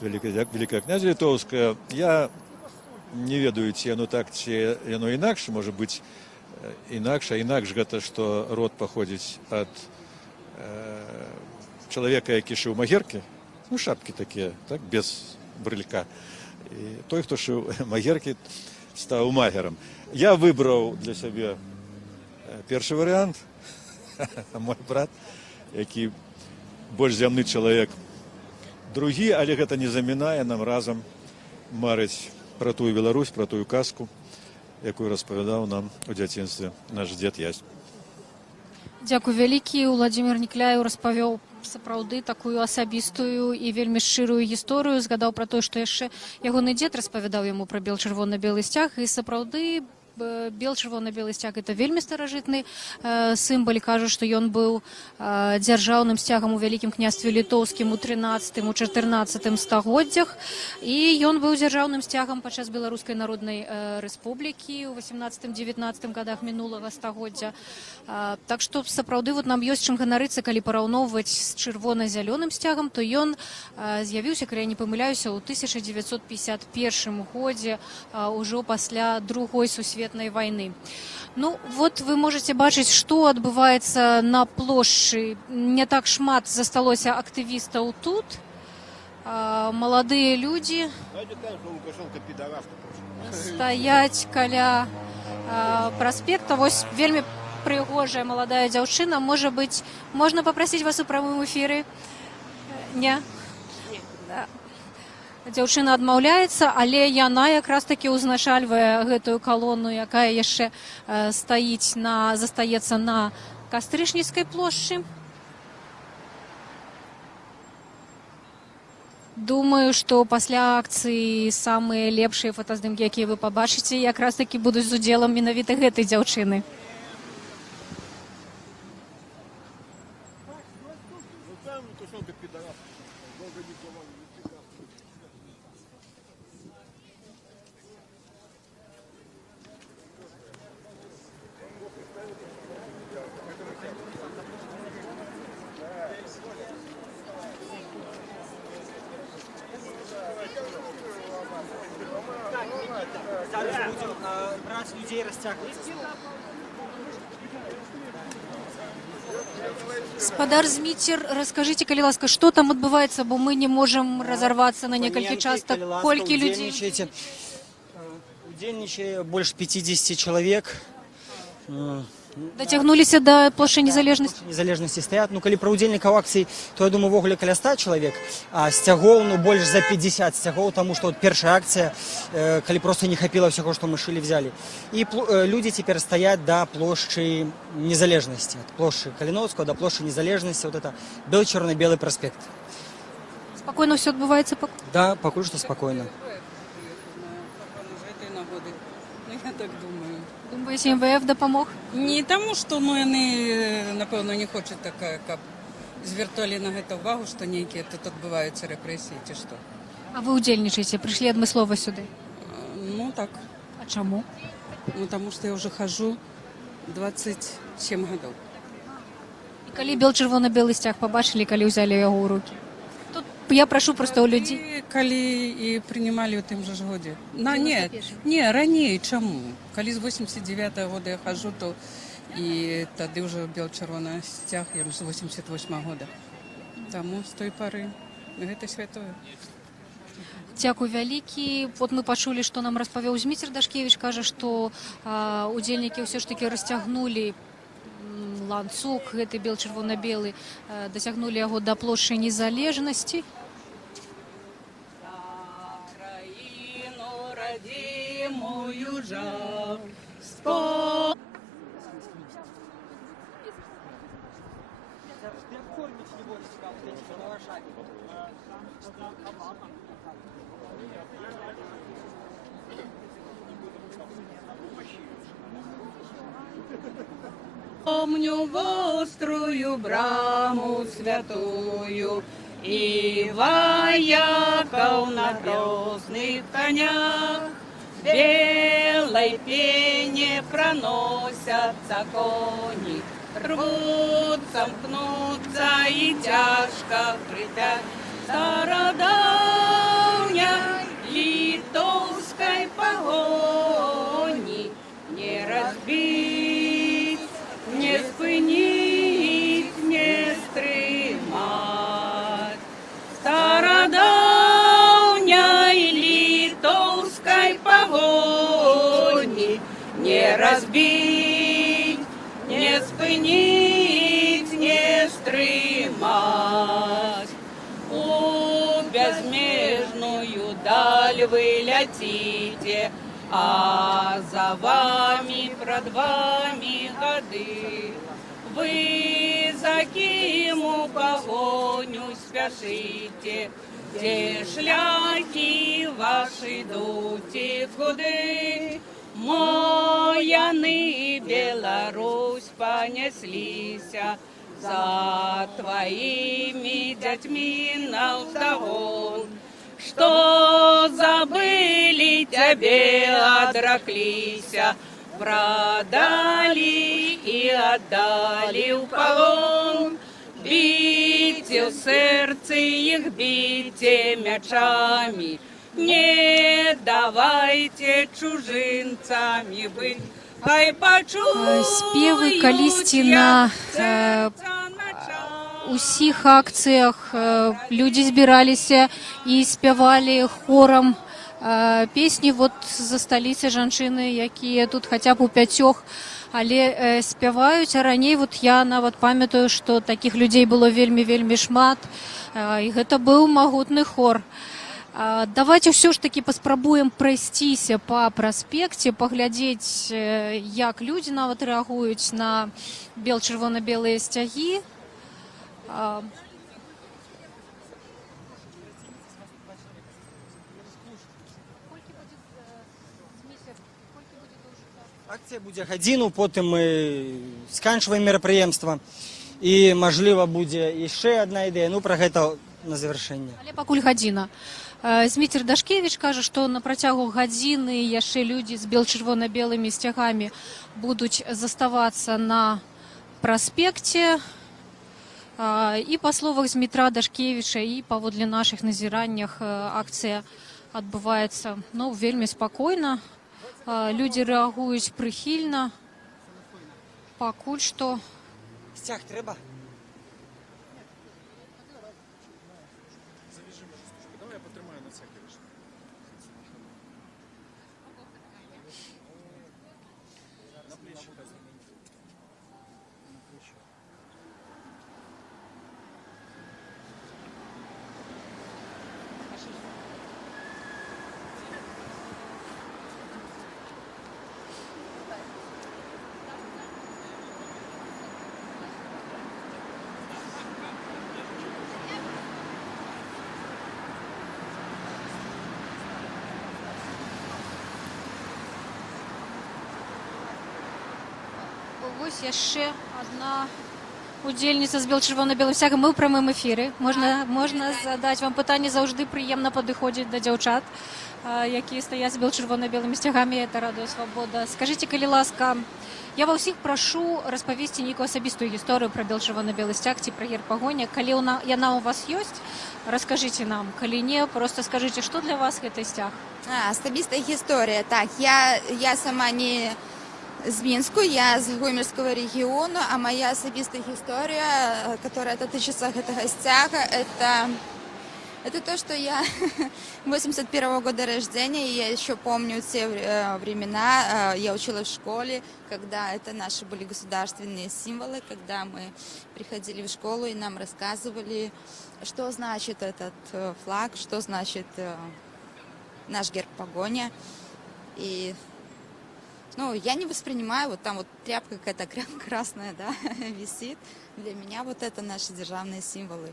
Великая князь литовская. Я не ведаю, ці яно так, ці яно інакш, может быть, інакш, а інакш гэта, што род паходзіць ад чалавека, які шыў магеркі, ну, шапкі такія, так, без брылька. І той, хто шыў магеркі, стаў магерам. Я выбраў для сябе першы варыянт, а мой брат, які больш зямны чалавек, другі, але гэта не замінае нам разам марыць пра тую Беларусь, пра тую казку, якую распавядаў нам у дзяцінстве наш дзед Ясь. Дзякуй вялікі. Уладзімір Нікляеў распавёў сапраўды такую асабістую і вельмі шчырую гісторыю, згадаў пра тое, што яшчэ ягоны дзед распавядаў яму пра бел-чырвона-белы сцяг, і сапраўды бел-чырвона-белы сцяг это вельмі старажытны сімвал. Кажа, што ён быў дзяржаўным сцягам у Вялікім княстве літоўскім у 13 у 14 стагоддзях, і ён быў дзяржаўным сцягам падчас Беларускай народнай рэспублікі ў 18-19 годах мінулага стагоддзя. Так што сапраўды вот нам ёсць чым ганарыцца, калі параўноўваць з чырвона-зялёным сцягам, то ён з'явіўся, калі я не памыляюся, ў 1951 годзе, ужо пасля другой сусветнай войны. Ну, вот вы можете бачыць, што адбываецца на плошчы. Не так шмат засталося актывістаў тут. Маладыя людзі стаяць каля праспекта. Вось вельмі прыгожая маладая дзяўчына. Можа быць, можна папрасіць вас у прамым эфіры? Не? Дзяўчына адмаўляецца, але яна якраз таки ўзначальвае гэтую калону, якая яшчэ застаецца на Кастрычніцкай плошчы. Думаю, што пасля акцыі самыя лепшыя фотаздымкі, якія вы пабачыце, якраз таки будуць з удзелам менавіта гэтай дзяўчыны. Брать людей, растягивать. Спадар Зміцер, раскажите, калі ласка, што там адбываецца, бо мы не можам разорвацца на некалькі частак. Колькі людзей? Удзельнічае больш 50 чалавек. Дацягнуліся да плошчы Незалежнасці? Незалежнасці стаят. Ну, калі пра удзельнікаў акцый, то я думаю, ввогуле каля 100 чалавек, а сцягоў, ну, больш за 50 сцягоў, таму што першая акцыя, калі проста не хапіла ўсяго, што мы шылі, взялі. І людзі цяпер стаяць да плошчы Незалежнасці, ад плошчы Каліноўскага да плошчы Незалежнасці, вот это бел-чорна-белы праспект. Спакойна ўсё адбываецца? Да, пакуль што спакойна. Ну, я так думаю. Думаеце, МВФ дапамог? Не таму, што яны, напэўна, не хочуць такая, каб звярталі на гэта ўвагу, што нейкія тут адбываюцца рэпрэсіі ці што. А вы удзельнічаеце, прыйшлі адмыслова сюды? Ну, так. А чаму? Ну, таму што я ўжо хожу 27 гадоў. І Калі бел-чырвона-белы сцяг пабачылі, калі ўзялі яго ў рукі? Тут я прашу проста ў людзей. Калі і прынималі ў тым жа ж годзе. Не, раней, чаму? Калі з 89-го года я хожу, то і тады ўжо бел-чырвоны сцяг, я з 88-го года. Таму з той пары гэта святое. Дзякуй вялікі. Вот мы пачулі, што нам распавёў Зміцер Дашкевіч, кажа, што удзельнікі ўсё ж такі расцягнулі ланцуг гэты бел-чырвона-белы, дасягнулі яго да плошчы Незалежнасці. Краіну радзімую жа, помню вострую браму святую и вояков на грозных конях. В белой пене проносятся кони, рвутся, мкнутся и тяжко кричат. Стародавней литовской погони не разбить, не спынить, не стримать. Стародавней литовской погони не разбить, не спынить, не стримать. У безмежную даль вы летите, а за вами, пред вами годы. Вы за кем у погоню спешите, где шляхи ваши идут куды? Мояны Беларусь понеслись за твоими детьми навздогон. Что забыли тебе, отреклись, продали и отдали в полон. Бейте в сердце их, бейте мечами, не давайте чужинцами быть. Хай почують Спевы калісьці на усіх акцыях людзі збіраліся і спявалі хорам песні. Вот засталіся жанчыны, якія тут хаця б у 5, але спяваюць. А раней вот я нават памятаю, што такіх людзей было вельмі шмат, і гэта быў магутны хор. Давайте ўсё ж такі паспрабуем прайсціся па праспекце, паглядзець, як людзі нават рэагуюць на бел-чырвона-белыя сцягі. Акцыя будзе гадзіну, потым мы сканчваем мерапрыемства. І, мажліва, будзе яшчэ адна ідэя, ну, пра гэта на завяршэнне. Але пакуль гадзіна. Зміцер Дашкевіч кажа, што на працягу гадзіны яшчэ людзі з бел-чырвона-белымі сцягамі будуць заставацца на праспекце. І па словах Змітра Дашкевіча, і паводле нашых назіраннях акцыя адбываецца вельмі спакойна. Людзі рэагуюць прыхільна. Пакуль што... Сцяг трэба? Вось яшчэ адна Удзельніца з бел-чырвона-белым сцягам. Мы ў прамым эфіры. Можна задаць вам пытанне, заўжды прыемна падыходзіць да дзяўчат, якія стаяць з бел-чырвона-белымі сцягамі. Это Радыё Свабода. Скажыце, калі ласка, я ва ўсіх прашу распавесці нейкую асабістую гісторыю пра бел-чырвона-белы сцяг ці пра герб пагоня. Калі яна ў вас ёсць, раскажыце нам. Калі не, просто скажыце, што для вас гэты сцяг? Асабістая гісторыя. Так, я сама не з Мінску, я з Гомельского региона, а моя особистая история, которая дотычется этого стяга, это то, что я 81-го года рождения, и я еще помню те времена, я училась в школе, когда это наши были государственные символы, когда мы приходили в школу и нам рассказывали, что значит этот флаг, что значит наш герб погоня. И я не воспринимаю, вот там вот тряпка какая-то красная, да, висит. Для меня вот это наши державные символы.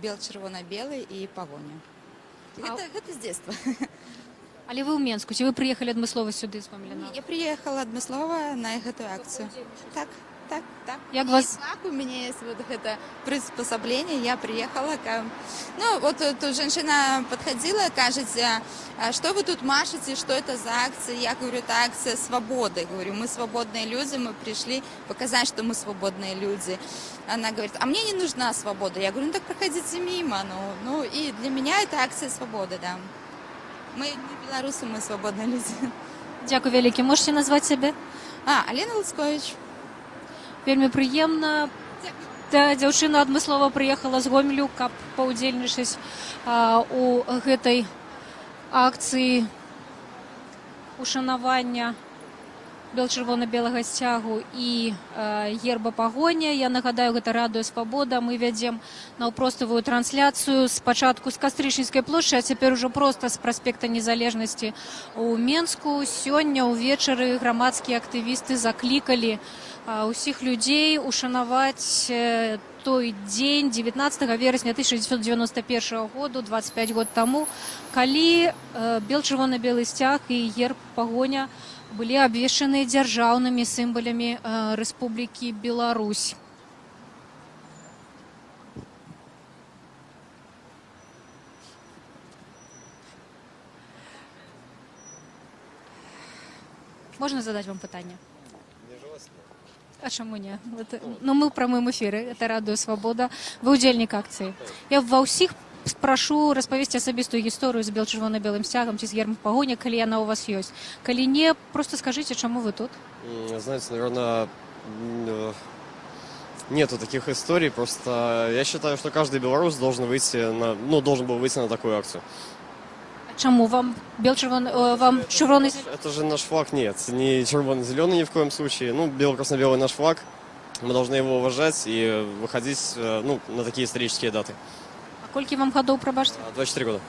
Бел-чырвона-белый и погоня. Это с детства. Але вы ў Менску, ці вы прыехалі адмыслова сюды з Гомеля? Я приехала адмыслова на эту акцию. Так. Як вас... У меня есть вот это приспособление, я приехала. Вот тут женщина подходила, кажется, что вы тут машете, что это за акция? Я говорю, это акция свободы. Говорю, мы свободные люди, мы пришли показать, что мы свободные люди. Она говорит, а мне не нужна свобода. Я говорю, так проходите мимо. И для меня это акция свободы, да. Мы не белорусы, мы свободные люди. Дякую вялікі. Можете назваць сябе? Алена Луцкович. Вельмі прыемна. Дзяўчына адмыслова прыехала з Гомелю, каб паўдзельнічаць у гэтай акцыі ушанавання бел-чырвона-белага сцягу і герба пагоня. Я нагадаю, гэта Радыё Свабода. Мы вядзем наўпроставую трансляцыю спачатку з Кастрычніцкай плошчы, а цяпер ужо проста з праспекта Незалежнасці ў Менску. Сёння ўвечары грамадскія актывісты заклікалі усіх людзей ушанаваць той дзень 19 верасня 1991 году, 25 год таму, калі бел-чырвона-белы сцяг і герб пагоня былі абвешчаны дзяржаўнымі сімвалямі Рэспублікі Беларусь. Можна задаць вам пытанне? А чаму не? Мы ў прамым эфіры, это Радыё Свабода. Вы ўдзельнік акцыі. Я ва ўсіх прашу распавесці асабістую гісторыю з бел-чырвона-белым сцягам ці з гербам пагоня, калі яна ў вас ёсць. Калі не, просто скажите, чаму вы тут? Знаете, наверное, нету таких историй. Просто я считаю, что каждый белорус должен был выйти на такую акцию. Чаму вам чырвоны? Это же наш флаг, нет, не червоно-зеленый ни в коем случае. Бело-красно-белый наш флаг. Мы должны его уважать и выходить на такие исторические даты. А колькі вам гадоў, прабачце? 24 года.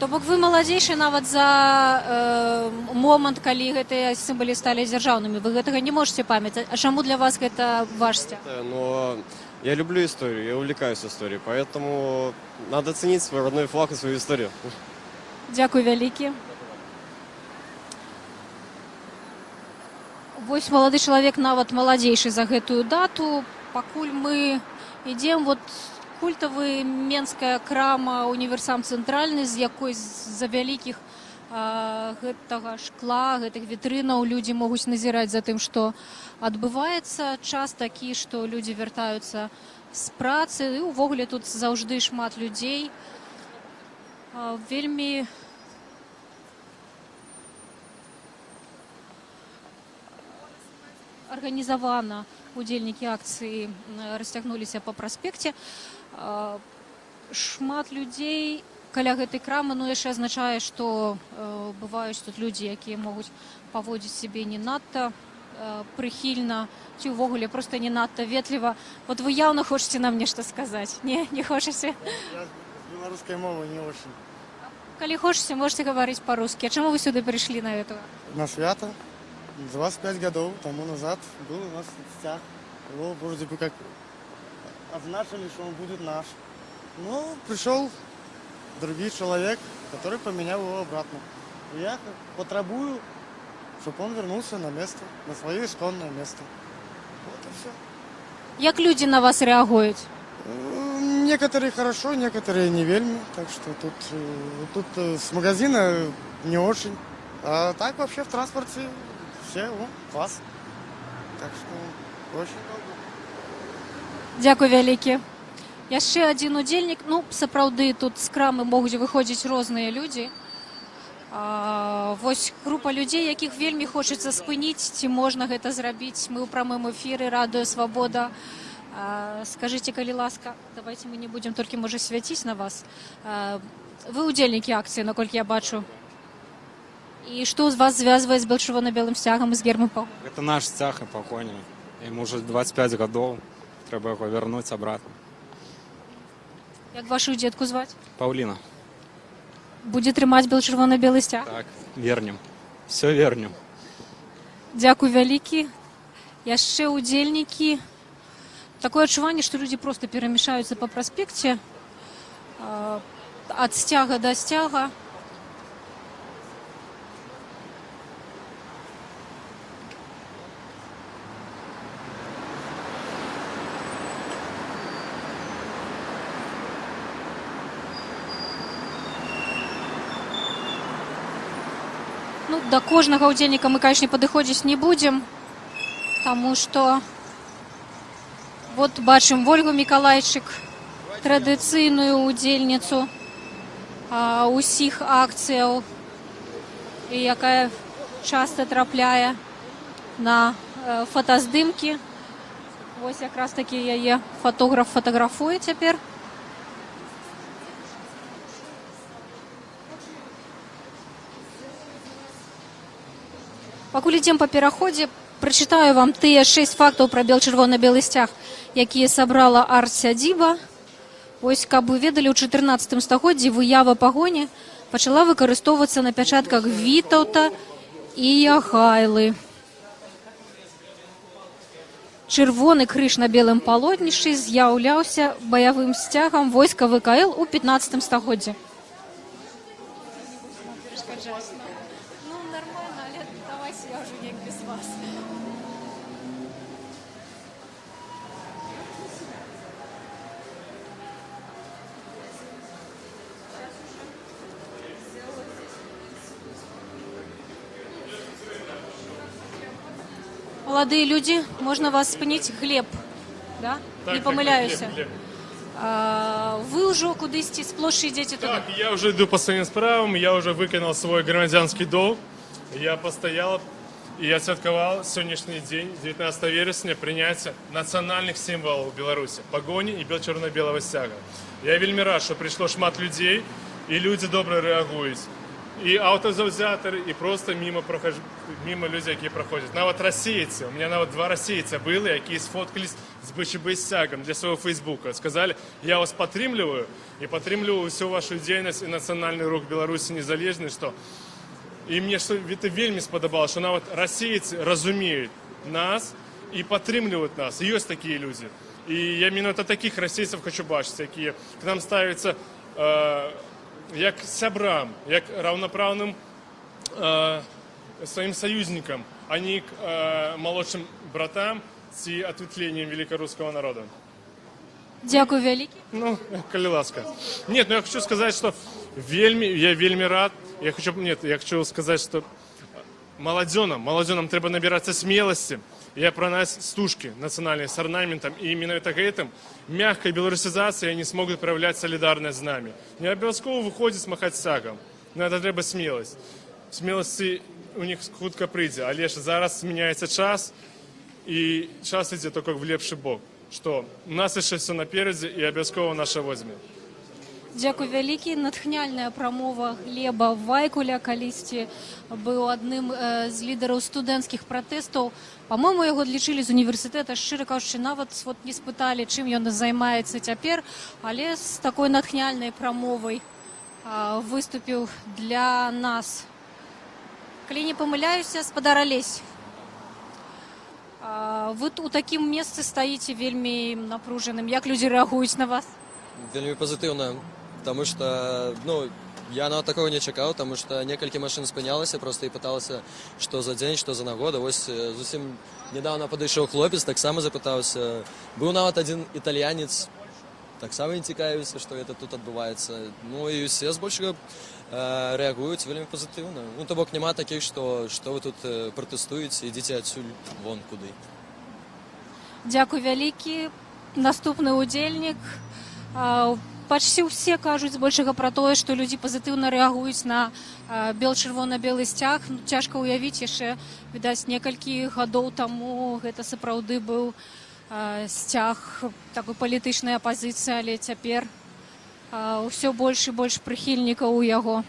То бок вы маладзейшы нават за момант, калі гэтыя сімвалы сталі дзяржаўнымі. Вы гэтага не можете памятаць. А чаму для вас гэта ваш сцяг? Но я люблю историю, я увлекаюсь историей, поэтому надо ценить свой родной флаг и свою историю. Дякую вялікі. Вось малады чалавек нават маладзейшы за гэтую дату. Пакуль мы ідзем, культавы менская крама «Універсам цэнтральны», з якой з-за вялікіх гэтага шкла, гэтых вітрынаў людзі могуць назіраць за тым, што адбываецца. Час такі, што людзі вяртаюцца з працы, і ўвогуле тут заўжды шмат людзей. Вельмі арганізавана удзельнікі акцыі расцягнуліся па праспекце. Шмат людзей каля гэтай крамы, яшчэ азначае, што бываюць тут людзі, якія могуць паводзіць сябе не надта прыхільна, ці ўвогуле проста не надта ветліва. Вы яўна хочаце нам нешта сказаць? Не хочаце? Я с белорусской мовой не очень. Калі хочаце, можете гаварыць па-рускі. А чаму вы сюды прыйшлі на это? На свято. 25 годов тому назад был у нас стяг. Его вроде бы как означили, что он будет наш. Но пришел другой человек, который поменял его обратно. И я потребую, чтобы он вернулся на место, на свое исконное место. Вот и все. Як люди на вас реагують? Некоторые хорошо, некоторые не вельми. Так что тут с магазина не очень. А так вообще в транспорте все, класс. Так что очень добре. Дякую вялікі. Яшчэ адзін удзельнік, ну, сапраўды, тут з крамы могуць выходзіць розныя людзі. Вось група людзей, якіх вельмі хочацца спыніць, ці можна гэта зрабіць. Мы ў прамым эфіры, Радыё Свабода. Скажите, калі ласка, давайте мы не будем толькі, можа, свяціць на вас. Вы удзельнікі акцыі, наколькі я бачу. І што з вас звязвае з чырвона-белым сцягам і з гербам пагоні? Это наш сцяг и пагоня. Ему уже 25 годов. Треба его вернуть обратно. Як вашу дзетку зваць? Паўліна. Будзе трымаць чырвона-белы сцяг? Так, вернем. Все вернем. Дзякуй вялікі. Яшчэ удзельнікі. Такое адчуванне, што людзі проста перамяшаюцца па праспекце ад сцяга да сцяга. Ну, да кожнага удзельніка мы, конечно, падыходзіць не будзем, таму што вот бачым Ольгу Мікалайчык, традыцыйную удзельніцу усіх акцыяў, і якая часта трапляе на фотаздымкі. Вось якраз такі яе фотограф фотаграфуе цяпер. Пакуль ідзем па пераходзе, прачытаю вам тыя 6 фактаў пра чырвона-белы сцяг, якія сабрала арт-сядзіба. Вось, каб вы ведалі, у 14 стагоддзі выява пагоні пачала выкарыстоўвацца на пячатках Вітаўта і Ягайлы. Чырвоны крыж на белым палотнішчы з'яўляўся баявым сцягам войска ВКЛ у 15 стагоддзі. Ну, нормально, але давайте я уже неяк без вас. Молодые люди, можно вас спыніць? Глеб, да? Так, не помыляюсь. Глеб. Вы уже кудысьці з площади идете туда? Так, я уже иду по своим справам, я уже выконал свой громадянский долг. Я постоял и я святкавал сегодняшний день, 19 вересня, принятие национальных символов Беларуси, погони и чорно-белого стяга. Я вельмі рад, что пришло шмат людей, и люди добре реагуют. И аўтазаўзятары, и просто мимо людей, які проходят. Нават расейцы, у меня нават 2 расейца были, які сфоткались с БЧБ стягом для своего фейсбука. Сказали, я вас падтрымліваю и падтрымліваю всю вашу дзейнасць и национальный рух Беларуси незалежны, что и мне что это вельмі спадабалось, что нават расейцы разумеют нас и падтрымліваюць нас. И есть такие люди. И я именно таких расейцев хочу бачыць, якія к нам ставятся як сябрам, як раўнапраўным своим союзникам, а не к молодшим братам ці ответвлением великорусского народа. Дякую вялікі. Ну, калі ласка. Нет, ну я хочу сказать, что я вельмі рад. Я хочу сказать, что молодёнам трэба набираться смелости. Я про нас стужки национальные с орнаментом, и именно это гэтым мягкой белорусизацией они смогут проявлять солидарность с нами. Не обовязково выходит смахать сагом, но это трэба смелость. Смелости у них хутка прыйдзе, але ж зараз меняется час, и час ідзе только в лепшы бок, что у нас яшчэ все напередзе, и обовязково наша возьме. Дякую вялікі. Натхняльная прамова Глеба Вайкуля, калісьці быў адным з лідараў студэнцкіх пратэстаў. Па-мойму, яго адлічылі з універсітэта, шчыра кажучы, нават не спыталі, чым ён займаецца цяпер, але з такой натхняльнай прамовай выступіў для нас. Калі не памыляюся, спадар Алесь, вы у такім месцы стаіце вельмі напружаным. Як людзі рэагуюць на вас? Вельмі пазітыўна, потому что, Я на такого не чакаў, тому что некалькі машин спынялася просто і пыталася, што за дзень, што за нагода. Вось зусім недавно падышоў хлопец, таксама запытаўся. Быў нават адзін італьянец, таксама не цікавіўся, што гэта тут адбываецца. Ну і усе збольшага рэагуюць вельмі пазітыўна. Ну то бок няма такіх, што вы тут пратэстуеце, ідзіце адсюль вон куды. Дзякуй вялікі. Наступны удзельнік. Пачці ўсе кажуць збольшага пра тое, што людзі пазітыўна рэагуюць на бел-чырвона-белы сцяг. Цяжка ўявіць, яшчэ, відаць, некалькі гадоў таму гэта сапраўды быў сцяг такой палітычнай апазіцыі, але цяпер ўсё больш і больш прыхільнікаў у яго.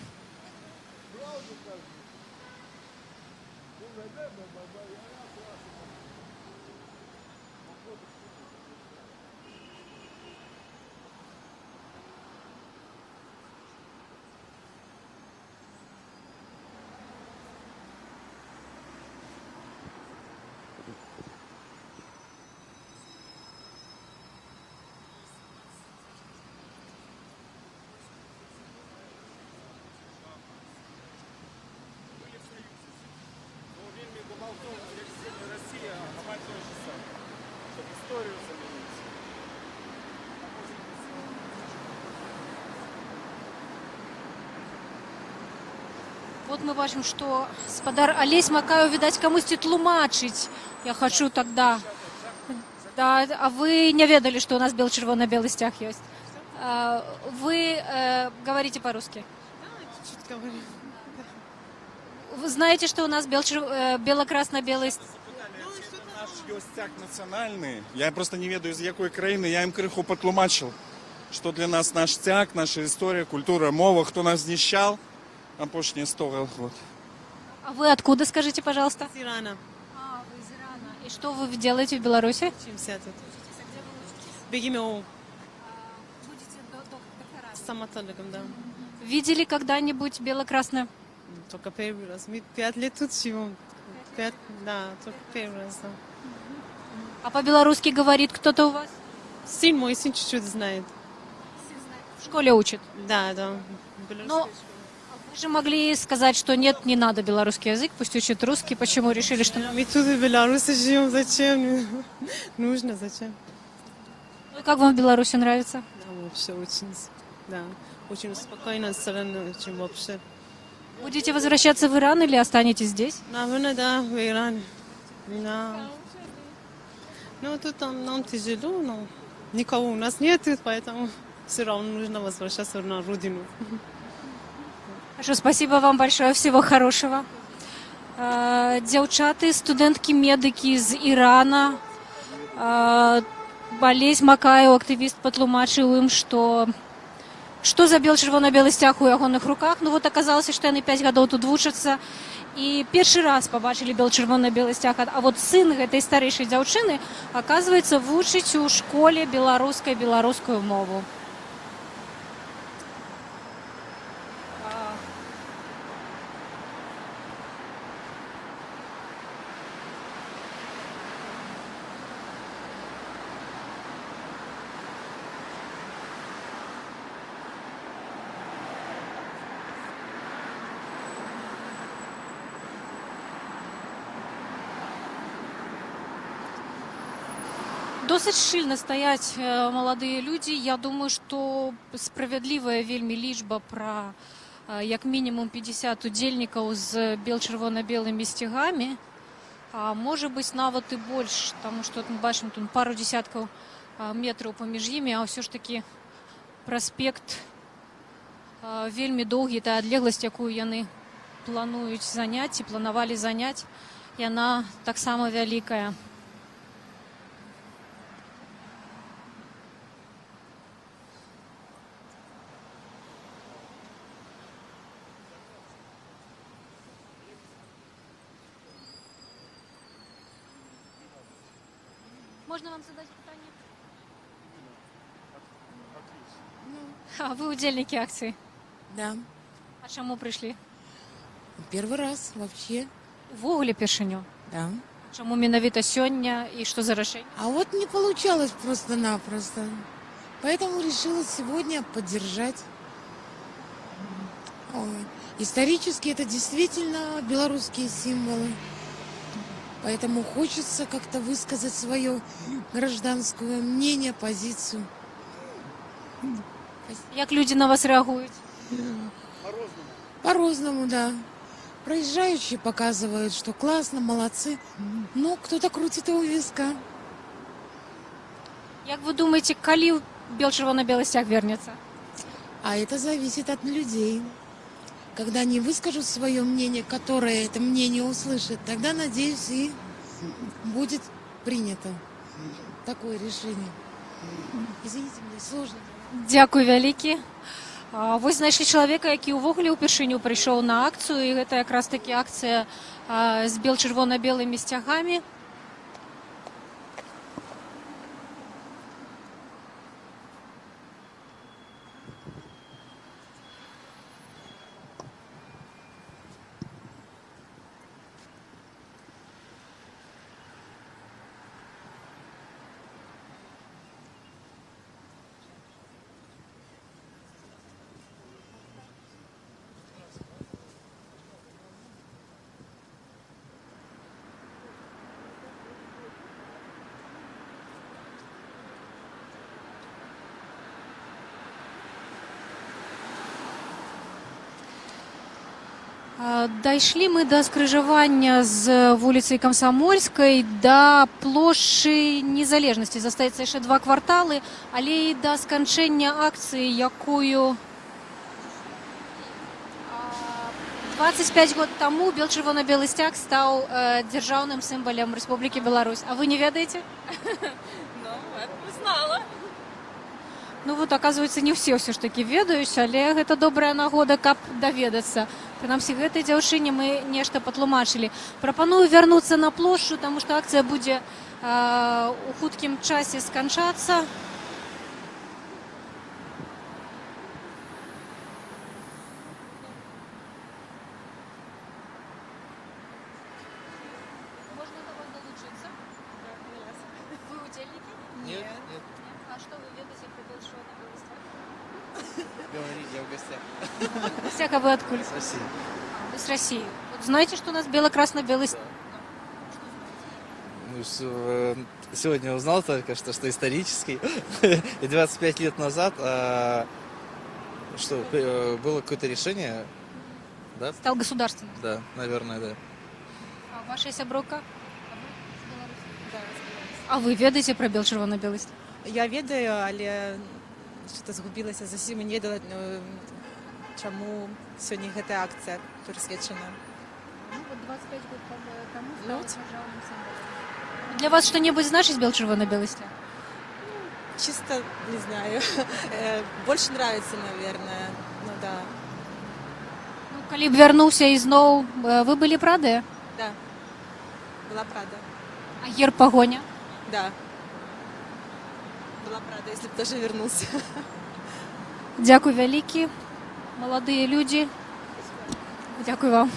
Вот мы бачым, што спадар Алесь Макаеў, відаць, камусьці тлумачыць. Я хочу тогда. Да, а вы не ведали, что у нас бел-червоно-белый стяг есть? Вы говорите по-русски? Да, чуть говорю. Вы знаете, что у нас бело-красно-белый стяг? Наш ёсць сцяг нацыянальны. Я просто не ведаю, з якой краіны. Я ім крыху патлумачыў, што для нас наш сцяг, наша история, культура, мова, хто нас знішчаў апошние 100 год. А вы откуда, скажите, пожалуйста? Из Ирана. Вы из Ирана. И что вы делаете в Беларуси? Учимся тут. БГМО. Будете доктором? Стоматологом, да. Видели когда-нибудь бело-красное? Только первый раз. Мы 5 лет тут живем. 5, да, только первый раз, да. А по-белорусски говорит кто-то у вас? Сын мой, сын чуть-чуть знает. В школе учит? Да, да. Но вы же могли сказать, что нет, не надо белорусский язык, пусть учат русский. Почему решили, что... Мы тут в Беларуси живем, зачем? Нужно, зачем? Ну, как вам в Беларуси нравится? Да, вообще очень, да, очень спокойно, страна, очень вообще. Будете возвращаться в Иран или останетесь здесь? Наверное, да, в Иране. Да. Ну, тут нам тяжело, но никого у нас нет, поэтому все равно нужно возвращаться на родину. Хорошо, спасибо вам большое, всего хорошего. Дзяўчаты, студэнткі-медыкі з Ірана. Алесь Макаеў, актывіст, патлумачыў ім, што за бел-чырвона-белы сцяг у ягоных руках. Ну вот аказалася, што яны 5 гадоў тут вучацца і першы раз пабачылі бел-чырвона-белы сцяг. А вот сын гэтай старэйшай дзяўчыны, аказваецца, вучыць у школе беларускую мову. Досыць шчыльна стаяць маладыя людзі. Я думаю, што справядлівая вельмі лічба пра як мінімум 50 удзельнікаў з бел-чырвона-белымі сцягамі, а можа быць нават і больш, таму што мы бачым тут пару дзесяткаў метраў паміж імі, а ўсё ж такі праспект вельмі доўгі, та адлегласць, якую яны плануюць заняць ці планавалі заняць, яна таксама вялікая. Можно вам задать питание? А вы удельники акции? Да. А чему пришли? Первый раз вообще. Увогуле першыню? Да. Чему менавіта сёння и что за решение? А вот не получалось просто-напросто. Поэтому решила сегодня поддержать. Ой, исторически это действительно белорусские символы. Поэтому хочется как-то высказать свое гражданское мнение, позицию. Як люди на вас реагують? По-разному, да. Проезжающие показывают, что классно, молодцы. Но кто-то крутит его у виска. Як ви думаєте, коли червоно-білий стяг вернеться? А это зависит от людей. Когда они выскажут свое мнение, которое это мнение услышит, тогда, надеюсь, и будет принято такое решение. Извините, мне сложно. Дякую вялікі. Вось знайшлі чалавека, які ўвогуле ўпершыню прыйшоў на акцыю, і гэта якраз такі акцыя з чырвона-белымі сцягамі. Дайшлі мы да скрыжавання з вуліцай Камсамольскай да плошчы Незалежнасці. Застаецца яшчэ 2 кварталы, але і да сканчэння акцыі, якую 25 год таму чырвона-белы сцяг стаў дзяржаўным сімвалам Рэспублікі Беларусь. А вы не ведаеце? Знала. Ну вот, оказывается, не все ж таки ведаюць, але гэта добрая нагода, каб даведацца. Прынамсі, гэтай дзяўчыне мы нешта патлумачылі. Прапаную вярнуцца на плошчу, таму што акцыя будзе у хуткім часе сканчацца. Можна да вас далучыцца? Вы удзельнікі? Нет. А што вы ведаеце пра чырвона-белы сцяг? Я в гостях. В гостях, а вы откуда? С России. Вы с России. Вот знаете, что у нас бело-красно-белый стяг? Сегодня узнал только, что исторический. И 25 лет назад было какое-то решение, да? Стал государственным. Да, наверное, да. А ваша сяброўка? А вы ведаеце пра чырвона-белы сцяг? Я ведаю, але что-то згубілася зусім і не ведала, чаму сёння гэтая акцыя прысвечана. Ну, вот 25 год тому стал державным символом. Для вас что-нибудь значит червоно-белый стяг? Чисто, не знаю, больше нравится, наверное, ну да. Ну, калі б вярнуўся ізноў, вы былі б рады? Да, была б рада. А герб погоня? Да. Была б рада, если бы тоже вернулся. Дякую вялікі, маладыя людзі. Дякую вам.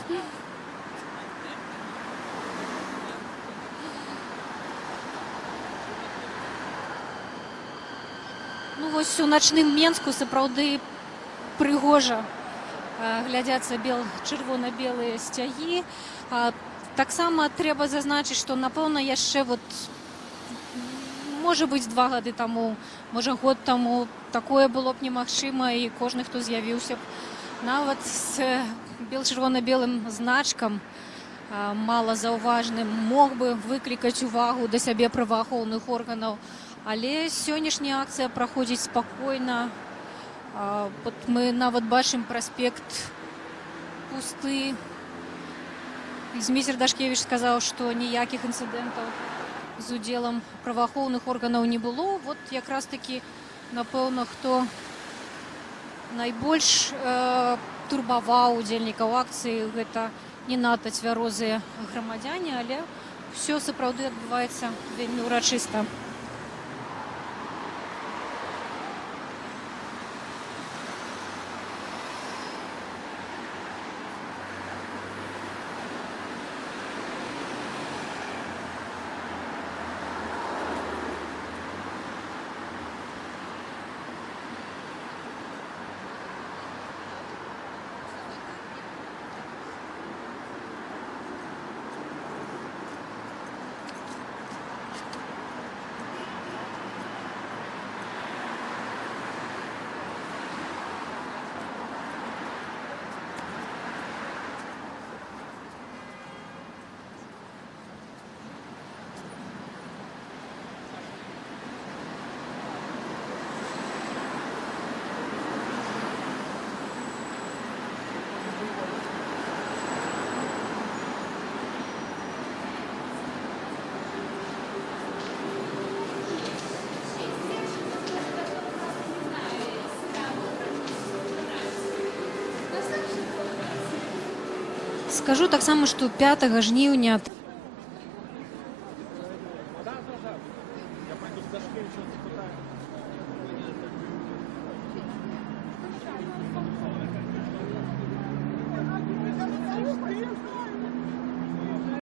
Ну вось у начным Менску сапраўды прыгожа глядзяцца чырвона-белыя сцягі. Таксама трэба зазначыць, што напэўна яшчэ вот можа быць 2 гады таму, можа год таму такое было б немагчыма, і кожны, хто з'явіўся б нават з чырвона-белым значкам малазаўважным, мог бы выклікаць увагу да сябе праваахоўных органаў. Але сённяшняя акцыя праходзіць спакойна. Вот мы нават бачым праспект пусты. Зміцер Дашкевіч сказаў, што ніякіх інцыдэнтаў з удзелам праваахоўных органаў не было. Вот якраз такі, напэўна, хто найбольш турбаваў удзельнікаў акцыі, гэта не надта цвярозыя грамадзяне, але ўсё сапраўды адбываецца вельмі ўрачыста. Скажу таксама, што 5 жніўня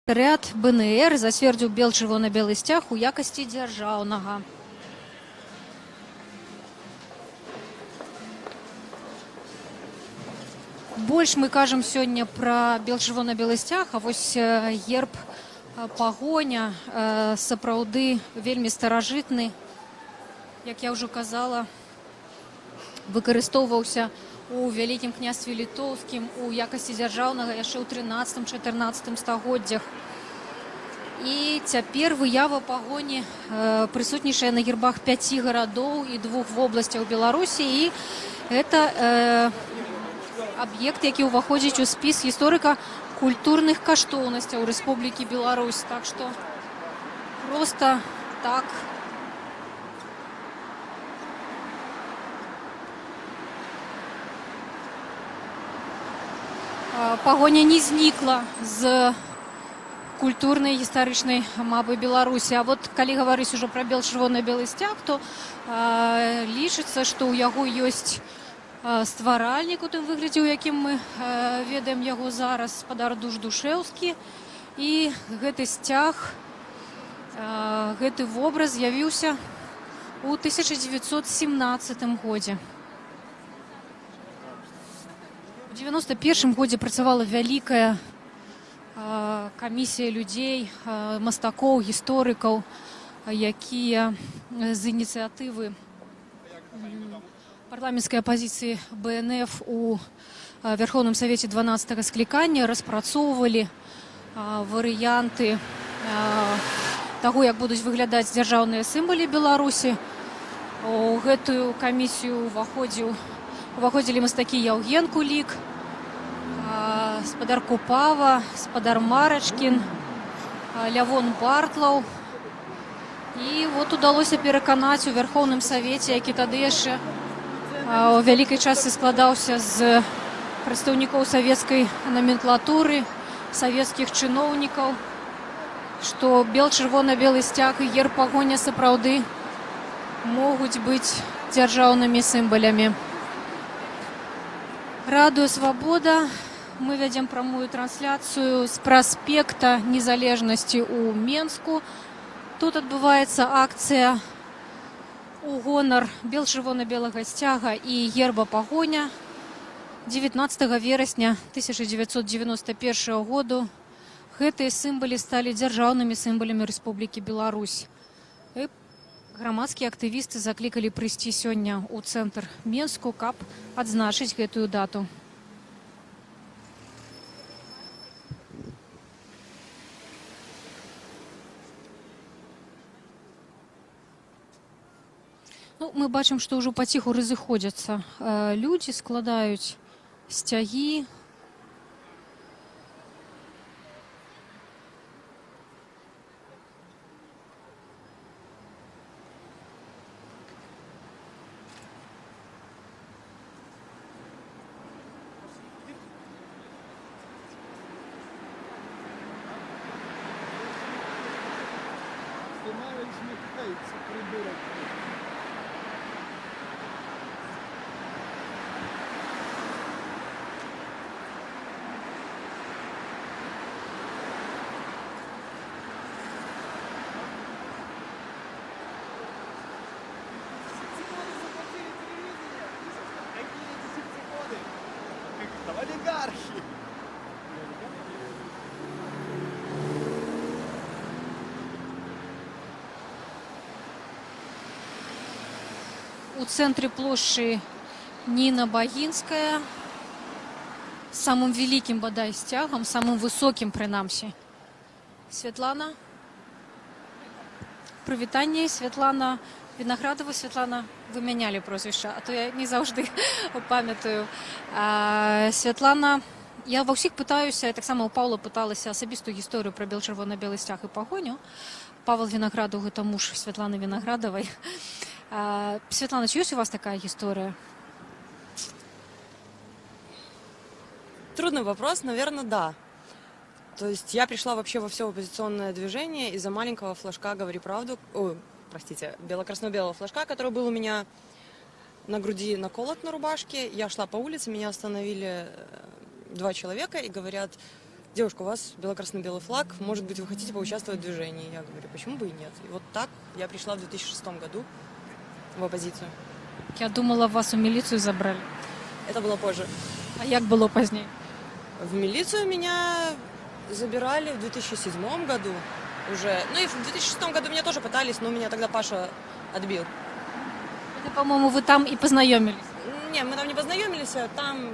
Ряд БНР зацвердзіў бел-чырвона-белы сцяг у якасці дзяржаўнага. Больш мы кажам сёння пра бел-чырвона-белы сцяг, а вось герб пагоня сапраўды вельмі старажытны. Як я ўжо казала, выкарыстоўваўся у Вялікім княстве літоўскім у якасці дзяржаўнага яшчэ ў 13-14 стагоддзях. І цяпер выява пагоні прысутнічае на гербах 5 гарадоў і 2 вобласцяў Беларусі, і гэта аб'ект, які ўваходзіць у спіс гісторыка культурных каштоўнасцяў Рэспублікі Беларусь. Так што проста так пагоня не знікла з культурнай гістарычнай мапы Беларусі. А вот калі гаварыць ужо пра бел-чырвона-белы сцяг, то лічыцца, што ў яго ёсць стваральнік у тым выглядзе, у якім мы ведаем яго зараз, спадар Душэўскі. І гэты сцяг, гэты вобраз з'явіўся ў 1917 годзе. У 91 годзе працавала вялікая камісія людзей, мастакоў, гісторыкаў, якія з ініцыятывы парламенцкай апазіцыі БНФ у Верховным Савеце 12-го склікання распрацоўвалі варыянты таго, як будуць выглядаць дзяржаўныя сімвалы Беларусі. У гэтую камісію уваходзілі мастакі Яўген Кулік, спадар Купава, спадар Марачкін, Лявон Бартлаў. І вот удалося пераканаць у Верховным Савеце, які тады яшчэ у вялікай частцы складаўся з прадстаўнікоў савецкай номенклатуры, савецкіх чыноўнікаў, што бел-чырвона-белы сцяг і герб пагоня сапраўды могуць быць дзяржаўнымі сімвалямі. Радыё Свабода. Мы вядзем прамую трансляцыю з праспекта Незалежнасці ў Менску. Тут адбываецца акцыя у гонар бел-чырвона-белага сцяга і герба пагоня. 19 верасня 1991 году гэтыя сімвалы сталі дзяржаўнымі сімвалямі Рэспублікі Беларусь. І грамадскія актывісты заклікалі прыйсці сёння ў цэнтр Менску, каб адзначыць гэтую дату. Ну, мы бачым, што ўжо паціху разыходзяцца людзі, складаюць сцягі. Олигархи! У цэнтры плошчы Ніна Багінская, самым вялікім бадай сцягам, самым высокім прынамсі. Святлана. Прывітанне, Святлана Вінаградова. Святлана, вы мянялі прозвішча, а то я не заўжды памятаю. Святлана, я ва ўсіх пытаюся, таксама у Паўла пыталася асабістую гісторыю пра бел-чырвона-белы сцяг і пагоню. Павел Вінаградаў – гэта муж Святланы Вінаградавай. Светлана, ёсць у вас такая история? Трудный вопрос, наверное, да. То есть я пришла вообще во все оппозиционное движение из-за маленького флажка «Говори правду», бело-красно-белого флажка, который был у меня на груди наколот на рубашке. Я шла по улице, меня остановили 2 человека и говорят: девушка, у вас бело-красно-белый флаг, может быть, вы хотите поучаствовать в движении? Я говорю, почему бы и нет? И вот так я пришла в 2006 году в оппозицию. Я думала, вас у милицию забрали. Это было позже. А як было позднее? В милицию меня забирали в 2007 году уже. Ну и в 2006 году меня тоже пытались, но меня тогда Паша отбил. Это, по-моему, вы там и познакомились. Не, мы там не познакомились, а там...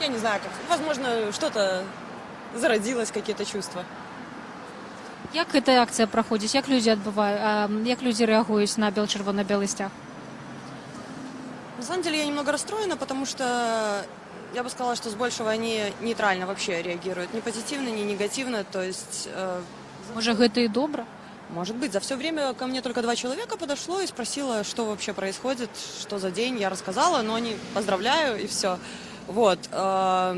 Я не знаю, как... Возможно, что-то зародилось, какие-то чувства. Як эта акция проходит? Як люди як люди реагуют на червоно-белый стяг? На самом деле я немного расстроена, потому что я бы сказала, что с большего они нейтрально вообще реагируют. Ни позитивно, ни негативно. То есть... Может, это и добро? Может быть. За все время ко мне только 2 человека подошло и спросило, что вообще происходит, что за день. Я рассказала, но они поздравляю и все. Вот. А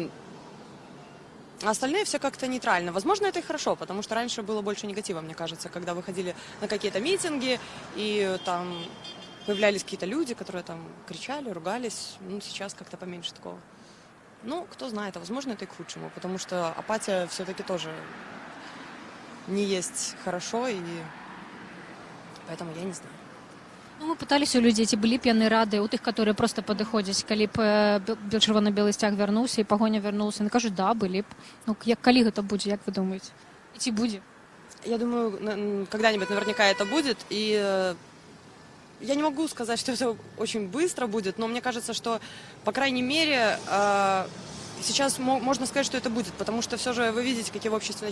остальные все как-то нейтрально. Возможно, это и хорошо, потому что раньше было больше негатива, мне кажется, когда выходили на какие-то митинги, и там появлялись какие-то люди, которые там кричали, ругались. Ну, сейчас как-то поменьше такого. Ну, кто знает, а возможно, это и к худшему, потому что апатия все-таки тоже не есть хорошо, и поэтому я не знаю. Ну, мы пытались у людей, ці былі б яны рады, у тых, которые просто падыходзяць, калі б чырвона-белы сцяг вярнуўся і пагоня вярнулася. Яны кажуць, да, былі б. Ну, калі гэта будзе, як вы думаете? І ці будзе? Я думаю, когда-нибудь наверняка это будет, и я не могу сказать, что это очень быстро будет, но мне кажется, что, по крайней мере, сейчас можно сказать, что это будет, потому что все же вы видите, какие в обществе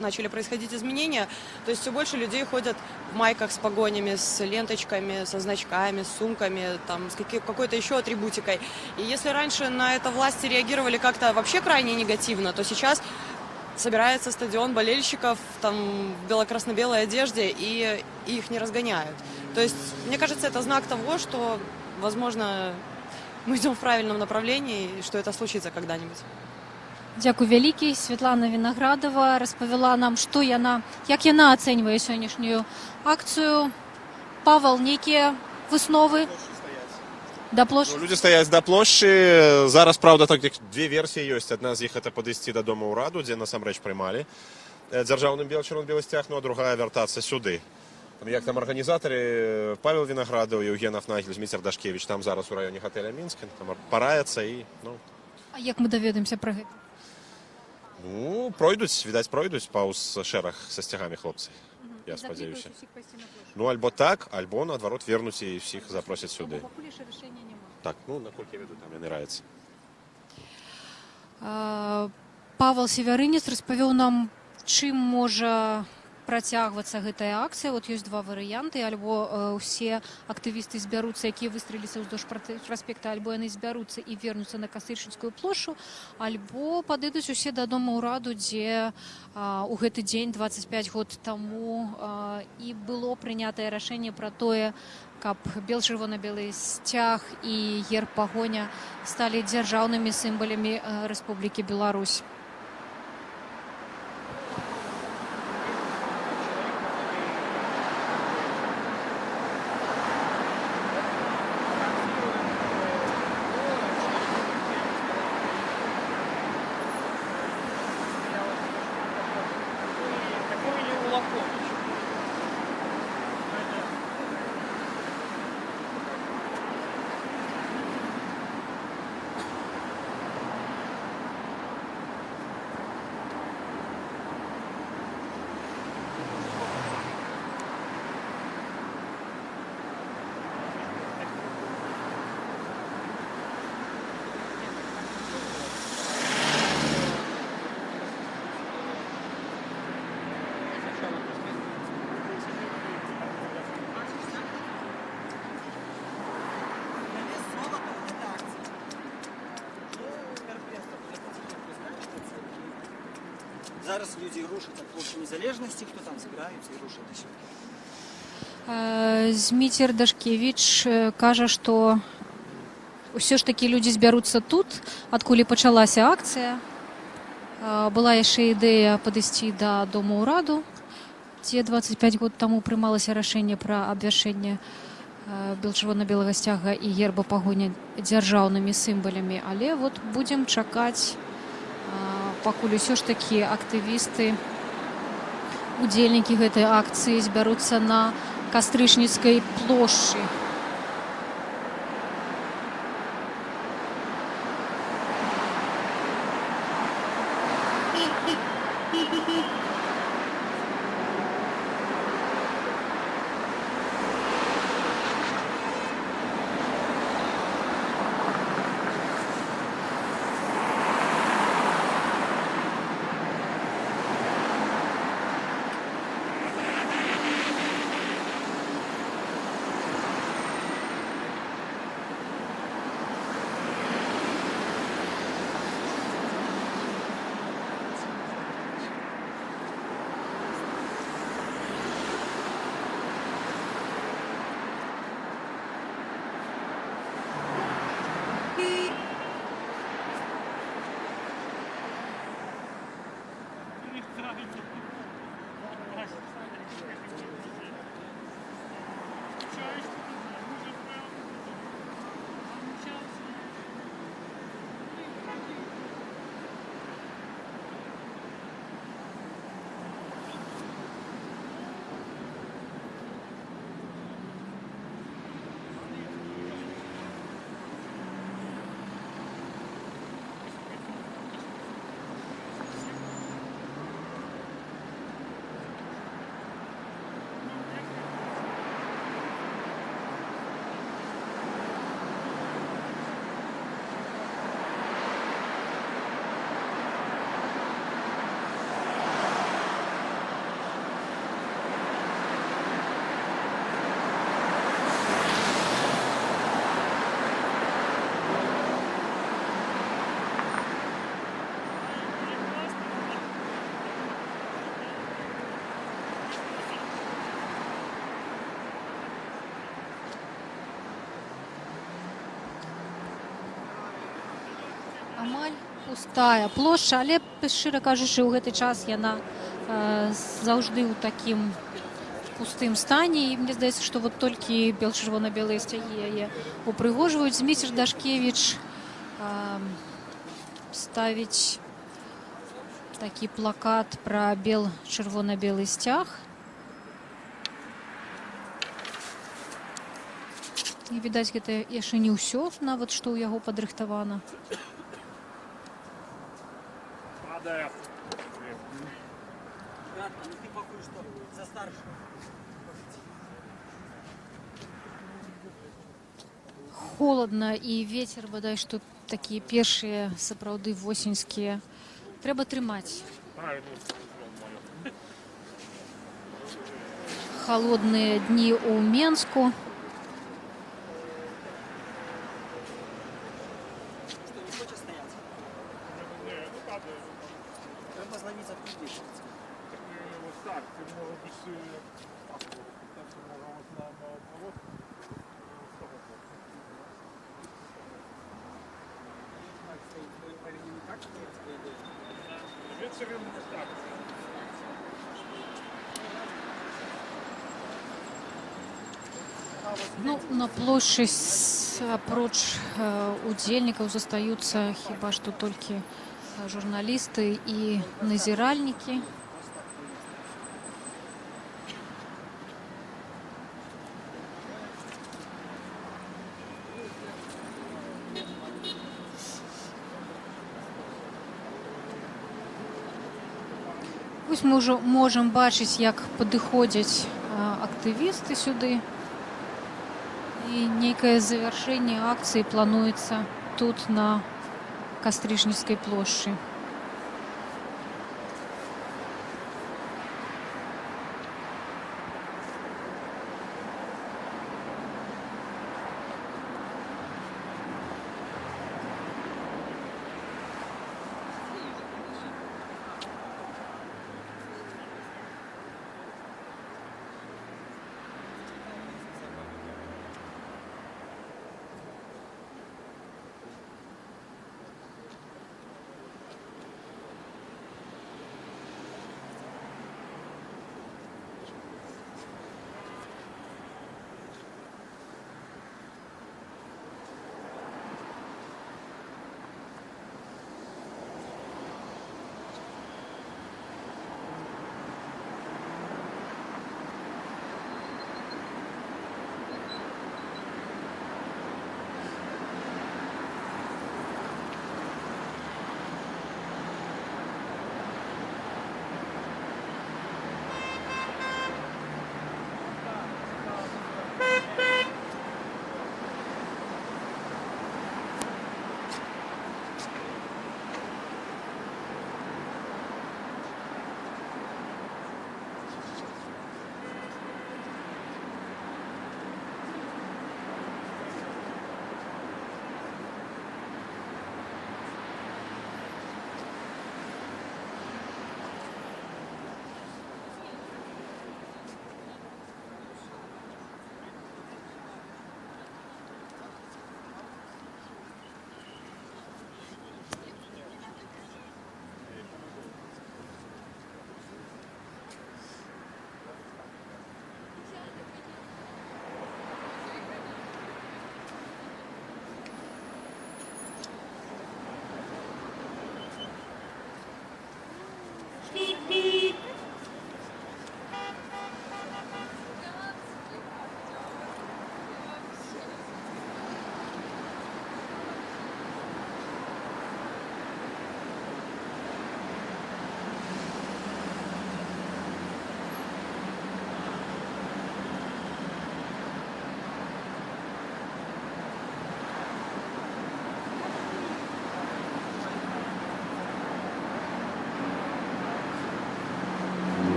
начали происходить изменения. То есть все больше людей ходят в майках с погонями, с ленточками, со значками, с сумками, там, с какой-то еще атрибутикой. И если раньше на это власти реагировали как-то вообще крайне негативно, то сейчас собирается стадион болельщиков там, в бело-красно-белой одежде, и их не разгоняют. То есть, мне кажется, это знак того, что, возможно, мы идем в правильном направлении, и что это случится когда-нибудь. Дякую вялікі. Святлана Вінаградова розповіла нам, як яна оцінює сьогоднішню акцію. Павел, які висновы до площі? Ну, люди стоять до площі. Зараз, правда, так як 2 версії є. Одна з них – це підійти до Дому Ураду, де насамрэч приймали державним червоно-білий стяг, ну а друга – вертатися сюди. Як там організатори Павел Виноградов, Євген Афнагель, Змітер Дашкевич, там зараз у районі готеля Мінськ, там параються і, ну... А як ми доведаемся про гэта? Ну, пройдуть пауз шерах со стягами хлопці, я сподіваюся. Ну, альбо так, альбо, наоборот, вернуть і всіх запросять сюди. Так, ну, наколькі я веду, там мені нравится. Павел Севярынец распавёў нам, чым можа працягвацца гэтая акцыя. Вот ёсць 2 варыянты: альбо усе актывісты збяруцца, якія выстрэліліся ўздоўж праспекта, альбо яны збяруцца і вернуцца на Кастрычніцкую плошчу, альбо падыдуць усе да Дома Ураду, дзе у гэты дзень 25 год таму і было прынятае рашэнне пра тое, каб чырвона-белы сцяг і герб пагоня сталі дзяржаўнымі сімвалямі Рэспублікі Беларусь. Зараз люди рушаць ад плошчы Незалежнасці, хто там збіраюцца і рушаць сюды. Змітер Дашкевич кажа, што ўсё ж такі людзі збяруцца тут, адкуль пачалася акцыя. Была яшчэ ідэя падысці да дома ўраду, дзе 25 год таму прымалася рашэнне пра абвяшчэнне чырвона-белага сцяга і герба пагоня дзяржаўнымі сімвалямі, але вот будзем чакаць, пакуль усё ж такі актывісты, удзельнікі гэтай акцыі збяруцца на Кастрычніцкай плошчы. Амаль пустая плошча, але, шчыра кажучы, у гэты час яна заўжды ў такім пустым стане. І мне здаецца, што вот толькі чырвона-белыя сцягі яе упрыгожваюць. Зміцер Дашкевіч ставіць такі плакат пра чырвона-белы сцяг. І, відаць, гэта яшчэ не ўсё, нават што ў яго падрыхтавана. Холодна і вецер, бадай, што такія першыя сапраўды восеньскія. Трэба трымаць. Холодныя дні ў Менску. Ну, на плошчы апроч удзельнікаў застаюцца хіба што толькі журналісты і назіральнікі. Вось мы ўжо можам бачыць, як падыходзяць актывісты сюды. І нейкае завяршэнне акцыі плануецца тут, на Кастрычніцкай плошчы.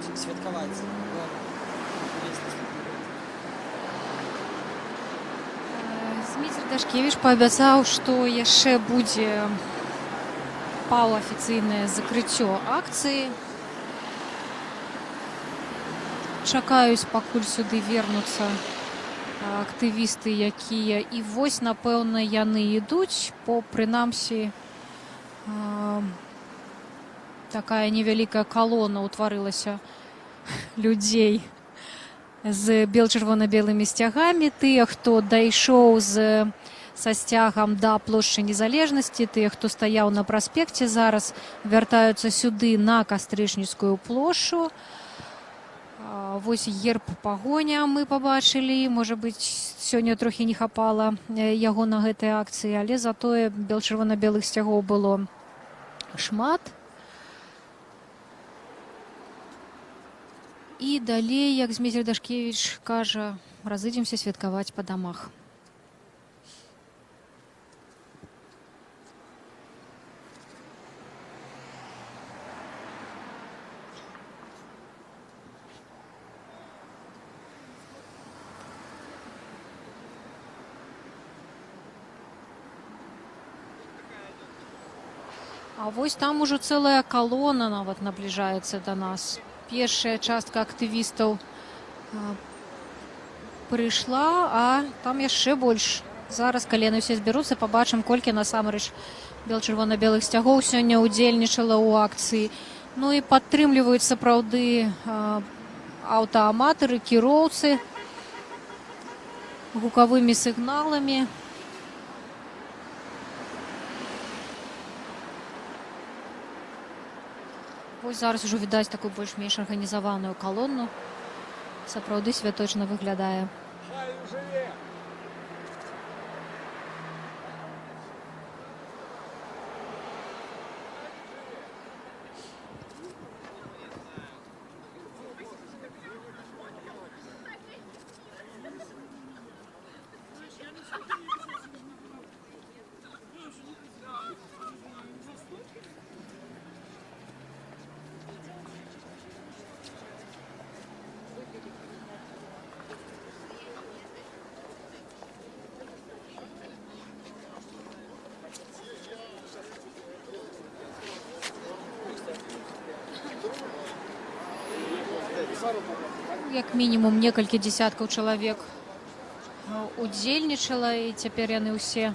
будуть святкувати. Зміцер Дашкевіч паабяцаў, што яшчэ будзе паўафіцыйнае закрыццё акцыі. Чакаюць, пакуль сюды вернуцца актывісты, якія і вось, напэўна, яны ідуць, бо прынамсі такая невялікая калона ўтварылася людзей з бел-чырвона-белымі сцягамі. Тыя, хто дайшоў са сцягам да плошчы Незалежнасці, тыя, хто стаяў на праспекце, зараз вяртаюцца сюды на Кастрычніцкую плошчу. Вось герб пагоня мы пабачылі. Можа быць, сёння трохі не хапала яго на гэтай акцыі, але затое бел-чырвона-белых сцягоў было шмат. І далей, як Зміцер Дашкевіч кажа, разыдземся святкаваць па дамах. А вось там ужо цэлая калона нават набліжаецца да нас. Першая частка актывістаў прыйшла, а там яшчэ больш. Зараз, калі яны ўсе збяруцца, пабачым, колькі насамрэч бел-чырвона-белых сцягоў сёння удзельнічала ў акцыі. Ну і падтрымліваюць сапраўды аўтааматары, кіроўцы гукавымі сігналамі. Вось зараз ужо відаць такую больш-менш арганізаваную калону. Сапраўды святочна выглядае. Як мінімум некалькі дзесяткаў чалавек удзельнічала, і цяпер яны ўсе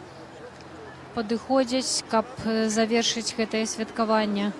падыходзяць, каб завершыць гэтае святкаванне.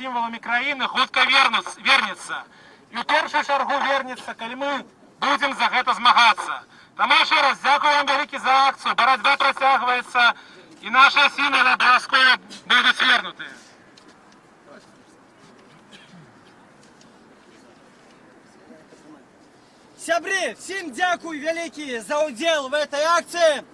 Сімваламі краіны хутка вернецца. І ў першую чаргу вернецца, калі мы будзем за гэта змагацца. Таму яшчэ раз дзякую вам вялікі за акцыю. Барацьба працягваецца, і нашыя сімвалы абавязкова будуць вернутыя. Сябры, всім дзякуй вялікі за ўдзел в этой акцыі.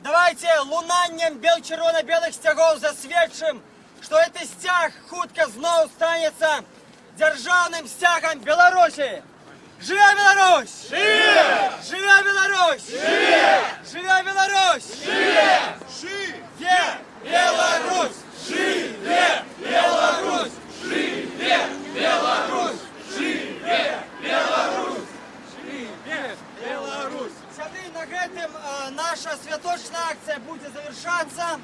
Давайте лунаннем бел-чырвона-белых сцягоў засведчым, что этот стяг хутка зноў станется державным стягом Беларуси. Живя Беларусь! Живя Беларусь! Живя Беларусь! Живе Беларусь! Живе Беларусь! Живе Беларусь! Живе Беларусь! Живе Беларусь! Сябры, на гэтым наша святочная акция будет завершаться.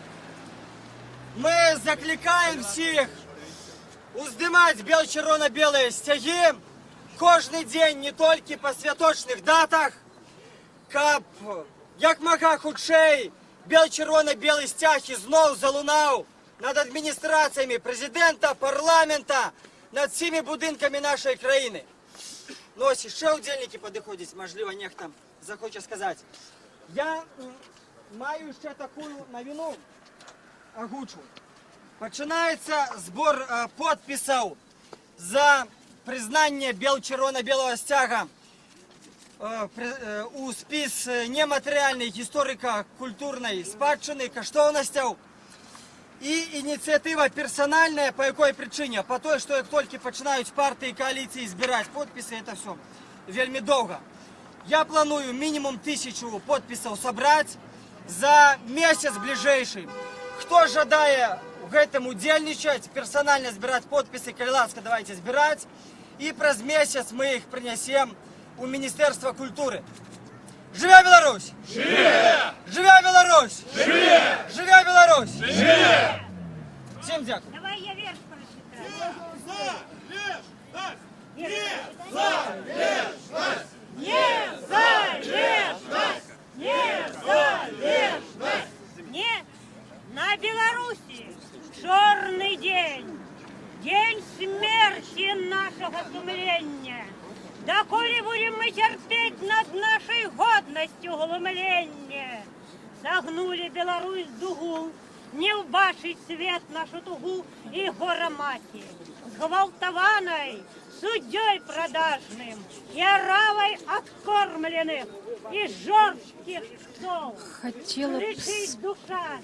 Мы закликаем всех уздымать бел-чырвона-белые сцяги кожны дзень, не только по святочных датах, каб як мага хутчэй бел-чырвона-белы сцяг ізноў залунаў над адміністрацыямі прэзідэнта, парламента, над всіми будинками нашої країни. Ну ось ще удільники підходять, можливо, нехто захоче сказати. Я маю ще таку новину агучу. Починається збір підписів за признання червоно-білого стяга у спис нематеріальної історико-культурної спадщини, коштовностей. І ініціатива персональна, по якій причині? По той, що як тільки починають партії, коаліції збирати підписи, це все вельми довго. Я планую мінімум 1000 підписів зібрати за місяць ближайший. Хто жадає в этом удельничать, персонально збирати підписи, будь ласка, давайте збирати. І через місяць ми їх принесемо у Міністерство культури. Живе Білорусь! Живе! Живе Білорусь! Живе! Живе Білорусь! Живе! Всім дякую. Давай я вірш прочитаю. Не, на Беларуси черный день, день смерти нашего сумления. Доколе будем мы терпеть над нашей годностью глумления? Согнули Беларусь дугу, не убачить свет нашу тугу и горомати. Сгвалтованной, судьей продажным, и оравой откормленных, и жорстких псов. Хотела б Кричить душа,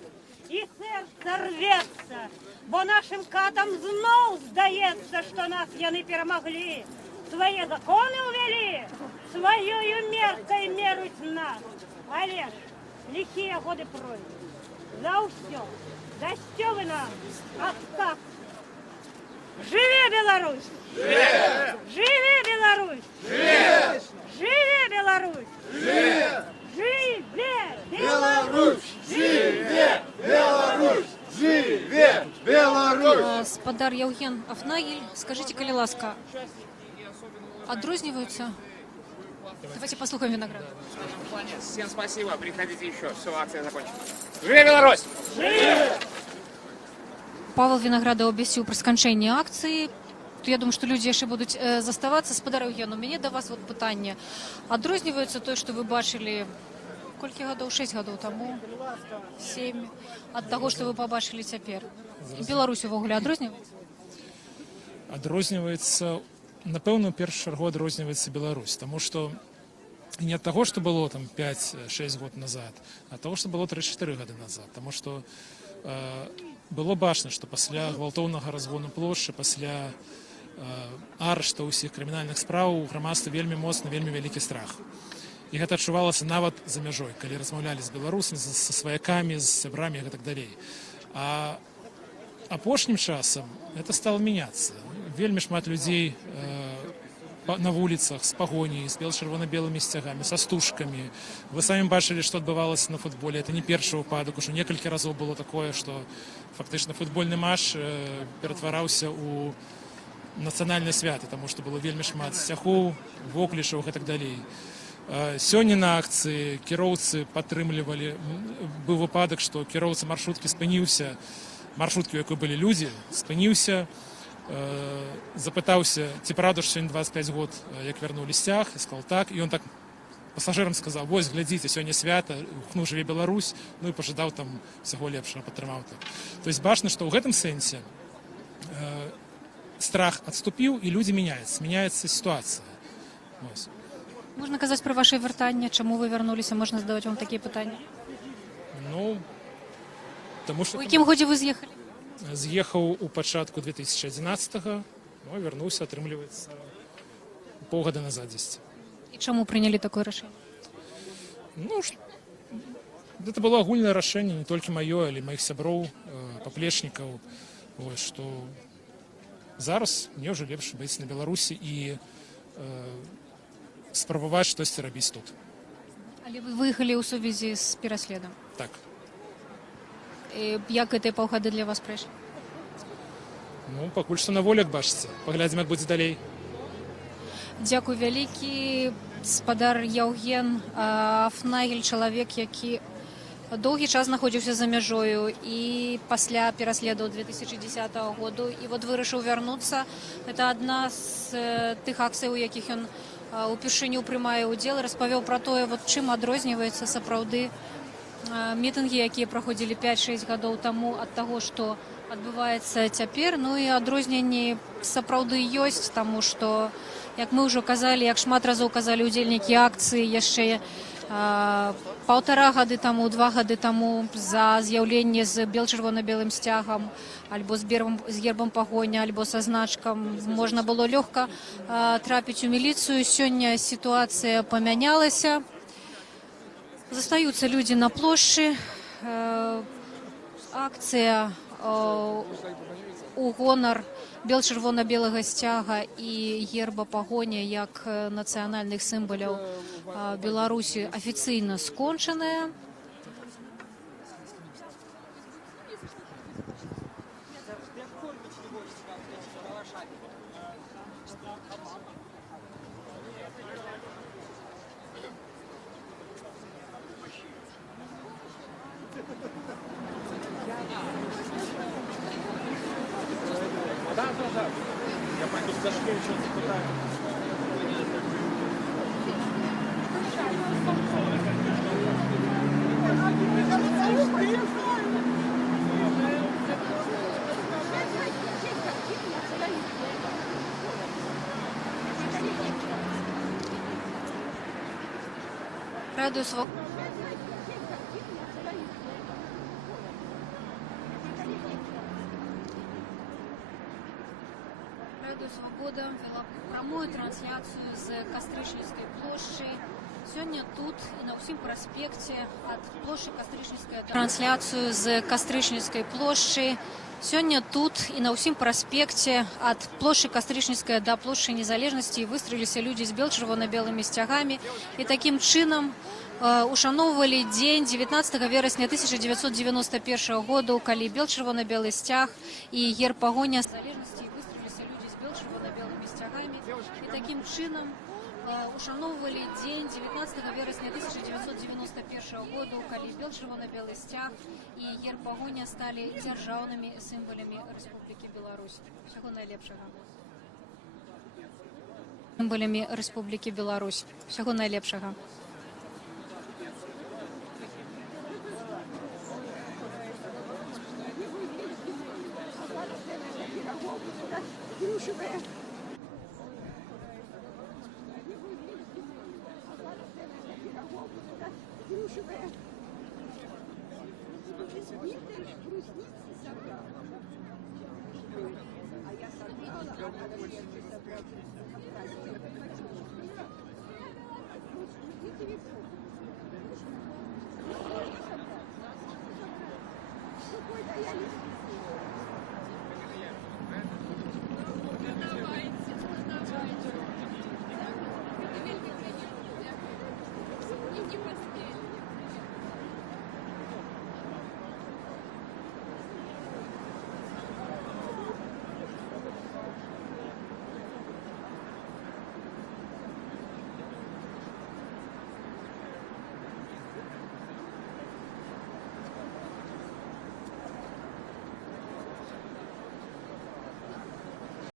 і серце рветься, бо нашим катам знов здається, що нас яны перемогли. Свои законы увели, своею меркой меруть нас. Але ж, лихие годы пройдут. За все, за що ви нам, откак. Живе Беларусь! Живе! Живе Беларусь! Живе! Живе Беларусь! Живе! Живе Беларусь! Живе Беларусь! Живе Беларусь! Спадар Яўген Афнагель, скажите, коли ласка, отрозниваются? Давайте послухаем Винограда. Всем спасибо, приходите еще, все, акция закончена. Живе Беларусь! Живе! Павел Винограда объяснил про скончание акции. Я думаю, что люди еще будут заставаться. Спадар Яўген, у меня до вас вот питание. Отрознивается то, что вы бачили сколько годов? 6 годов тому? 7? От того, что вы побачили теперь? И Беларусь увогуле отрознивается? Адрозніваецца, напэўна, у першую чаргу адрозніваецца Беларусь, таму што не ад таго, што было там 5-6 год назад, а ад таго, што было 3-4 гады назад, таму што было бачна, што пасля гвалтоўнага разгону плошчы, пасля арышта ўсіх крымінальных спраў у грамадстве вельмі моцны, вельмі вялікі страх. І гэта адчувалася нават за мяжой, калі размаўлялі з беларусамі, са сваякамі, з сябрамі і гэтак далей. А апошнім часам это стало меняться. Вельмі шмат людзей на вуліцах з пагоняй, з чырвона-белымі сцягамі, са стужкамі. Вы самі бачылі, што адбывалася на футболе. Это не першы выпадак, ужо некалькі разоў было такое, што фактычна футбольны матч ператвараўся ў нацыянальныя святы, таму што было вельмі шмат сцягоў, воклішаў і так далей. Сёння на акцыі кіроўцы падтрымлівалі. Быў выпадак, што кіроўца маршруткі спыніўся, маршруткі, у якой былі людзі, спыніўся, запытаўся, ці правда, што сёння 25 год, як вярнулі сцяг, і сказаў так, і ён так пасажырам сказаў: вось, глядзіце, сёння свята, ухну, жыве Беларусь, ну і пажадаў там всяго лепшага, падтрымаў так. То есть бачна, што ў гэтым сэнсе страх адступіў, і людзі мяняецца сітуацыя. Можна казаць пра ваше вяртанне, чаму вы вярнуліся, можна задаваць вам такія пытанні? Ну, таму што... У якім годзе вы з'ехалі? З'ехаў у пачатку 2011-го, ну і вярнуўся, атрымліваецца, паўгода назад дзесьці. І чаму прынялі такое рашэнне? Ну, гэта было агульнае рашэнне, не толькі маё, але маіх сяброў, паплечнікаў, што зараз мне ўжо лепш быць на Беларусі і спрабаваць штосьці рабіць тут. Але вы выехалі ў сувязі з пераследам? Так. Як гэтыя паўгады для вас прайшлі? Ну, пакуль што на волі, як бачыце. Паглядзім, як будзе далей. Дзякуй вялікі. Спадар Яўген Афнагель, чалавек, які доўгі час знаходзіўся за мяжою і пасля пераследу 2010 году і вот вырашыў вярнуцца. Это адна з тых акцый, у якіх ён упершыню прымае ўдзел, распавёў пра тое, вот чым адрозніваецца сапраўды мітынгі, якія праходзілі 5-6 гадоў таму ад таго, што адбываецца цяпер. Ну і адрозненні сапраўды ёсць, таму што, як мы ўжо казалі, як шмат разоў казалі ўдзельнікі акцыі яшчэ 1,5 гады таму, 2 гады таму за з'яўленне з бел-чырвона-белым сцягам альбо з гербам пагоня, альбо са значкам можна было лёгка трапіць у міліцыю. Сёння сітуацыя памянялася. Застаюцца людзі на плошчы. Акцыя у гонар бел-чырвона-белага сцяга і герба пагоня як нацыянальных сімваляў Беларусі афіцыйна скончаная. Да. Я пойду с Дашкевичем запытаю. Радио Свобода. Свобода вела прамую трансляцыю з Кастрычніцкай плошчы. Сёння тут і на ўсім праспекце ад плошчы Кастрычніцкай трансляцыю з Кастрычніцкай плошчы. Сёння тут і на ўсім праспекце ад плошчы Кастрычніцкай да плошчы Незалежнасці выстраліліся людзі з бел-чырвона-белымі сцягамі і такім чынам ушаноўвалі дзень 19 верасня 1991 году, калі бел-чырвона-белы сцяг і герб пагоня таким чынам ушаноўвалі дзень 19 верасня 1991 году, калі бел-чырвона-белы сцяг і герб пагоня сталі дзяржаўнымі сімвалямі Рэспублікі Беларусь. Усяго найлепшага. Сімвалямі Рэспублікі Беларусь. Усяго найлепшага. А я